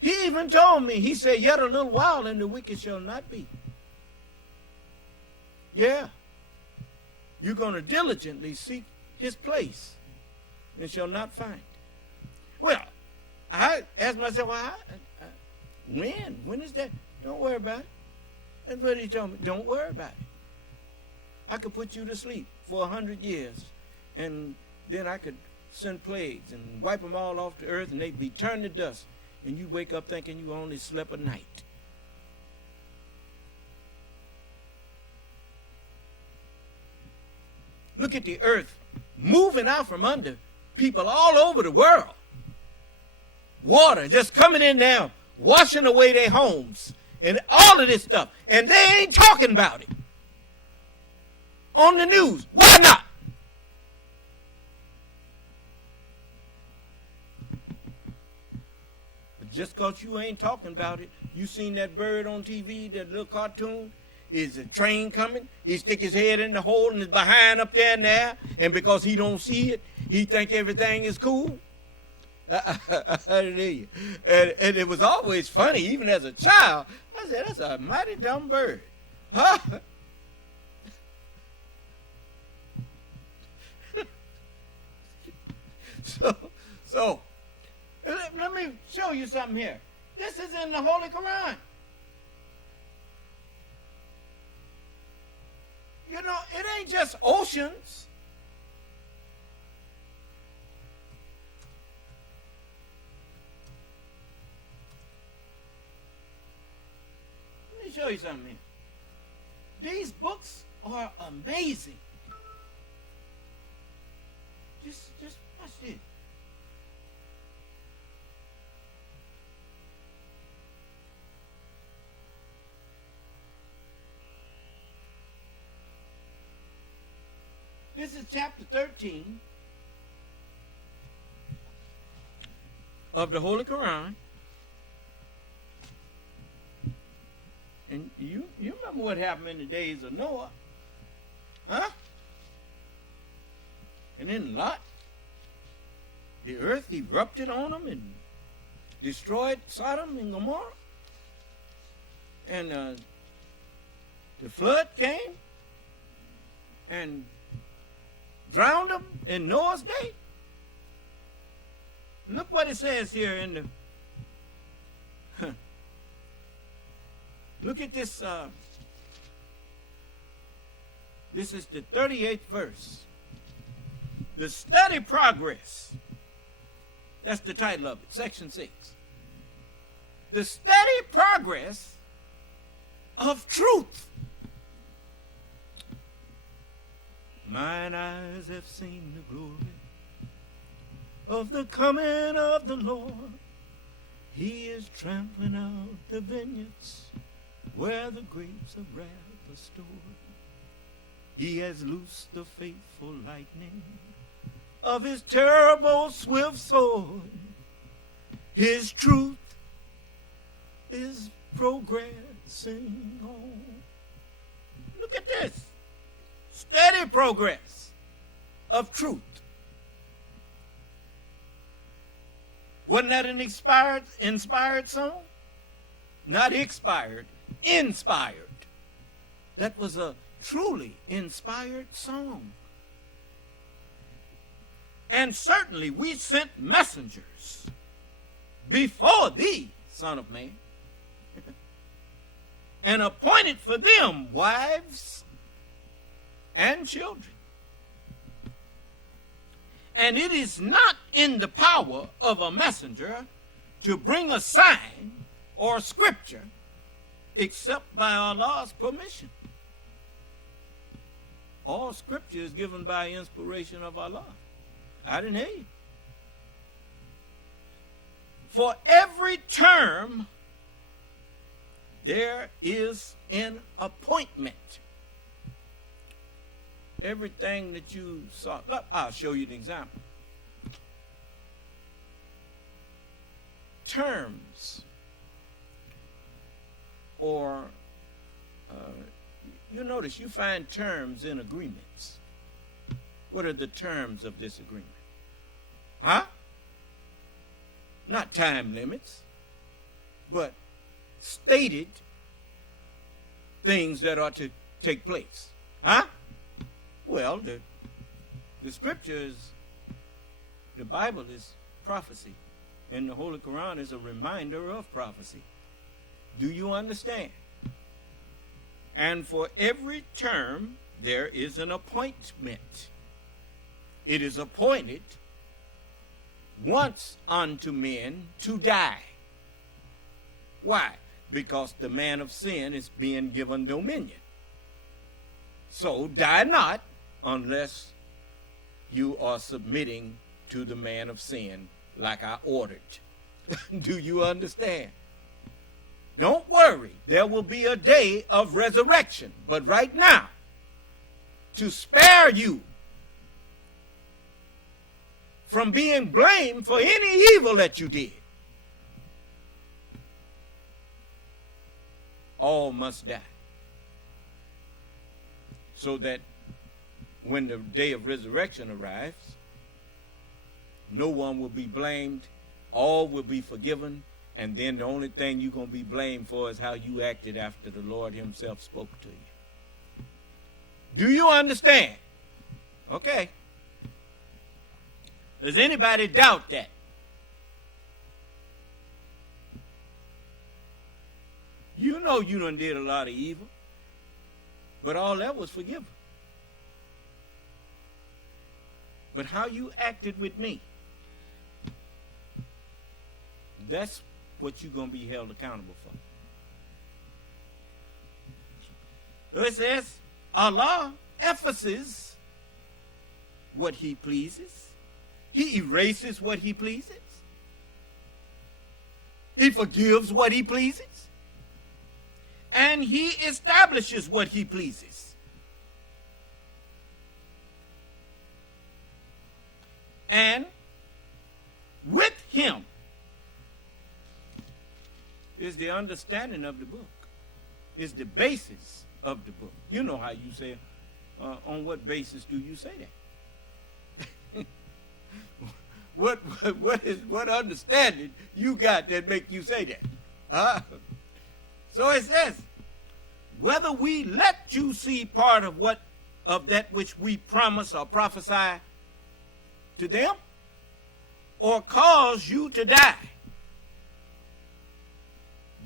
He even told me, he said, yet a little while and the wicked shall not be. Yeah. You're going to diligently seek His place and shall not find. Well, I asked myself, when? When is that? Don't worry about it. That's what he told me. Don't worry about it. I could put you to sleep for 100 years, and then I could send plagues and wipe them all off the earth, and they'd be turned to dust, and you wake up thinking you only slept a night. Look at the earth moving out from under people all over the world. Water just coming in now, washing away their homes, and all of this stuff, and they ain't talking about it on the news. Why not? But just because you ain't talking about it, you seen that bird on TV, that little cartoon? Is a train coming? He stick his head in the hole and his behind up there and there, and because he don't see it, he think everything is cool. Hallelujah. And it was always funny, even as a child. I said, that's a mighty dumb bird. Huh? So, let me show you something here. This is in the Holy Quran. You know, it ain't just oceans. Let me show you something here. These books are amazing. Just watch this. This is chapter 13 of the Holy Quran. And you remember what happened in the days of Noah? Huh? And then Lot, the earth erupted on them and destroyed Sodom and Gomorrah. And the flood came and drowned them in Noah's day. Look what it says here in the... Look at this. This is the 38th verse. The steady progress. That's the title of it, section 6. The steady progress of truth. Mine eyes have seen the glory of the coming of the Lord. He is trampling out the vineyards where the grapes of wrath are stored. He has loosed the faithful lightning of his terrible swift sword. His truth is progressing on. Look at this. Steady progress of truth. Wasn't that an inspired song? Not expired, inspired. That was a truly inspired song. And certainly we sent messengers before thee, Son of Man, and appointed for them wives and children. And it is not in the power of a messenger to bring a sign or scripture except by Allah's permission. All scripture is given by inspiration of Allah. I didn't hear you. For every term, there is an appointment. Everything that you saw, look, I'll show you an example. Terms, or you notice you find terms in agreements. What are the terms of this agreement? Huh? Not time limits, but stated things that are to take place. Huh? Well, the scripture is, the Bible is prophecy, and the Holy Quran is a reminder of prophecy. Do you understand? And for every term there is an appointment. It is appointed once unto men to die. Why? Because the man of sin is being given dominion. So die not unless you are submitting to the man of sin like I ordered. Do you understand? Don't worry, there will be a day of resurrection. But right now, to spare you from being blamed for any evil that you did, all must die. So that when the day of resurrection arrives, no one will be blamed, all will be forgiven, and then the only thing you're going to be blamed for is how you acted after the Lord himself spoke to you. Do you understand? Okay. Does anybody doubt that? You know you done did a lot of evil, but all that was forgiven. But how you acted with me, that's what you're going to be held accountable for. So it says, Allah effaces what he pleases. He erases what he pleases. He forgives what he pleases. And he establishes what he pleases. And with him is the understanding of the book. Is the basis of the book. You know how you say, on what basis do you say that? What understanding you got that make you say that? So it says, whether we let you see part of that which we promise or prophesy to them, or cause you to die,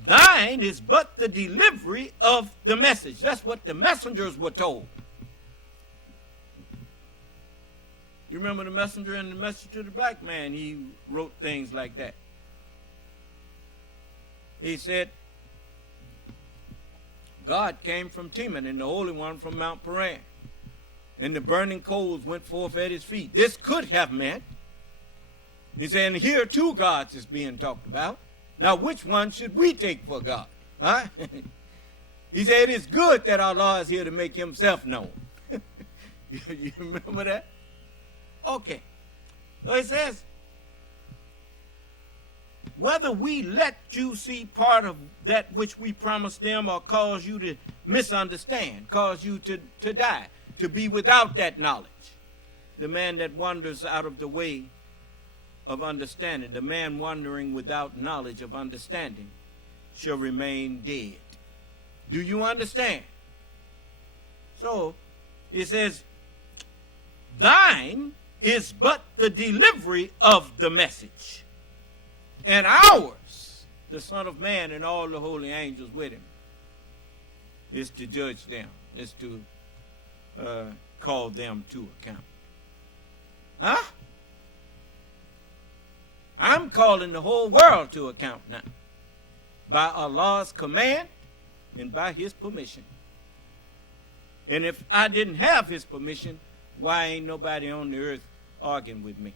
thine is but the delivery of the message. That's what the messengers were told. You remember the messenger and the message to the black man? He wrote things like that. He said, God came from Teman, and the Holy One from Mount Paran, and the burning coals went forth at his feet. This could have meant, he said, and here two gods is being talked about. Now, which one should we take for God? Huh? He said, it is good that Allah is here to make himself known. You remember that? Okay. So it says, whether we let you see part of that which we promised them or cause you to misunderstand, cause you to die, to be without that knowledge. The man that wanders out of the way of understanding, the man wandering without knowledge of understanding, shall remain dead. Do you understand? So, it says, thine is but the delivery of the message, and ours, the Son of Man and all the holy angels with him, is to judge them, is to call them to account. Huh? I'm calling the whole world to account now, by Allah's command and by his permission. And if I didn't have his permission, why ain't nobody on the earth arguing with me?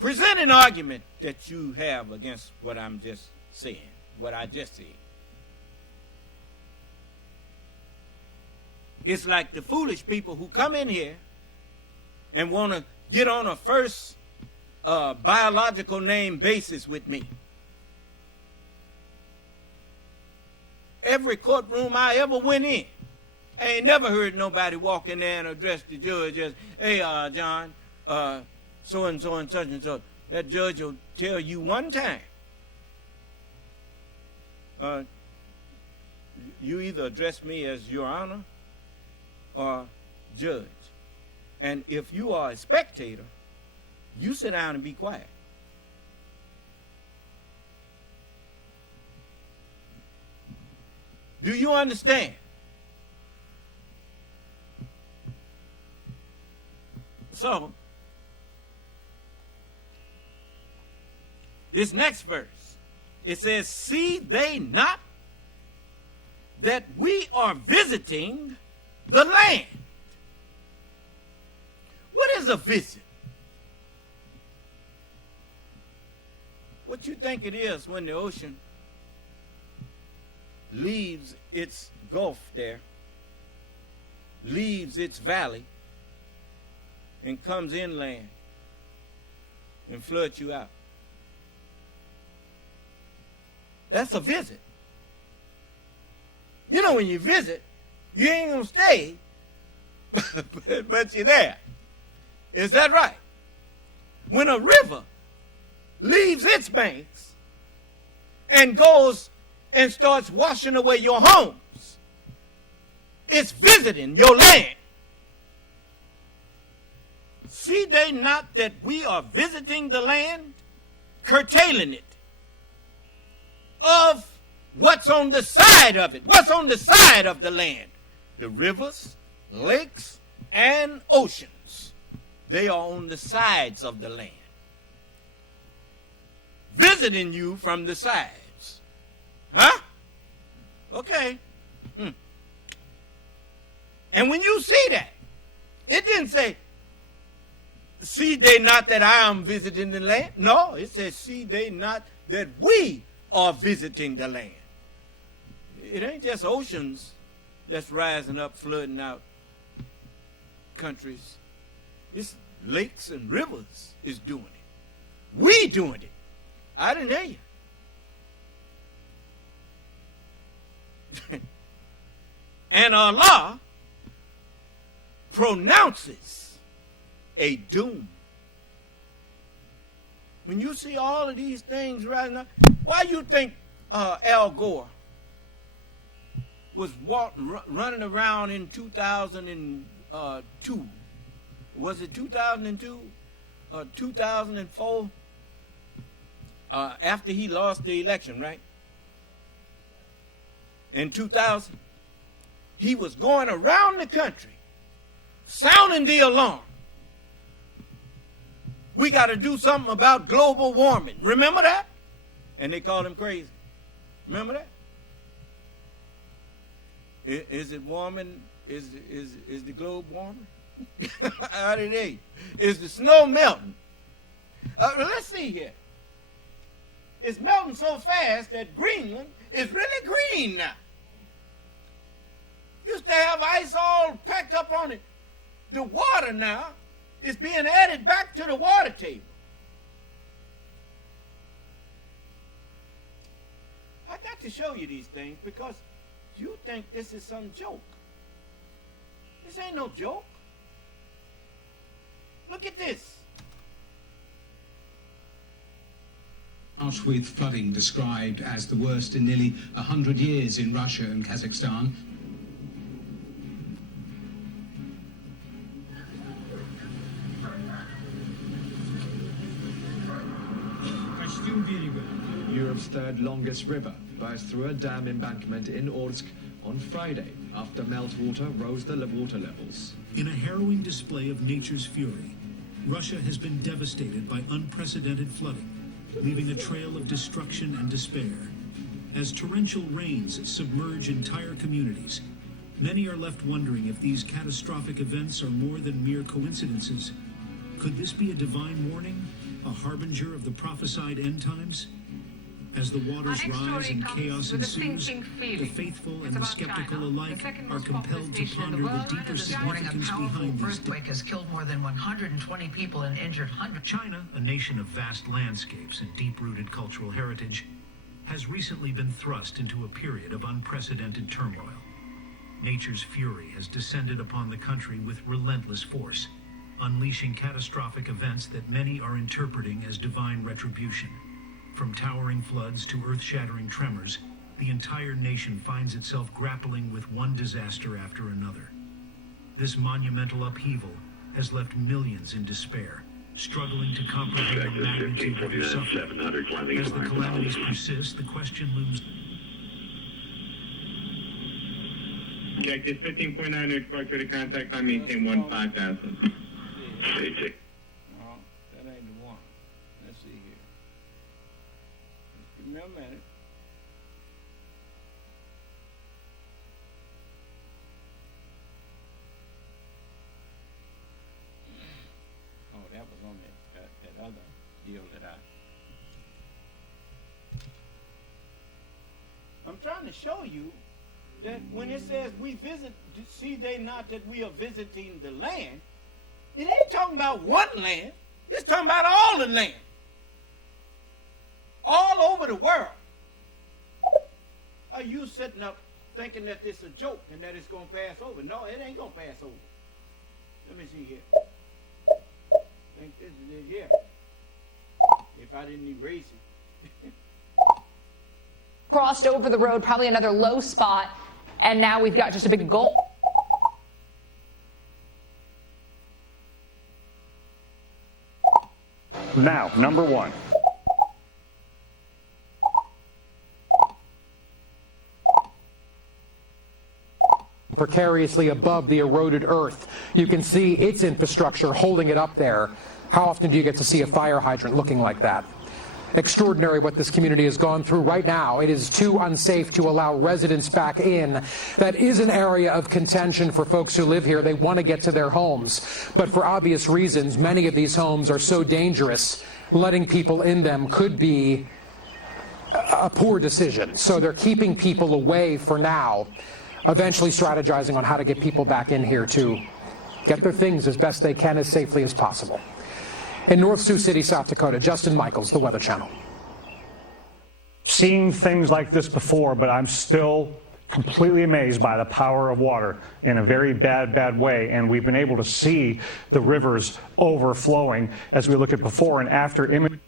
Present an argument that you have against what I'm just saying, what I just said. It's like the foolish people who come in here and want to get on a first biological name basis with me. Every courtroom I ever went in, I ain't never heard nobody walk in there and address the judge as, hey, John, so-and-so and such and so. That judge will tell you one time, you either address me as Your Honor or judge. And if you are a spectator, you sit down and be quiet. Do you understand? So, this next verse, it says, see they not that we are visiting the land. What is a visit? What you think it is when the ocean leaves its gulf there, leaves its valley, and comes inland and floods you out? That's a visit. You know, when you visit, you ain't gonna stay, but you're there. Is that right? When a river leaves its banks and goes and starts washing away your homes, it's visiting your land. See they not that we are visiting the land, curtailing it of what's on the side of it. What's on the side of the land? The rivers, lakes, and oceans. They are on the sides of the land. Visiting you from the sides. Huh? Okay. And when you see that, it didn't say, see they not that I am visiting the land. No, it says, see they not that we are visiting the land. It ain't just oceans that's rising up, flooding out countries. It's lakes and rivers is doing it. We doing it. I didn't hear you. And Allah pronounces a doom. When you see all of these things rising up, why you think Al Gore was running around in 2002? Was it 2002 or 2004? After he lost the election, right? In 2000, he was going around the country sounding the alarm. We got to do something about global warming. Remember that? And they called him crazy. Remember that? Is it warming? Is the globe warming? How did they? Is the snow melting? Let's see here. It's melting so fast that Greenland is really green now. Used to have ice all packed up on it. The water now is being added back to the water table. I got to show you these things because you think this is some joke. This ain't no joke. Look at this. March with flooding described as the worst in nearly 100 years in Russia and Kazakhstan. Europe's third longest river burst through a dam embankment in Orsk on Friday after meltwater rose the water levels. In a harrowing display of nature's fury, Russia has been devastated by unprecedented flooding, leaving a trail of destruction and despair. As torrential rains submerge entire communities, many are left wondering if these catastrophic events are more than mere coincidences. Could this be a divine warning, a harbinger of the prophesied end times? As the waters rise and chaos ensues, the faithful and the skeptical alike are compelled to ponder the deeper significance behind these. Earthquake has killed more than 120 people and injured hundreds. China, a nation of vast landscapes and deep-rooted cultural heritage, has recently been thrust into a period of unprecedented turmoil. Nature's fury has descended upon the country with relentless force, unleashing catastrophic events that many are interpreting as divine retribution. From towering floods to earth-shattering tremors, the entire nation finds itself grappling with one disaster after another. This monumental upheaval has left millions in despair, struggling to comprehend the magnitude of their suffering. As the calamities persist, the question looms. injected. 15.9 to expect to contact on maintain 15000. That ain't the one. Let's see here. Just give me a minute. Oh, that was on that other deal that I'm trying to show you that when it says we visit, see they not that we are visiting the land, it ain't talking about one land. It's talking about all the land. All over the world. Are you sitting up thinking that this is a joke and that it's going to pass over? No, it ain't going to pass over. Let me see here. I think this is it here. If I didn't erase it. Crossed over the road, probably another low spot, and now we've got just a big gulp. Now, number one. Precariously above the eroded earth. You can see its infrastructure holding it up there. How often do you get to see a fire hydrant looking like that? Extraordinary what this community has gone through right now. It is too unsafe to allow residents back in. That is an area of contention for folks who live here. They want to get to their homes. But for obvious reasons, many of these homes are so dangerous, letting people in them could be a poor decision. So they're keeping people away for now, eventually strategizing on how to get people back in here to get their things as best they can as safely as possible. In North Sioux City, South Dakota, Justin Michaels, The Weather Channel. Seen things like this before, but I'm still completely amazed by the power of water in a very bad way. And we've been able to see the rivers overflowing as we look at before and after images.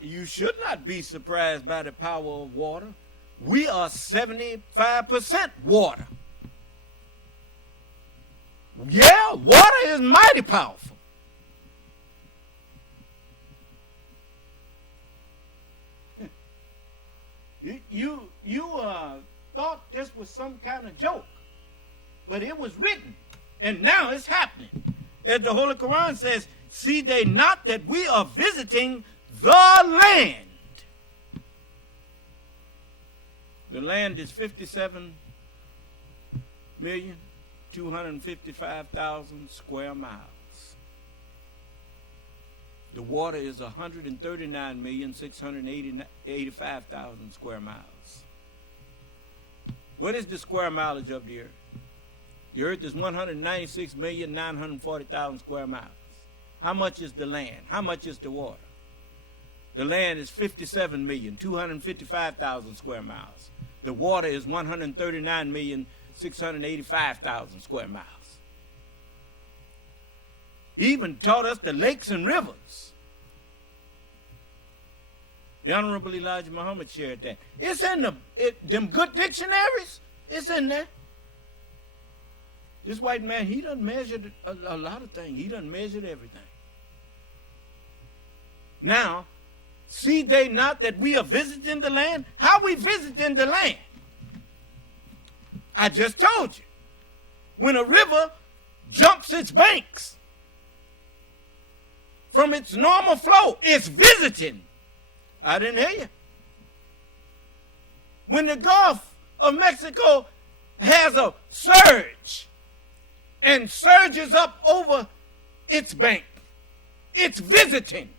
You should not be surprised by the power of water. We are 75% water. Yeah, water is mighty powerful. You thought this was some kind of joke, but it was written, and now it's happening. As the Holy Quran says, see they not that we are visiting the land. The land is 57,255,000 square miles. The water is 139,685,000 square miles. What is the square mileage of the earth? The earth is 196,940,000 square miles. How much is the land? How much is the water? The land is 57,255,000 square miles. The water is 139,685,000 square miles. He even taught us the lakes and rivers. The Honorable Elijah Muhammad shared that. It's in them good dictionaries. It's in there. This white man, he done measured a lot of things. He done measured everything. Now, see they not that we are visiting the land? How we visiting the land? I just told you. When a river jumps its banks from its normal flow, it's visiting. I didn't hear you. When the Gulf of Mexico has a surge and surges up over its bank, it's visiting.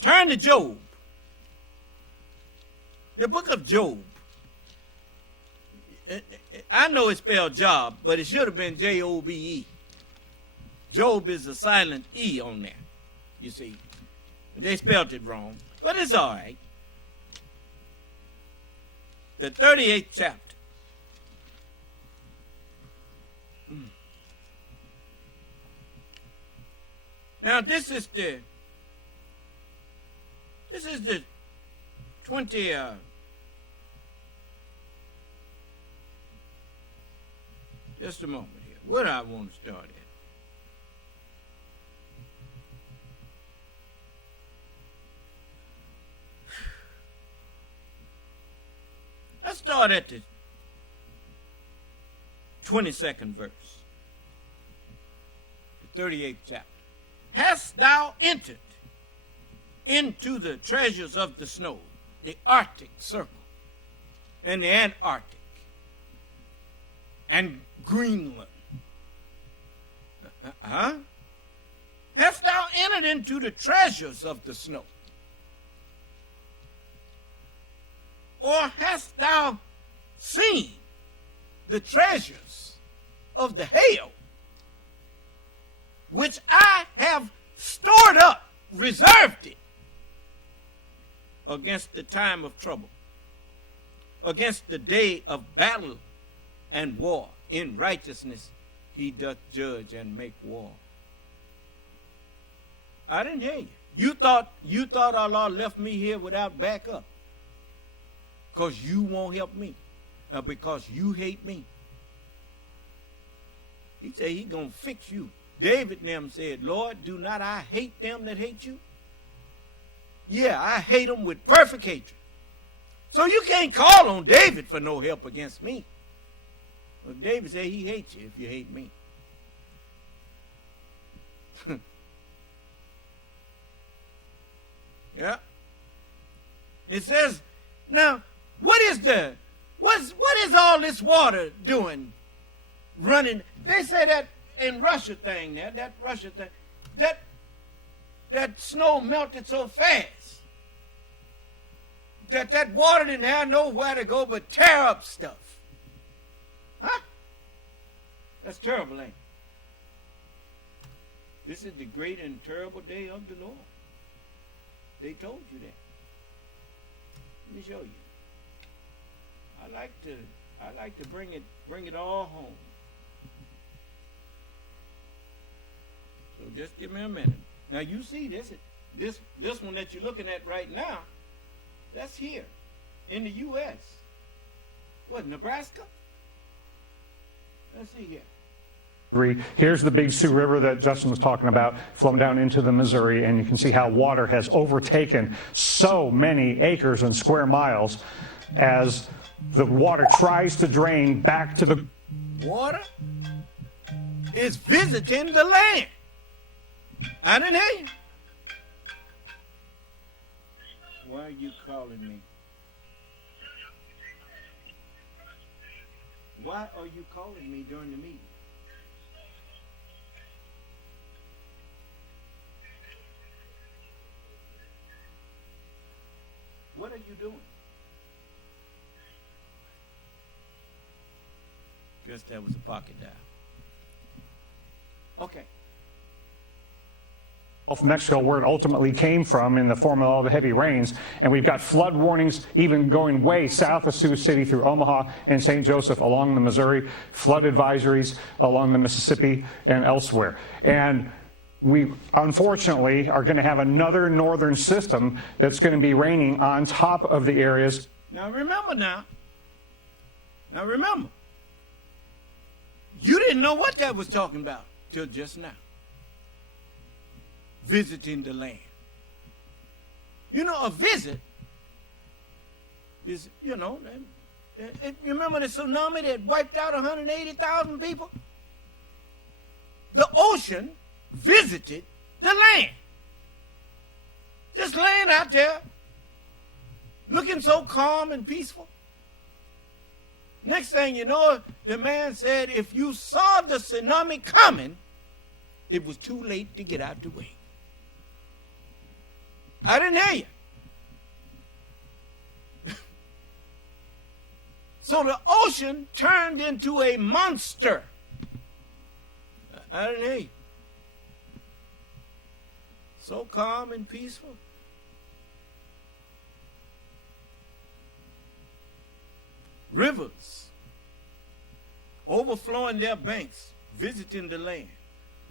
Turn to Job. The book of Job. I know it's spelled Job, but it should have been J-O-B-E. Job is a silent E on there, you see. They spelled it wrong, but it's all right. The 38th chapter. Now this is the 20 just a moment here. Where do I want to start at? start at the 22nd verse, the 38th chapter. Hast thou entered into the treasures of the snow, the Arctic Circle, and the Antarctic, and Greenland? Hast thou entered into the treasures of the snow? Or hast thou seen the treasures of the hail, which I have stored up, reserved it, against the time of trouble, against the day of battle and war? In righteousness he doth judge and make war. I didn't hear you. You thought Allah left me here without backup because you won't help me, or because you hate me. He said he's going to fix you. David and them said, Lord, do not I hate them that hate you? Yeah, I hate them with perfect hatred. So you can't call on David for no help against me. Well, David said he hates you if you hate me. Yeah. It says, now, what is all this water doing? Running. They say that in Russia thing there, that Russia thing, that snow melted so fast that water didn't have nowhere to go but tear up stuff. Huh? That's terrible, ain't it? This is the great and terrible day of the Lord. They told you that. Let me show you. I like to bring it all home. So just give me a minute. Now you see this one that you're looking at right now, that's here in the U.S. What, Nebraska? Let's see here. Here's the Big Sioux River that Justin was talking about, flowing down into the Missouri, and you can see how water has overtaken so many acres and square miles as the water tries to drain back to the... Water is visiting the land. I didn't hear you. Why are you calling me? Why are you calling me during the meeting? What are you doing? Guess that was a pocket dial. Okay. Gulf of Mexico, where it ultimately came from in the form of all the heavy rains. And we've got flood warnings even going way south of Sioux City through Omaha and St. Joseph along the Missouri, flood advisories along the Mississippi and elsewhere. And we unfortunately are going to have another northern system that's going to be raining on top of the areas. Now remember, you didn't know what that was talking about till just now. Visiting the land. You know, a visit is, you remember the tsunami that wiped out 180,000 people? The ocean visited the land. Just laying out there, looking so calm and peaceful. Next thing you know, the man said, if you saw the tsunami coming, it was too late to get out the way. I didn't hear you. So the ocean turned into a monster. I didn't hear you. So calm and peaceful. Rivers overflowing their banks, visiting the land,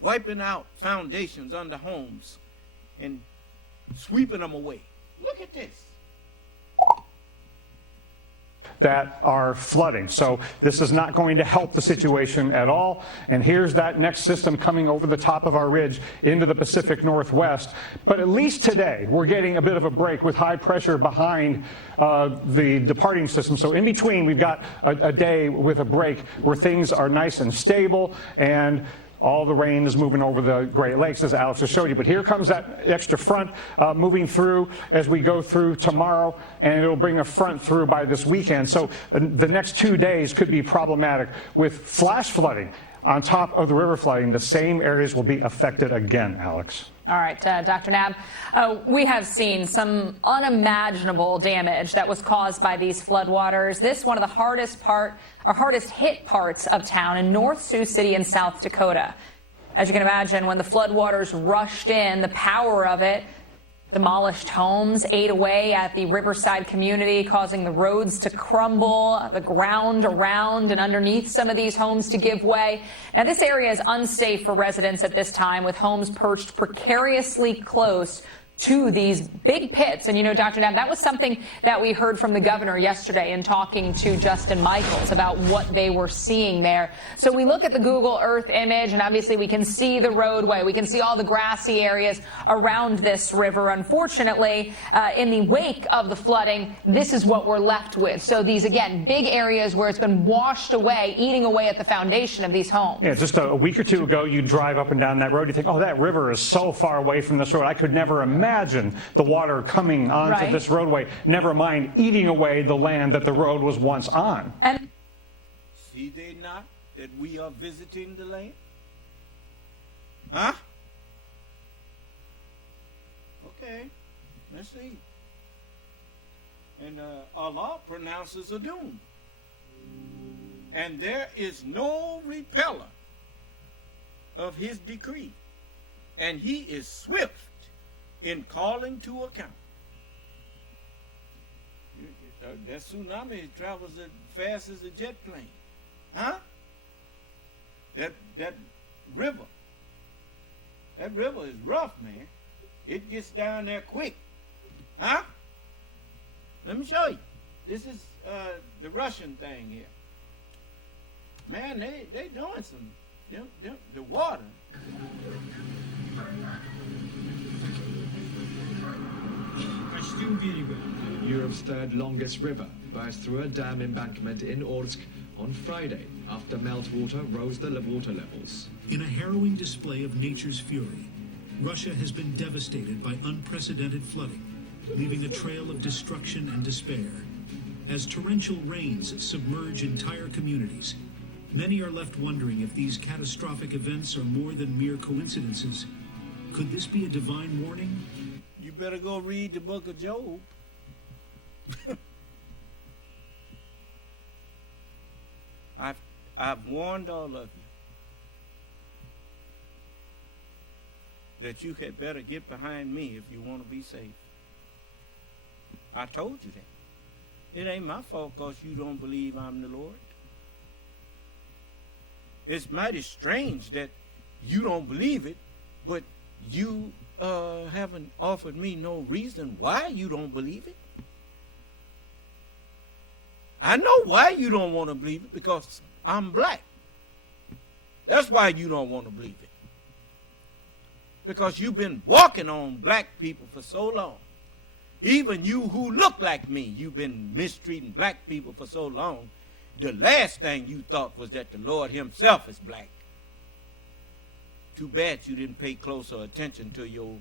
wiping out foundations under homes, and sweeping them away. Look at this. that are flooding. So this is not going to help the situation at all. And here's that next system coming over the top of our ridge into the Pacific Northwest. But at least today, we're getting a bit of a break with high pressure behind the departing system. So in between, we've got a day with a break where things are nice and stable, and all the rain is moving over the Great Lakes, as Alex has showed you. But here comes that extra front moving through as we go through tomorrow, and it'll bring a front through by this weekend. So the next 2 days could be problematic with flash flooding on top of the river flooding. The same areas will be affected again, Alex. All right, Dr. Knabb, we have seen some unimaginable damage that was caused by these floodwaters. This one of the hardest hit parts of town in North Sioux City in South Dakota. As you can imagine, when the floodwaters rushed in, the power of it demolished homes, ate away at the riverside community, causing the roads to crumble, the ground around and underneath some of these homes to give way. Now, this area is unsafe for residents at this time, with homes perched precariously close to these big pits. And, you know, Dr. Knabb, that was something that we heard from the governor yesterday in talking to Justin Michaels about what they were seeing there. So we look at the Google Earth image, and obviously we can see the roadway. We can see all the grassy areas around this river. Unfortunately, in the wake of the flooding, this is what we're left with. So these, again, big areas where it's been washed away, eating away at the foundation of these homes. Yeah, just a week or two ago, you drive up and down that road, you think, oh, that river is so far away from this road. I could never imagine the water coming onto this roadway, never mind eating away the land that the road was once on. And see they not that we are visiting the land? Huh? Okay, let's see. And Allah pronounces a doom. And there is no repeller of his decree. And he is swift in calling to account. That tsunami travels as fast as a jet plane. Huh? That river is rough, man. It gets down there quick. Huh? Let me show you. This is the Russian thing here. Man, they doing some, the water. Europe's third longest river burst through a dam embankment in Orsk on Friday after meltwater rose the water levels. In a harrowing display of nature's fury, Russia has been devastated by unprecedented flooding, leaving a trail of destruction and despair. As torrential rains submerge entire communities, many are left wondering if these catastrophic events are more than mere coincidences. Could this be a divine warning? You better go read the book of Job. I've warned all of you that you had better get behind me if you want to be safe. I told you that. It ain't my fault because you don't believe I'm the Lord. It's mighty strange that you don't believe it, but you haven't offered me no reason why you don't believe it. I know why you don't want to believe it, because I'm black. That's why you don't want to believe it. Because you've been walking on black people for so long. Even you who look like me, you've been mistreating black people for so long. The last thing you thought was that the Lord himself is black. Too bad you didn't pay closer attention to your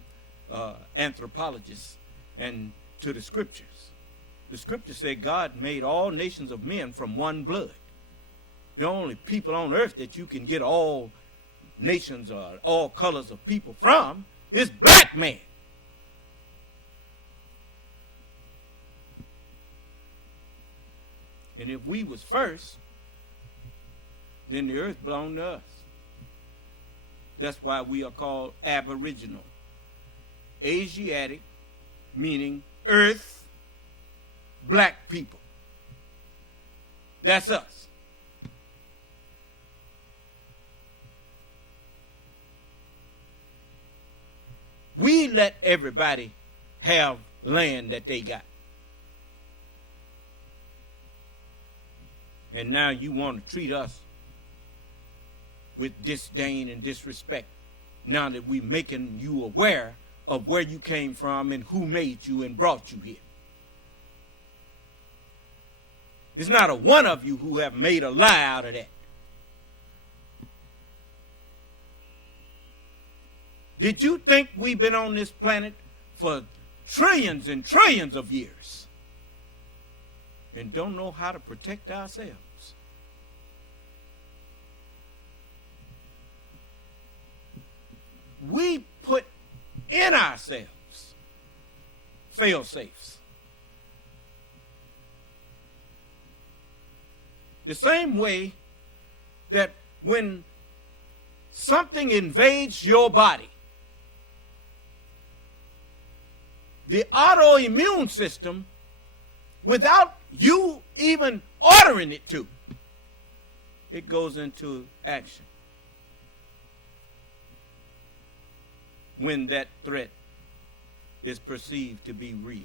anthropologists and to the scriptures. The scriptures say God made all nations of men from one blood. The only people on earth that you can get all nations or all colors of people from is black man. And if we was first, then the earth belonged to us. That's why we are called Aboriginal. Asiatic, meaning earth, black people. That's us. We let everybody have land that they got. And now you want to treat us with disdain and disrespect now that we're making you aware of where you came from and who made you and brought you here. There's not a one of you who have made a lie out of that. Did you think we've been on this planet for trillions and trillions of years and don't know how to protect ourselves? We put in ourselves fail-safes. The same way that when something invades your body, the autoimmune system, without you even ordering it to, it goes into action when that threat is perceived to be real.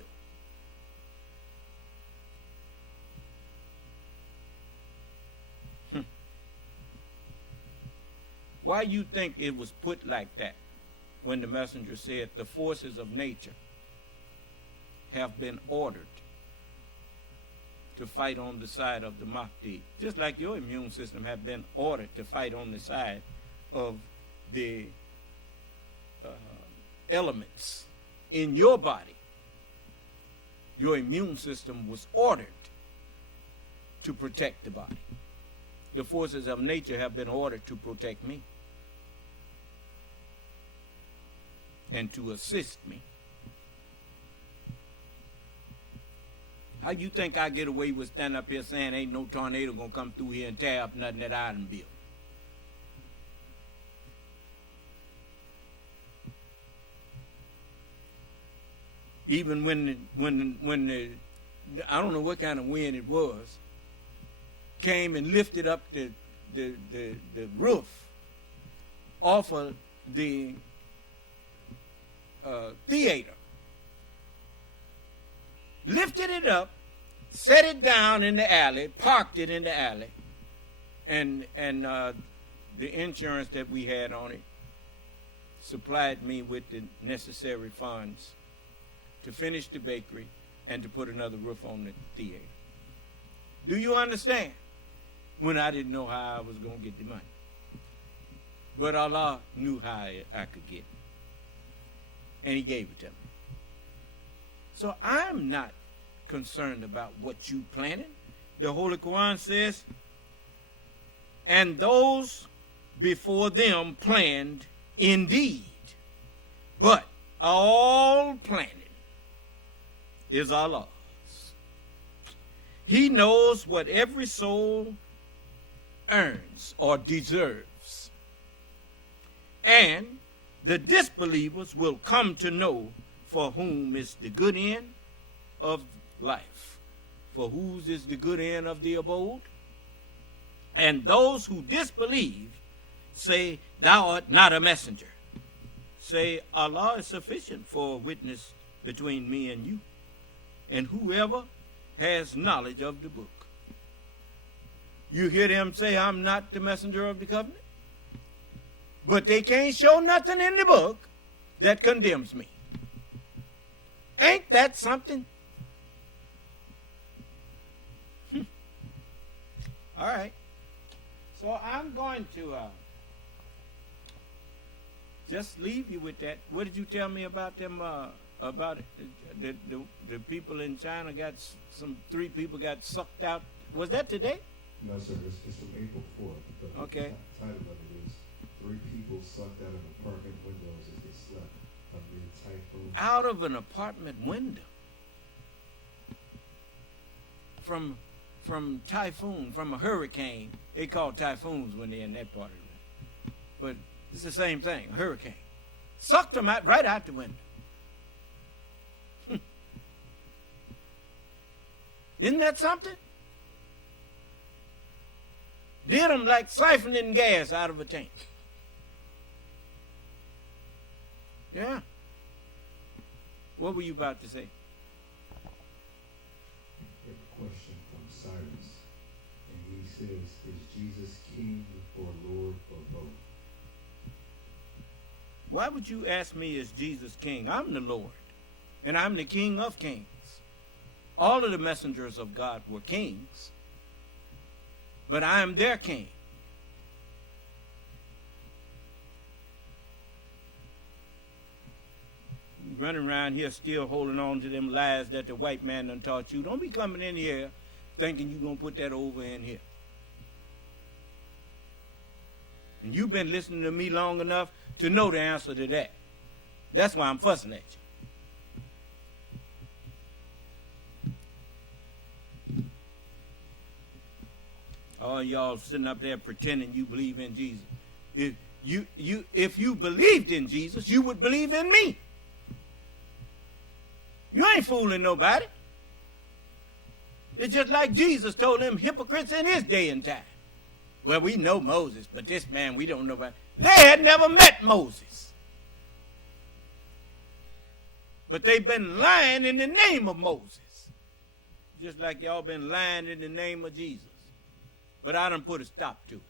Why you think it was put like that when the messenger said the forces of nature have been ordered to fight on the side of the Mahdi, just like your immune system have been ordered to fight on the side of the elements in your body. Your immune system was ordered to protect the body. The forces of nature have been ordered to protect me and to assist me. How you think I get away with standing up here saying ain't no tornado gonna come through here and tear up nothing that I done built? Even when the I don't know what kind of wind it was, came and lifted up the roof off of the theater, lifted it up, set it down in the alley, parked it in the alley, and the insurance that we had on it supplied me with the necessary funds to finish the bakery and to put another roof on the theater. Do you understand? When I didn't know how I was going to get the money. But Allah knew how I could get it. And he gave it to me. So I'm not concerned about what you planted. The Holy Quran says, and those before them planned indeed, but all planning is Allah's. He knows what every soul earns or deserves. And the disbelievers will come to know for whom is the good end of life. For whose is the good end of the abode? And those who disbelieve say, thou art not a messenger. Say, Allah is sufficient for a witness between me and you, and whoever has knowledge of the book. You hear them say, I'm not the messenger of the covenant? But they can't show nothing in the book that condemns me. Ain't that something? All right. So I'm going to just leave you with that. What did you tell me about them? About the people in China got three people got sucked out. Was that today? No, sir. It's from April 4th. The okay. Title of it is 3 people sucked out of apartment windows as they slept amid typhoon. Out of an apartment window. From typhoon, from a hurricane. They call typhoons when they're in that part of it. But it's the same thing, a hurricane. Sucked them out right out the window. Isn't that something? Did them like siphoning gas out of a tank. Yeah. What were you about to say? A question from Cyrus, and he says, is Jesus king or Lord or both? Why would you ask me, is Jesus king? I'm the Lord, and I'm the King of kings. All of the messengers of God were kings, but I am their king. You running around here still holding on to them lies that the white man done taught you. Don't be coming in here thinking you're going to put that over in here. And you've been listening to me long enough to know the answer to that. That's why I'm fussing at you. All y'all sitting up there pretending you believe in Jesus. If you believed in Jesus, you would believe in me. You ain't fooling nobody. It's just like Jesus told them hypocrites in his day and time. Well, we know Moses, but this man we don't know about. They had never met Moses. But they've been lying in the name of Moses. Just like y'all been lying in the name of Jesus. But I done put a stop to it.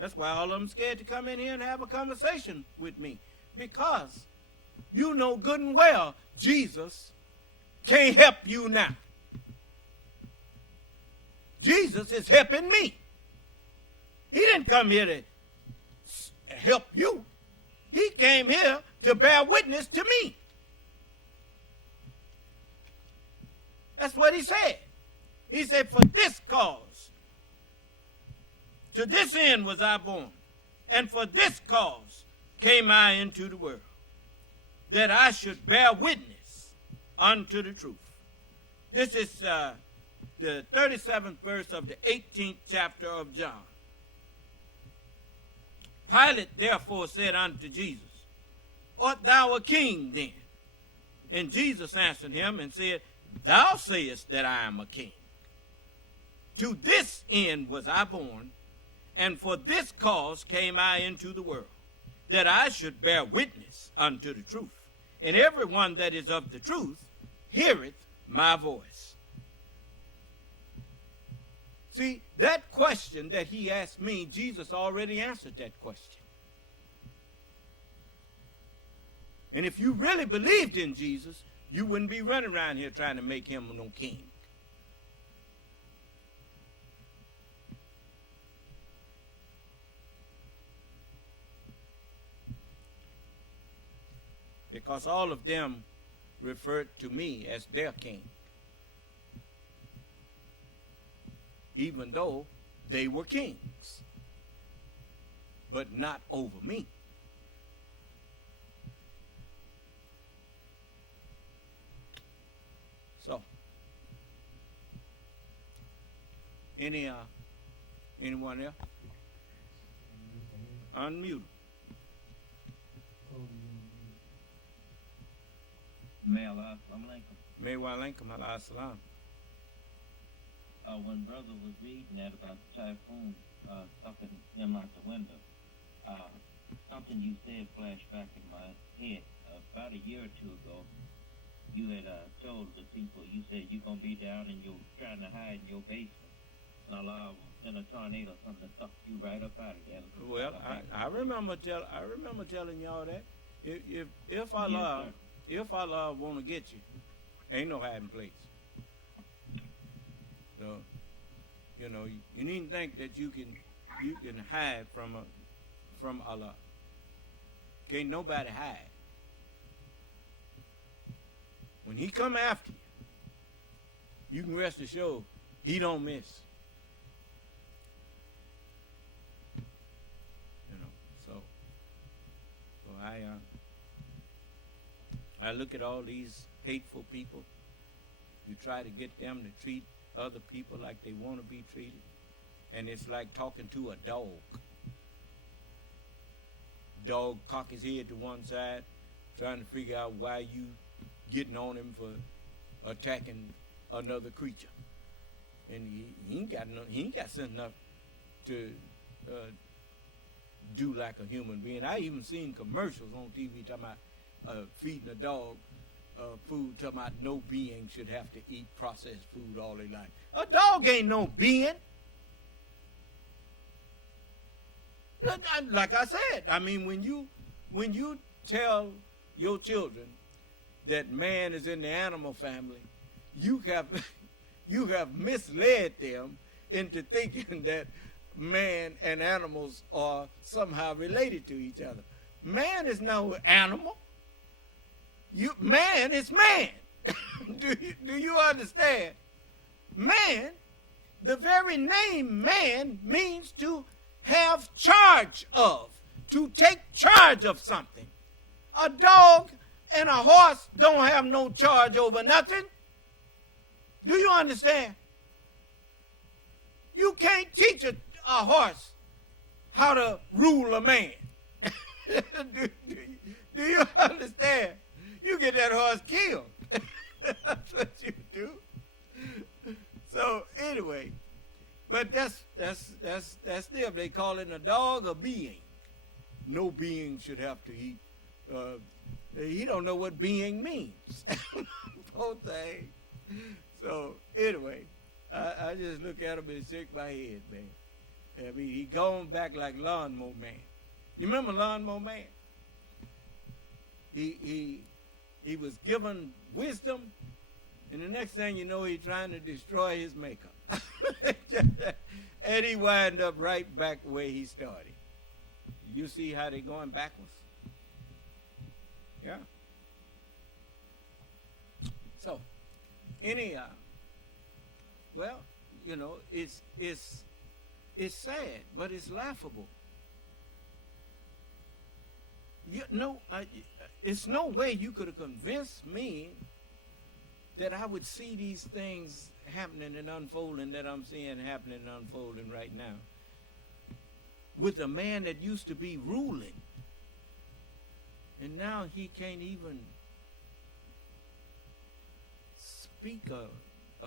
That's why all of them scared to come in here and have a conversation with me. Because you know good and well Jesus can't help you now. Jesus is helping me. He didn't come here to help you. He came here to bear witness to me. That's what he said. He said, for this cause, to this end was I born, and for this cause came I into the world, that I should bear witness unto the truth. This is the 37th verse of the 18th chapter of John. Pilate therefore said unto Jesus, art thou a king then? And Jesus answered him and said, thou sayest that I am a king. To this end was I born, and for this cause came I into the world, that I should bear witness unto the truth. And everyone that is of the truth heareth my voice. See, that question that he asked me, Jesus already answered that question. And if you really believed in Jesus, you wouldn't be running around here trying to make him no king. Because all of them referred to me as their king, even though they were kings, but not over me. So, anyone else? Unmute. May wa alaikum ala salam. When brother was reading that about the typhoon sucking him out the window, something you said flashed back in my head. About a year or two ago, you had told the people, you said you're going to be down and you're trying to hide in your basement, and Allah will send a tornado or something to suck you right up out of there. Well, I remember telling y'all that. If Allah want to get you, ain't no hiding place. So, you know, you needn't think that you can hide from Allah. Can't nobody hide. When he come after you, you can rest assured he don't miss. You know, so I look at all these hateful people. You try to get them to treat other people like they want to be treated, and it's like talking to a dog. Dog cock his head to one side, trying to figure out why you getting on him for attacking another creature, and he ain't got sense enough to do like a human being. I even seen commercials on TV talking about feeding a dog food, talking about no being should have to eat processed food all their life. A dog ain't no being. Like I said, I mean, when you tell your children that man is in the animal family, you have misled them into thinking that man and animals are somehow related to each other. Man is no animal. Man is man. Do you understand? Man, the very name man means to have charge of, to take charge of something. A dog and a horse don't have no charge over nothing. Do you understand? You can't teach a horse how to rule a man. do you understand? You get that horse killed. That's what you do. So anyway, but that's them. They call it a dog a being. No being should have to eat. He don't know what being means. Poor thing. So anyway, I just look at him and shake my head, man. I mean, he going back like Lawnmower Man. You remember Lawnmower Man? He was given wisdom, and the next thing you know, he's trying to destroy his makeup. And he wind up right back where he started. You see how they're going backwards? Yeah. So, anyhow, well, you know, it's sad, but it's laughable. You know, it's no way you could have convinced me that I would see these things happening and unfolding that I'm seeing happening and unfolding right now with a man that used to be ruling, and now he can't even speak a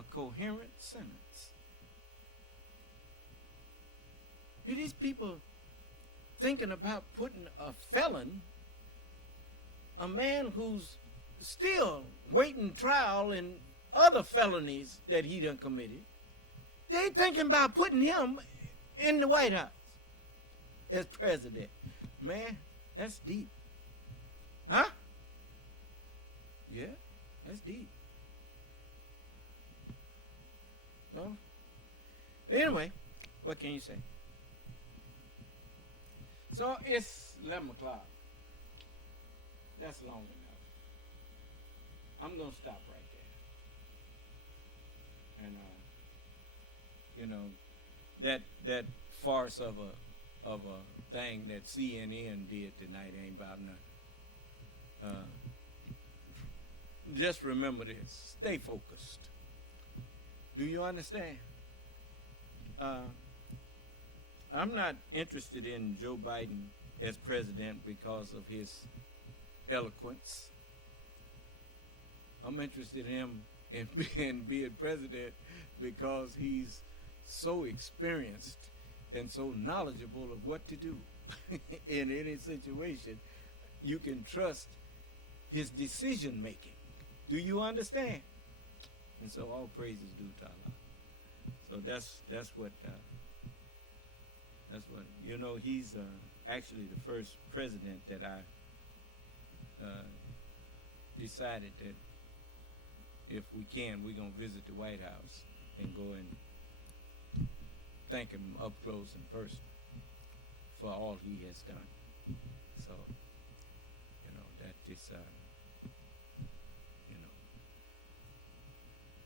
coherent sentence. These people thinking about putting a felon, a man who's still waiting trial in other felonies that he done committed, they thinking about putting him in the White House as president. Man, that's deep. Huh? Yeah, that's deep. So, anyway, what can you say? So it's 11 o'clock. That's long enough. I'm going to stop right there. And, you know, that farce of a thing that CNN did tonight ain't about nothing. Just remember this. Stay focused. Do you understand? I'm not interested in Joe Biden as president because of his eloquence. I'm interested in him in being president because he's so experienced and so knowledgeable of what to do in any situation. You can trust his decision making. Do you understand? And so all praises due to Allah. So that's what you know. He's actually the first president that I decided that if we can, we're gonna visit the White House and go and thank him up close and personal for all he has done. So you know that is you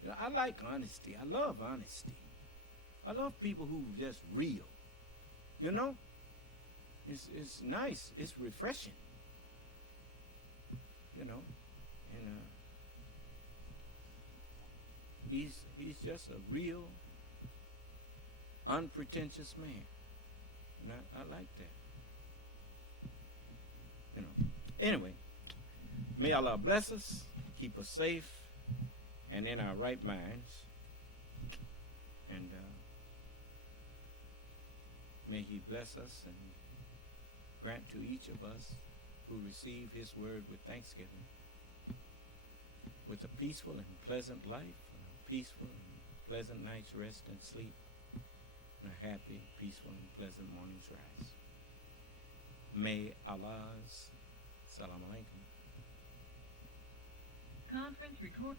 know, I like honesty. I love honesty. I love people who are just real. You know, it's nice. It's refreshing. You know, and he's just a real, unpretentious man, and I like that. You know. Anyway, may Allah bless us, keep us safe, and in our right minds, and may He bless us and grant to each of us who receive His word with thanksgiving with a peaceful and pleasant life, a peaceful and pleasant night's rest and sleep, and a happy, peaceful, and pleasant morning's rise. May Allah's Salam Alaikum. Conference record.